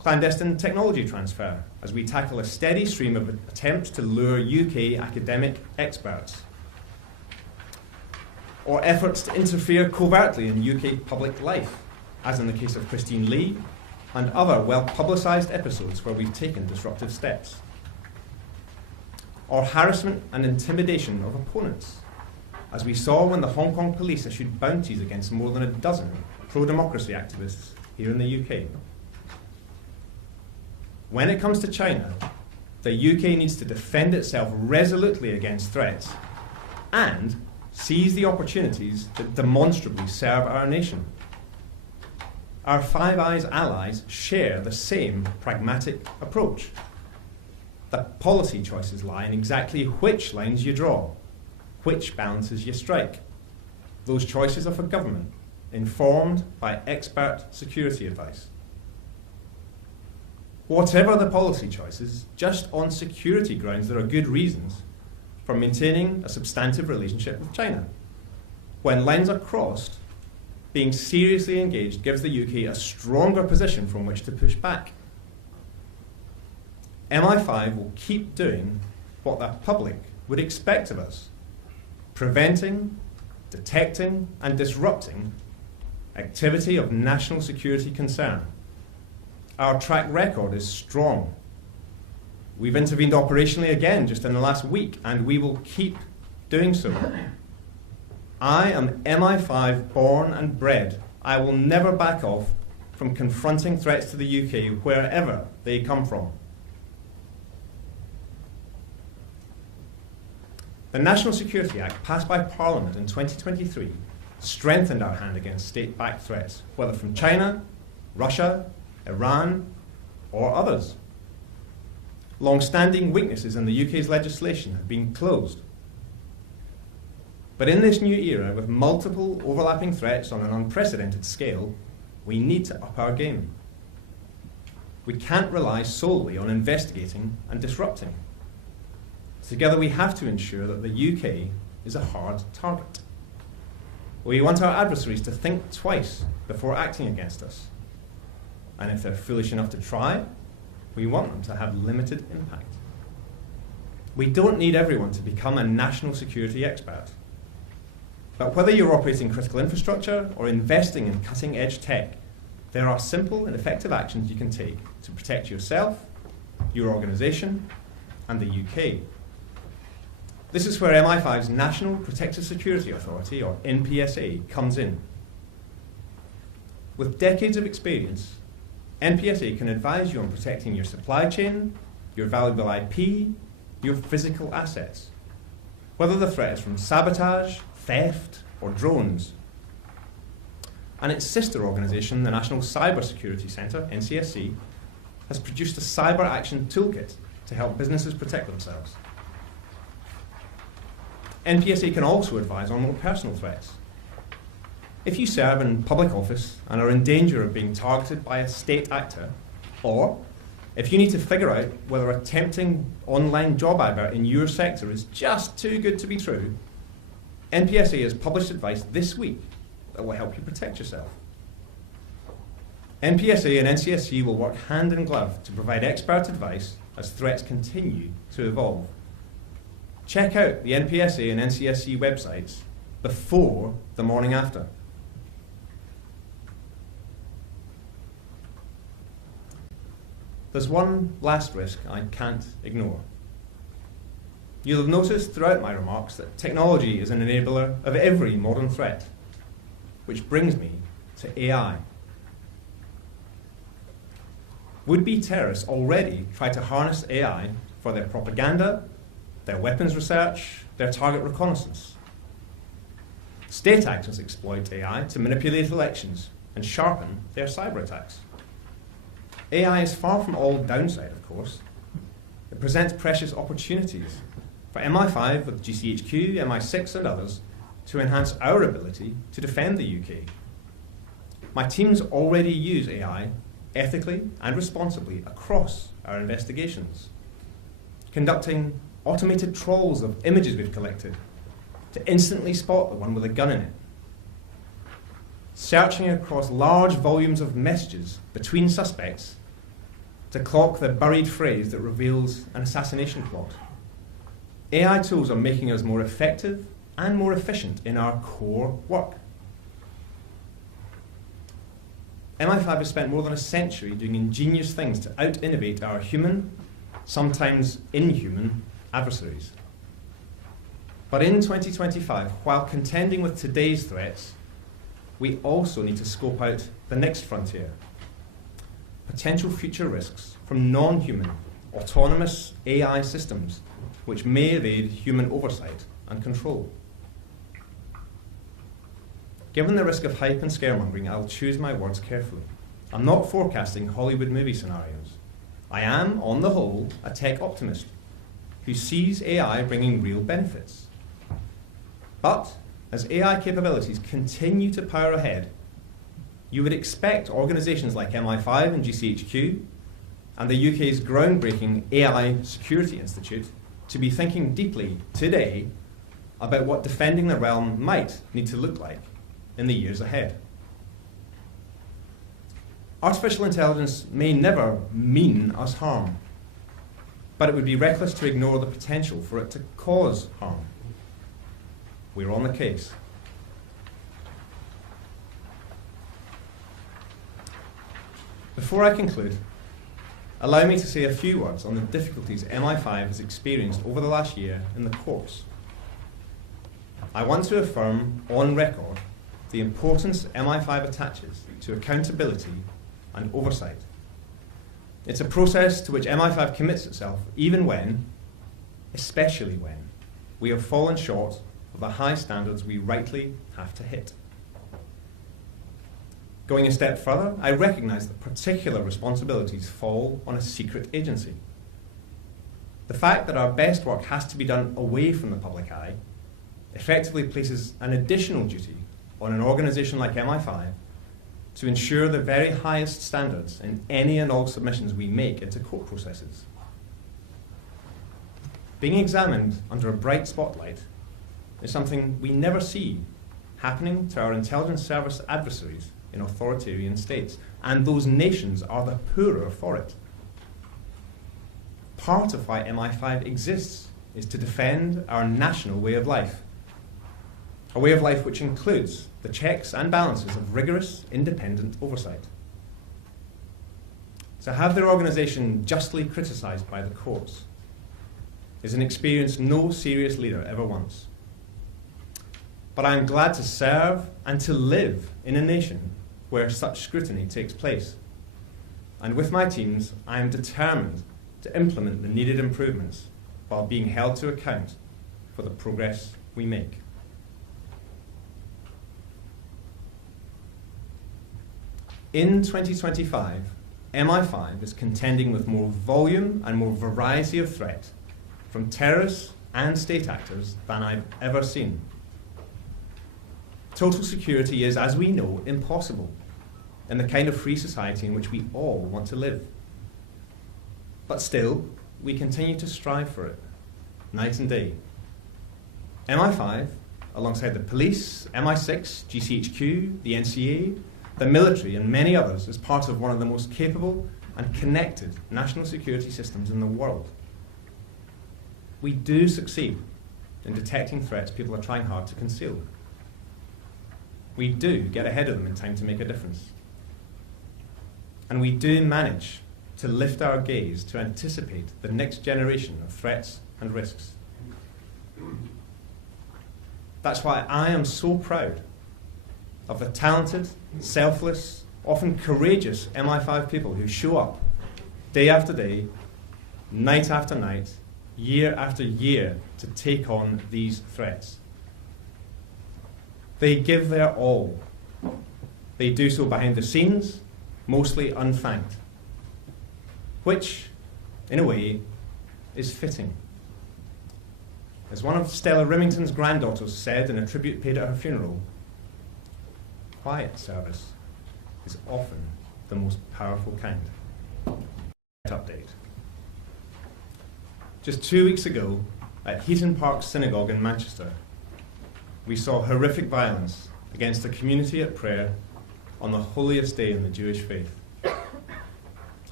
clandestine technology transfer as we tackle a steady stream of attempts to lure UK academic experts, or efforts to interfere covertly in UK public life, as in the case of Christine Lee and other well-publicised episodes where we've taken disruptive steps, or harassment and intimidation of opponents, as we saw when the Hong Kong police issued bounties against more than a dozen pro-democracy activists here in the UK. When it comes to China, the UK needs to defend itself resolutely against threats and seize the opportunities that demonstrably serve our nation. Our Five Eyes allies share the same pragmatic approach. The policy choices lie in exactly which lines you draw, which balances you strike. Those choices are for government, informed by expert security advice. Whatever the policy choices, just on security grounds, there are good reasons for maintaining a substantive relationship with China. When lines are crossed, being seriously engaged gives the UK a stronger position from which to push back. MI5 will keep doing what the public would expect of us, preventing, detecting, and disrupting activity of national security concern. Our track record is strong. We've intervened operationally again just in the last week, and we will keep doing so. I am MI5 born and bred. I will never back off from confronting threats to the UK wherever they come from. The National Security Act, passed by Parliament in 2023, strengthened our hand against state-backed threats, whether from China, Russia, Iran, or others. Long-standing weaknesses in the UK's legislation have been closed. But in this new era, with multiple overlapping threats on an unprecedented scale, we need to up our game. We can't rely solely on investigating and disrupting. Together we have to ensure that the UK is a hard target. We want our adversaries to think twice before acting against us. And if they're foolish enough to try, we want them to have limited impact. We don't need everyone to become a national security expert. But whether you're operating critical infrastructure or investing in cutting-edge tech, there are simple and effective actions you can take to protect yourself, your organisation, and the UK. This is where MI5's National Protective Security Authority, or NPSA, comes in. With decades of experience, NPSA can advise you on protecting your supply chain, your valuable IP, your physical assets, whether the threat is from sabotage, theft, or drones. And its sister organisation, the National Cyber Security Centre, NCSC, has produced a cyber action toolkit to help businesses protect themselves. NPSA can also advise on more personal threats. If you serve in public office and are in danger of being targeted by a state actor, or if you need to figure out whether a tempting online job advert in your sector is just too good to be true, NPSA has published advice this week that will help you protect yourself. NPSA and NCSC will work hand in glove to provide expert advice as threats continue to evolve. Check out the NPSA and NCSC websites before the morning after. There's one last risk I can't ignore. You'll have noticed throughout my remarks that technology is an enabler of every modern threat, which brings me to AI. Would-be terrorists already try to harness AI for their propaganda, their weapons research, their target reconnaissance. State actors exploit AI to manipulate elections and sharpen their cyber attacks. AI is far from all downside, of course. It presents precious opportunities for MI5 with GCHQ, MI6 and others to enhance our ability to defend the UK. My teams already use AI ethically and responsibly across our investigations, conducting automated trawls of images we've collected to instantly spot the one with a gun in it, searching across large volumes of messages between suspects to clock the buried phrase that reveals an assassination plot. AI tools are making us more effective and more efficient in our core work. MI5 has spent more than a century doing ingenious things to out-innovate our human, sometimes inhuman, adversaries. But in 2025, while contending with today's threats, we also need to scope out the next frontier. Potential future risks from non-human, autonomous AI systems which may evade human oversight and control. Given the risk of hype and scaremongering, I'll choose my words carefully. I'm not forecasting Hollywood movie scenarios. I am, on the whole, a tech optimist who sees AI bringing real benefits. But as AI capabilities continue to power ahead, you would expect organisations like MI5 and GCHQ and the UK's groundbreaking AI Security Institute to be thinking deeply today about what defending the realm might need to look like in the years ahead. Artificial intelligence may never mean us harm, but it would be reckless to ignore the potential for it to cause harm. We're on the case. Before I conclude, allow me to say a few words on the difficulties MI5 has experienced over the last year in the courts. I want to affirm on record the importance MI5 attaches to accountability and oversight. It's a process to which MI5 commits itself even when, especially when, we have fallen short of the high standards we rightly have to hit. Going a step further, I recognise that particular responsibilities fall on a secret agency. The fact that our best work has to be done away from the public eye effectively places an additional duty on an organisation like MI5 to ensure the very highest standards in any and all submissions we make into court processes. Being examined under a bright spotlight is something we never see happening to our intelligence service adversaries in authoritarian states, and those nations are the poorer for it. Part of why MI5 exists is to defend our national way of life, a way of life which includes the checks and balances of rigorous, independent oversight. To have their organisation justly criticised by the courts is an experience no serious leader ever wants. But I am glad to serve and to live in a nation where such scrutiny takes place. And with my teams, I am determined to implement the needed improvements while being held to account for the progress we make. In 2025, MI5 is contending with more volume and more variety of threat from terrorists and state actors than I've ever seen. Total security is, as we know, impossible in the kind of free society in which we all want to live. But still, we continue to strive for it, night and day. MI5, alongside the police, MI6, GCHQ, the NCA, the military, and many others, is part of one of the most capable and connected national security systems in the world. We do succeed in detecting threats people are trying hard to conceal. We do get ahead of them in time to make a difference. And we do manage to lift our gaze to anticipate the next generation of threats and risks. That's why I am so proud of the talented, selfless, often courageous MI5 people who show up day after day, night after night, year after year to take on these threats. They give their all. They do so behind the scenes, mostly unthanked, which, in a way, is fitting. As one of Stella Rimington's granddaughters said in a tribute paid at her funeral, quiet service is often the most powerful kind. Update. Just 2 weeks ago, at Heaton Park Synagogue in Manchester, we saw horrific violence against a community at prayer on the holiest day in the Jewish faith.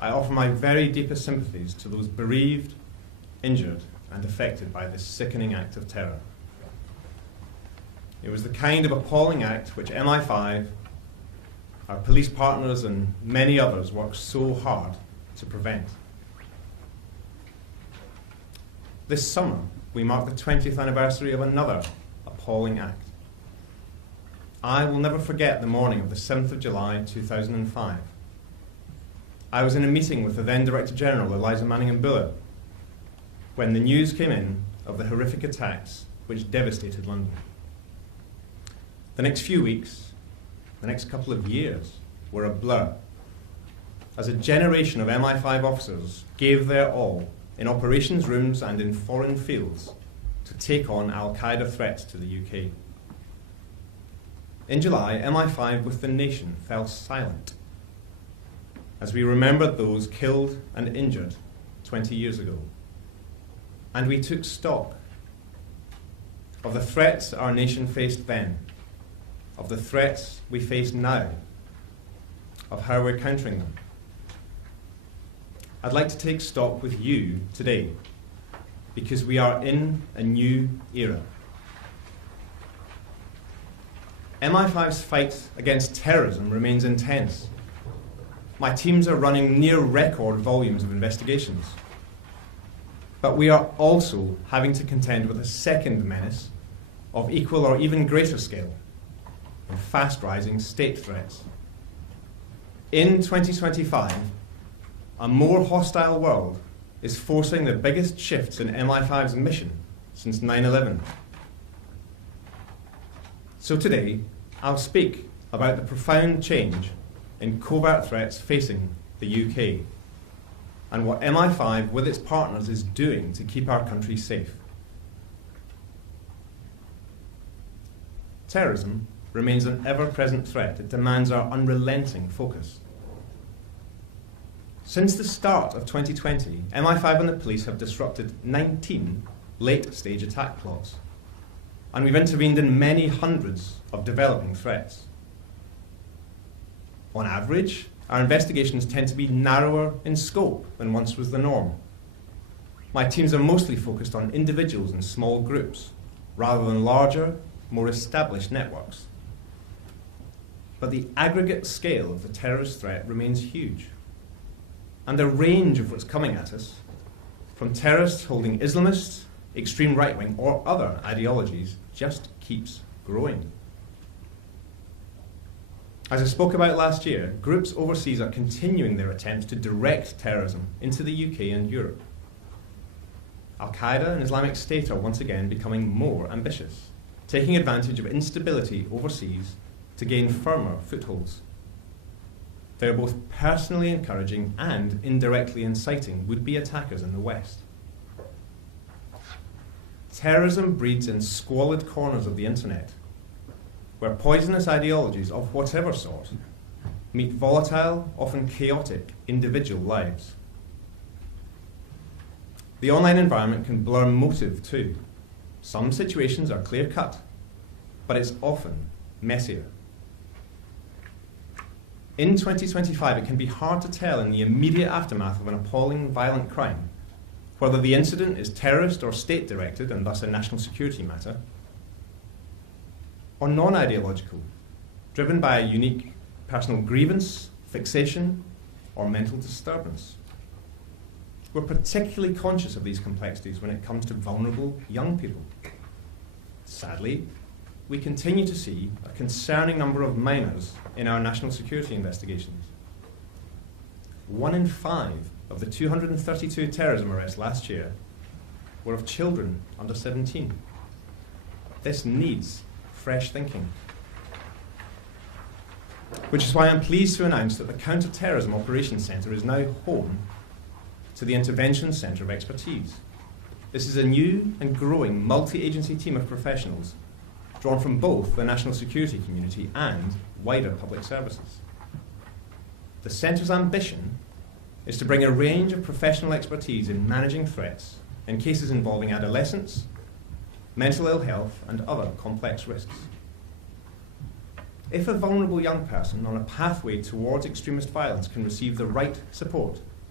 I offer my very deepest sympathies to those bereaved, injured, and affected by this sickening act of terror. It was the kind of appalling act which MI5, our police partners, and many others worked so hard to prevent. This summer, we mark the 20th anniversary of another appalling act. I will never forget the morning of the 7th of July 2005. I was in a meeting with the then Director General, Eliza Manningham-Buller, when the news came in of the horrific attacks which devastated London. The next few weeks, the next couple of years, were a blur, as a generation of MI5 officers gave their all in operations rooms and in foreign fields to take on Al-Qaeda threats to the UK. In July, MI5 with the nation fell silent as we remembered those killed and injured 20 years ago. And we took stock of the threats our nation faced then, of the threats we face now, of how we're countering them. I'd like to take stock with you today, because we are in a new era. MI5's fight against terrorism remains intense. My teams are running near record volumes of investigations. But we are also having to contend with a second menace of equal or even greater scale, and fast-rising state threats. In 2025, a more hostile world is forcing the biggest shifts in MI5's mission since 9/11. So today, I'll speak about the profound change in covert threats facing the UK and what MI5 with its partners is doing to keep our country safe. Terrorism remains an ever-present threat. It demands our unrelenting focus. Since the start of 2020, MI5 and the police have disrupted 19 late-stage attack plots, and we've intervened in many hundreds of developing threats. On average, our investigations tend to be narrower in scope than once was the norm. My teams are mostly focused on individuals and small groups, rather than larger, more established networks. But the aggregate scale of the terrorist threat remains huge. And the range of what's coming at us, from terrorists holding Islamist, extreme right-wing, or other ideologies, just keeps growing. As I spoke about last year, groups overseas are continuing their attempts to direct terrorism into the UK and Europe. Al-Qaeda and Islamic State are once again becoming more ambitious, taking advantage of instability overseas to gain firmer footholds. They're both personally encouraging and indirectly inciting would-be attackers in the West. Terrorism breeds in squalid corners of the internet, where poisonous ideologies of whatever sort meet volatile, often chaotic, individual lives. The online environment can blur motive too. Some situations are clear-cut, but it's often messier. In 2025, it can be hard to tell in the immediate aftermath of an appalling violent crime whether the incident is terrorist or state-directed and thus a national security matter, or non-ideological, driven by a unique personal grievance, fixation, or mental disturbance. We're particularly conscious of these complexities when it comes to vulnerable young people. Sadly, we continue to see a concerning number of minors in our national security investigations. 1 in 5 of the 232 terrorism arrests last year were of children under 17. This needs fresh thinking. Which is why I'm pleased to announce that the Counter-Terrorism Operations Centre is now home to the Intervention Centre of Expertise. This is a new and growing multi-agency team of professionals drawn from both the national security community and wider public services. The Centre's ambition is to bring a range of professional expertise in managing threats in cases involving adolescents, mental ill health, and other complex risks. If a vulnerable young person on a pathway towards extremist violence can receive the right support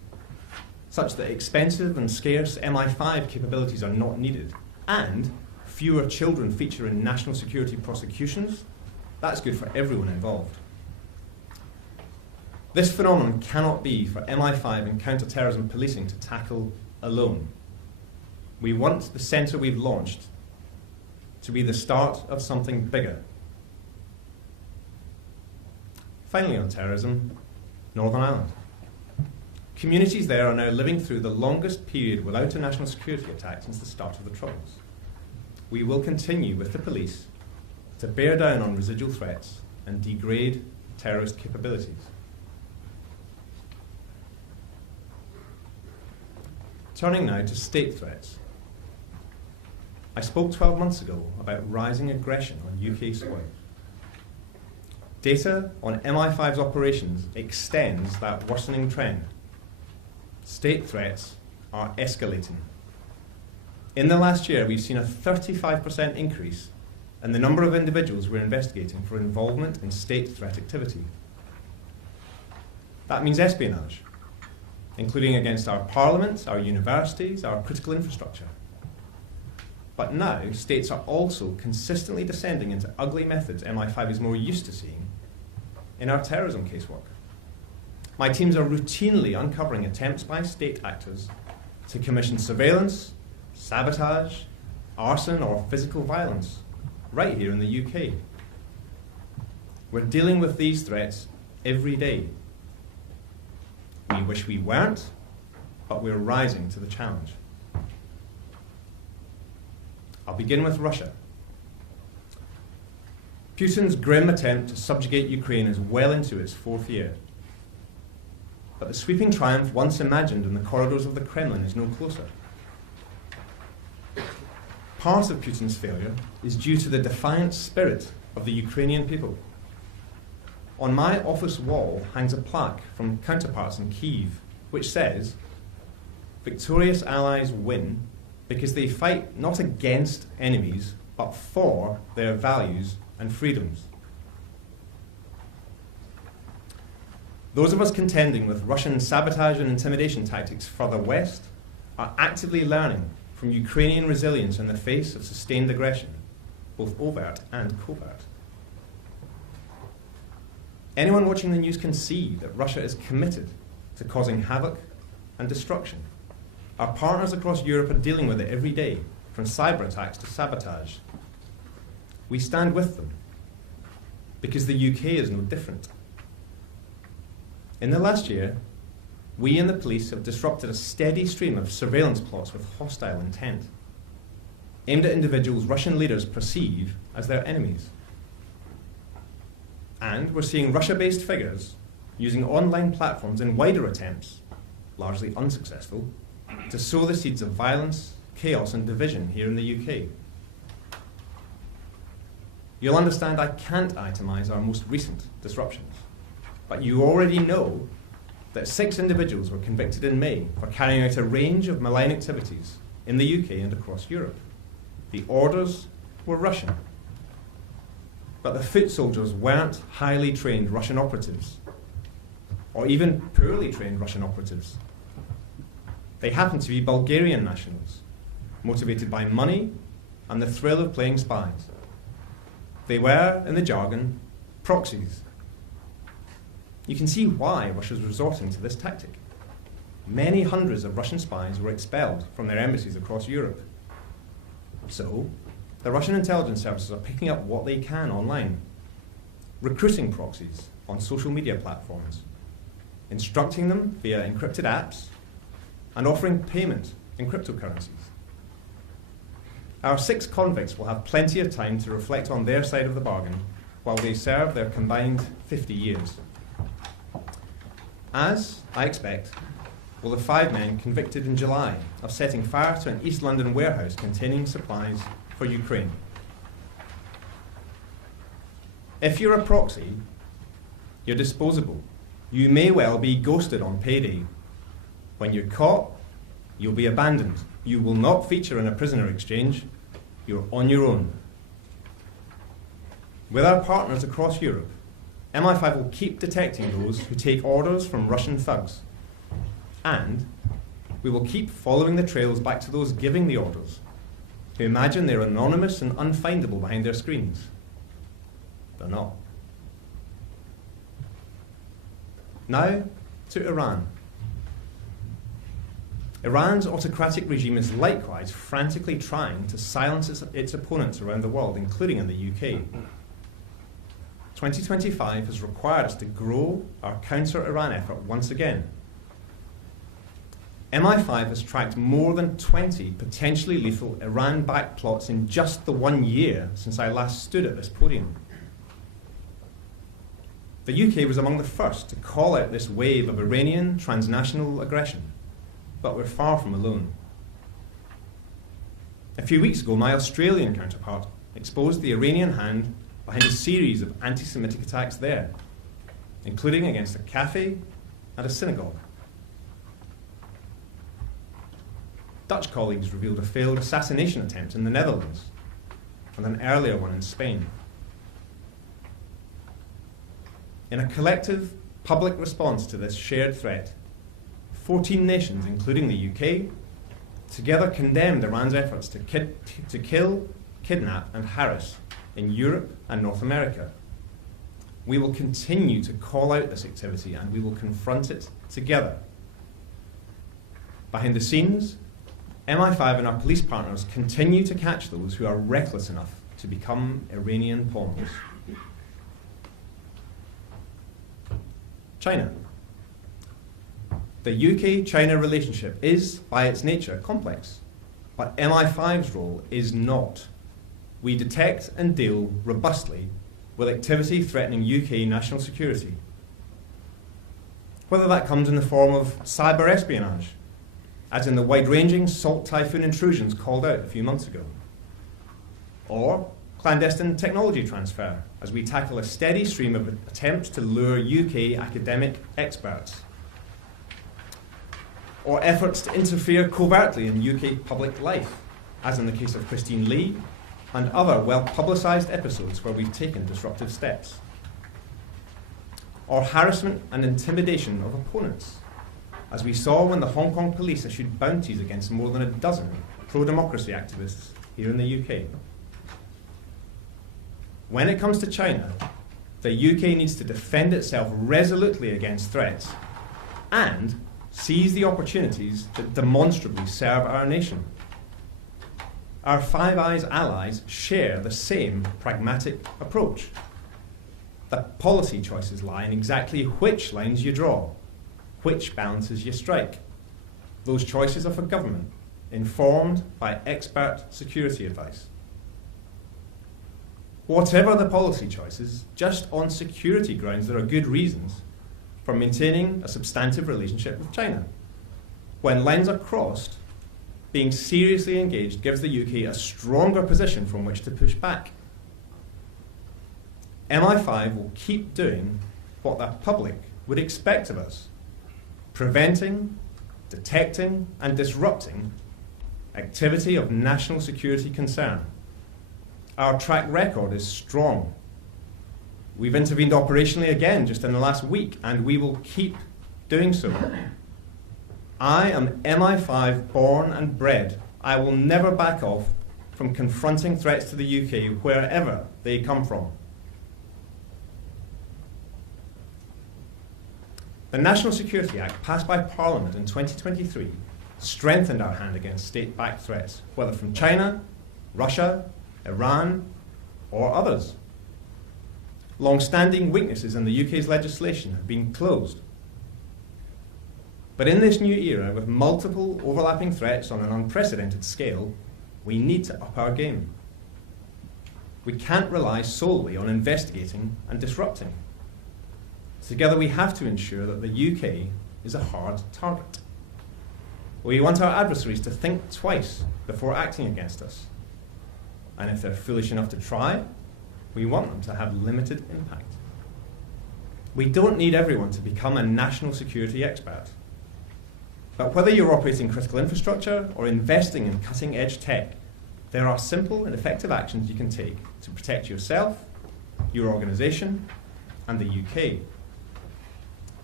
such that expensive and scarce MI5 capabilities are not needed, and fewer children feature in national security prosecutions, that's good for everyone involved. This phenomenon cannot be for MI5 and counter-terrorism policing to tackle alone. We want the centre we've launched to be the start of something bigger. Finally, on terrorism, Northern Ireland. Communities there are now living through the longest period without a national security attack since the start of the Troubles. We will continue with the police to bear down on residual threats and degrade terrorist capabilities. Turning now to state threats. I spoke 12 months ago about rising aggression on UK soil. Data on MI5's operations extends that worsening trend. State threats are escalating. In the last year, we've seen a 35% increase in the number of individuals we're investigating for involvement in state threat activity. That means espionage, including against our parliaments, our universities, our critical infrastructure. But now, states are also consistently descending into ugly methods MI5 is more used to seeing in our terrorism casework. My teams are routinely uncovering attempts by state actors to commission surveillance, sabotage, arson, or physical violence right here in the UK. We're dealing with these threats every day. We wish we weren't, but we're rising to the challenge. I'll begin with Russia. Putin's grim attempt to subjugate Ukraine is well into its fourth year. But the sweeping triumph once imagined in the corridors of the Kremlin is no closer. Part of Putin's failure is due to the defiant spirit of the Ukrainian people. On my office wall hangs a plaque from counterparts in Kyiv, which says, "Victorious allies win because they fight not against enemies, but for their values and freedoms." Those of us contending with Russian sabotage and intimidation tactics further west are actively learning from Ukrainian resilience in the face of sustained aggression, both overt and covert. Anyone watching the news can see that Russia is committed to causing havoc and destruction. Our partners across Europe are dealing with it every day, from cyber attacks to sabotage. We stand with them, because the UK is no different. In the last year, we and the police have disrupted a steady stream of surveillance plots with hostile intent, aimed at individuals Russian leaders perceive as their enemies. And we're seeing Russia-based figures using online platforms in wider attempts, largely unsuccessful, to sow the seeds of violence, chaos, and division here in the UK. You'll understand I can't itemize our most recent disruptions, but you already know that 6 individuals were convicted in May for carrying out a range of malign activities in the UK and across Europe. The orders were Russian, but the foot soldiers weren't highly trained Russian operatives, or even poorly trained Russian operatives. They happened to be Bulgarian nationals, motivated by money and the thrill of playing spies. They were, in the jargon, proxies. You can see why Russia is resorting to this tactic. Many hundreds of Russian spies were expelled from their embassies across Europe. So, the Russian intelligence services are picking up what they can online, recruiting proxies on social media platforms, instructing them via encrypted apps, and offering payment in cryptocurrencies. Our 6 convicts will have plenty of time to reflect on their side of the bargain while they serve their combined 50 years. As I expect, will the 5 men convicted in July of setting fire to an East London warehouse containing supplies for Ukraine. If you're a proxy, you're disposable. You may well be ghosted on payday. When you're caught, you'll be abandoned. You will not feature in a prisoner exchange. You're on your own. With our partners across Europe, MI5 will keep detecting those who take orders from Russian thugs. And We will keep following the trails back to those giving the orders, who imagine they're anonymous and unfindable behind their screens. They're not. Now to Iran. Iran's autocratic regime is likewise frantically trying to silence its opponents around the world, including in the UK. 2025 has required us to grow our counter-Iran effort once again. MI5 has tracked more than 20 potentially lethal Iran-backed plots in just the 1 year since I last stood at this podium. The UK was among the first to call out this wave of Iranian transnational aggression, but we're far from alone. A few weeks ago, my Australian counterpart exposed the Iranian hand behind a series of anti-Semitic attacks there, including against a cafe and a synagogue. Dutch colleagues revealed a failed assassination attempt in the Netherlands and an earlier one in Spain. In a collective public response to this shared threat, 14 nations, including the UK, together condemned Iran's efforts to kill, kidnap, and harass in Europe and North America. We will continue to call out this activity and we will confront it together. Behind the scenes, MI5 and our police partners continue to catch those who are reckless enough to become Iranian pawns. China. The UK-China relationship is, by its nature, complex, but MI5's role is not. We detect and deal robustly with activity threatening UK national security. Whether that comes in the form of cyber espionage, as in the wide-ranging Salt Typhoon intrusions called out a few months ago, or clandestine technology transfer, as we tackle a steady stream of attempts to lure UK academic experts, or efforts to interfere covertly in UK public life, as in the case of Christine Lee and other well-publicised episodes where we've taken disruptive steps, or harassment and intimidation of opponents, as we saw when the Hong Kong police issued bounties against more than a dozen pro-democracy activists here in the UK. When it comes to China, the UK needs to defend itself resolutely against threats and seize the opportunities that demonstrably serve our nation. Our Five Eyes allies share the same pragmatic approach. The policy choices lie in exactly which lines you draw, which balances you strike. Those choices are for government, informed by expert security advice. Whatever the policy choices, just on security grounds, there are good reasons for maintaining a substantive relationship with China. When lines are crossed, being seriously engaged gives the UK a stronger position from which to push back. MI5 will keep doing what the public would expect of us, preventing, detecting, and disrupting activity of national security concern. Our track record is strong. We've intervened operationally again just in the last week, and we will keep doing so. I am MI5 born and bred. I will never back off from confronting threats to the UK wherever they come from. The National Security Act, passed by Parliament in 2023, strengthened our hand against state-backed threats, whether from China, Russia, Iran, or others. Long-standing weaknesses in the UK's legislation have been closed. But in this new era, with multiple overlapping threats on an unprecedented scale, we need to up our game. We can't rely solely on investigating and disrupting. Together we have to ensure that the UK is a hard target. We want our adversaries to think twice before acting against us. And if they're foolish enough to try, we want them to have limited impact. We don't need everyone to become a national security expert. But whether you're operating critical infrastructure or investing in cutting-edge tech, there are simple and effective actions you can take to protect yourself, your organisation, and the UK.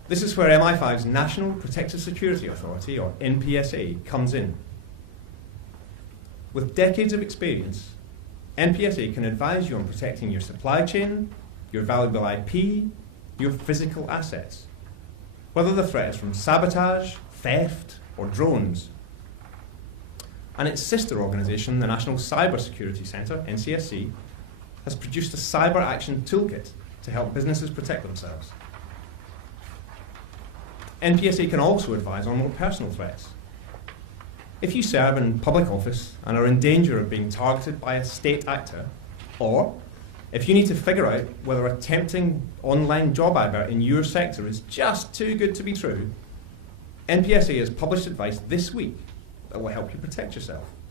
This is where MI5's National Protective Security Authority, or NPSA, comes in. With decades of experience, NPSA can advise you on protecting your supply chain, your valuable IP, your physical assets, whether the threat is from sabotage, theft, or drones. And its sister organisation, the National Cybersecurity Centre, NCSC, has produced a cyber action toolkit to help businesses protect themselves. NPSA can also advise on more personal threats. If you serve in public office and are in danger of being targeted by a state actor, or if you need to figure out whether a tempting online job advert in your sector is just too good to be true, NPSA has published advice this week that will help you protect yourself.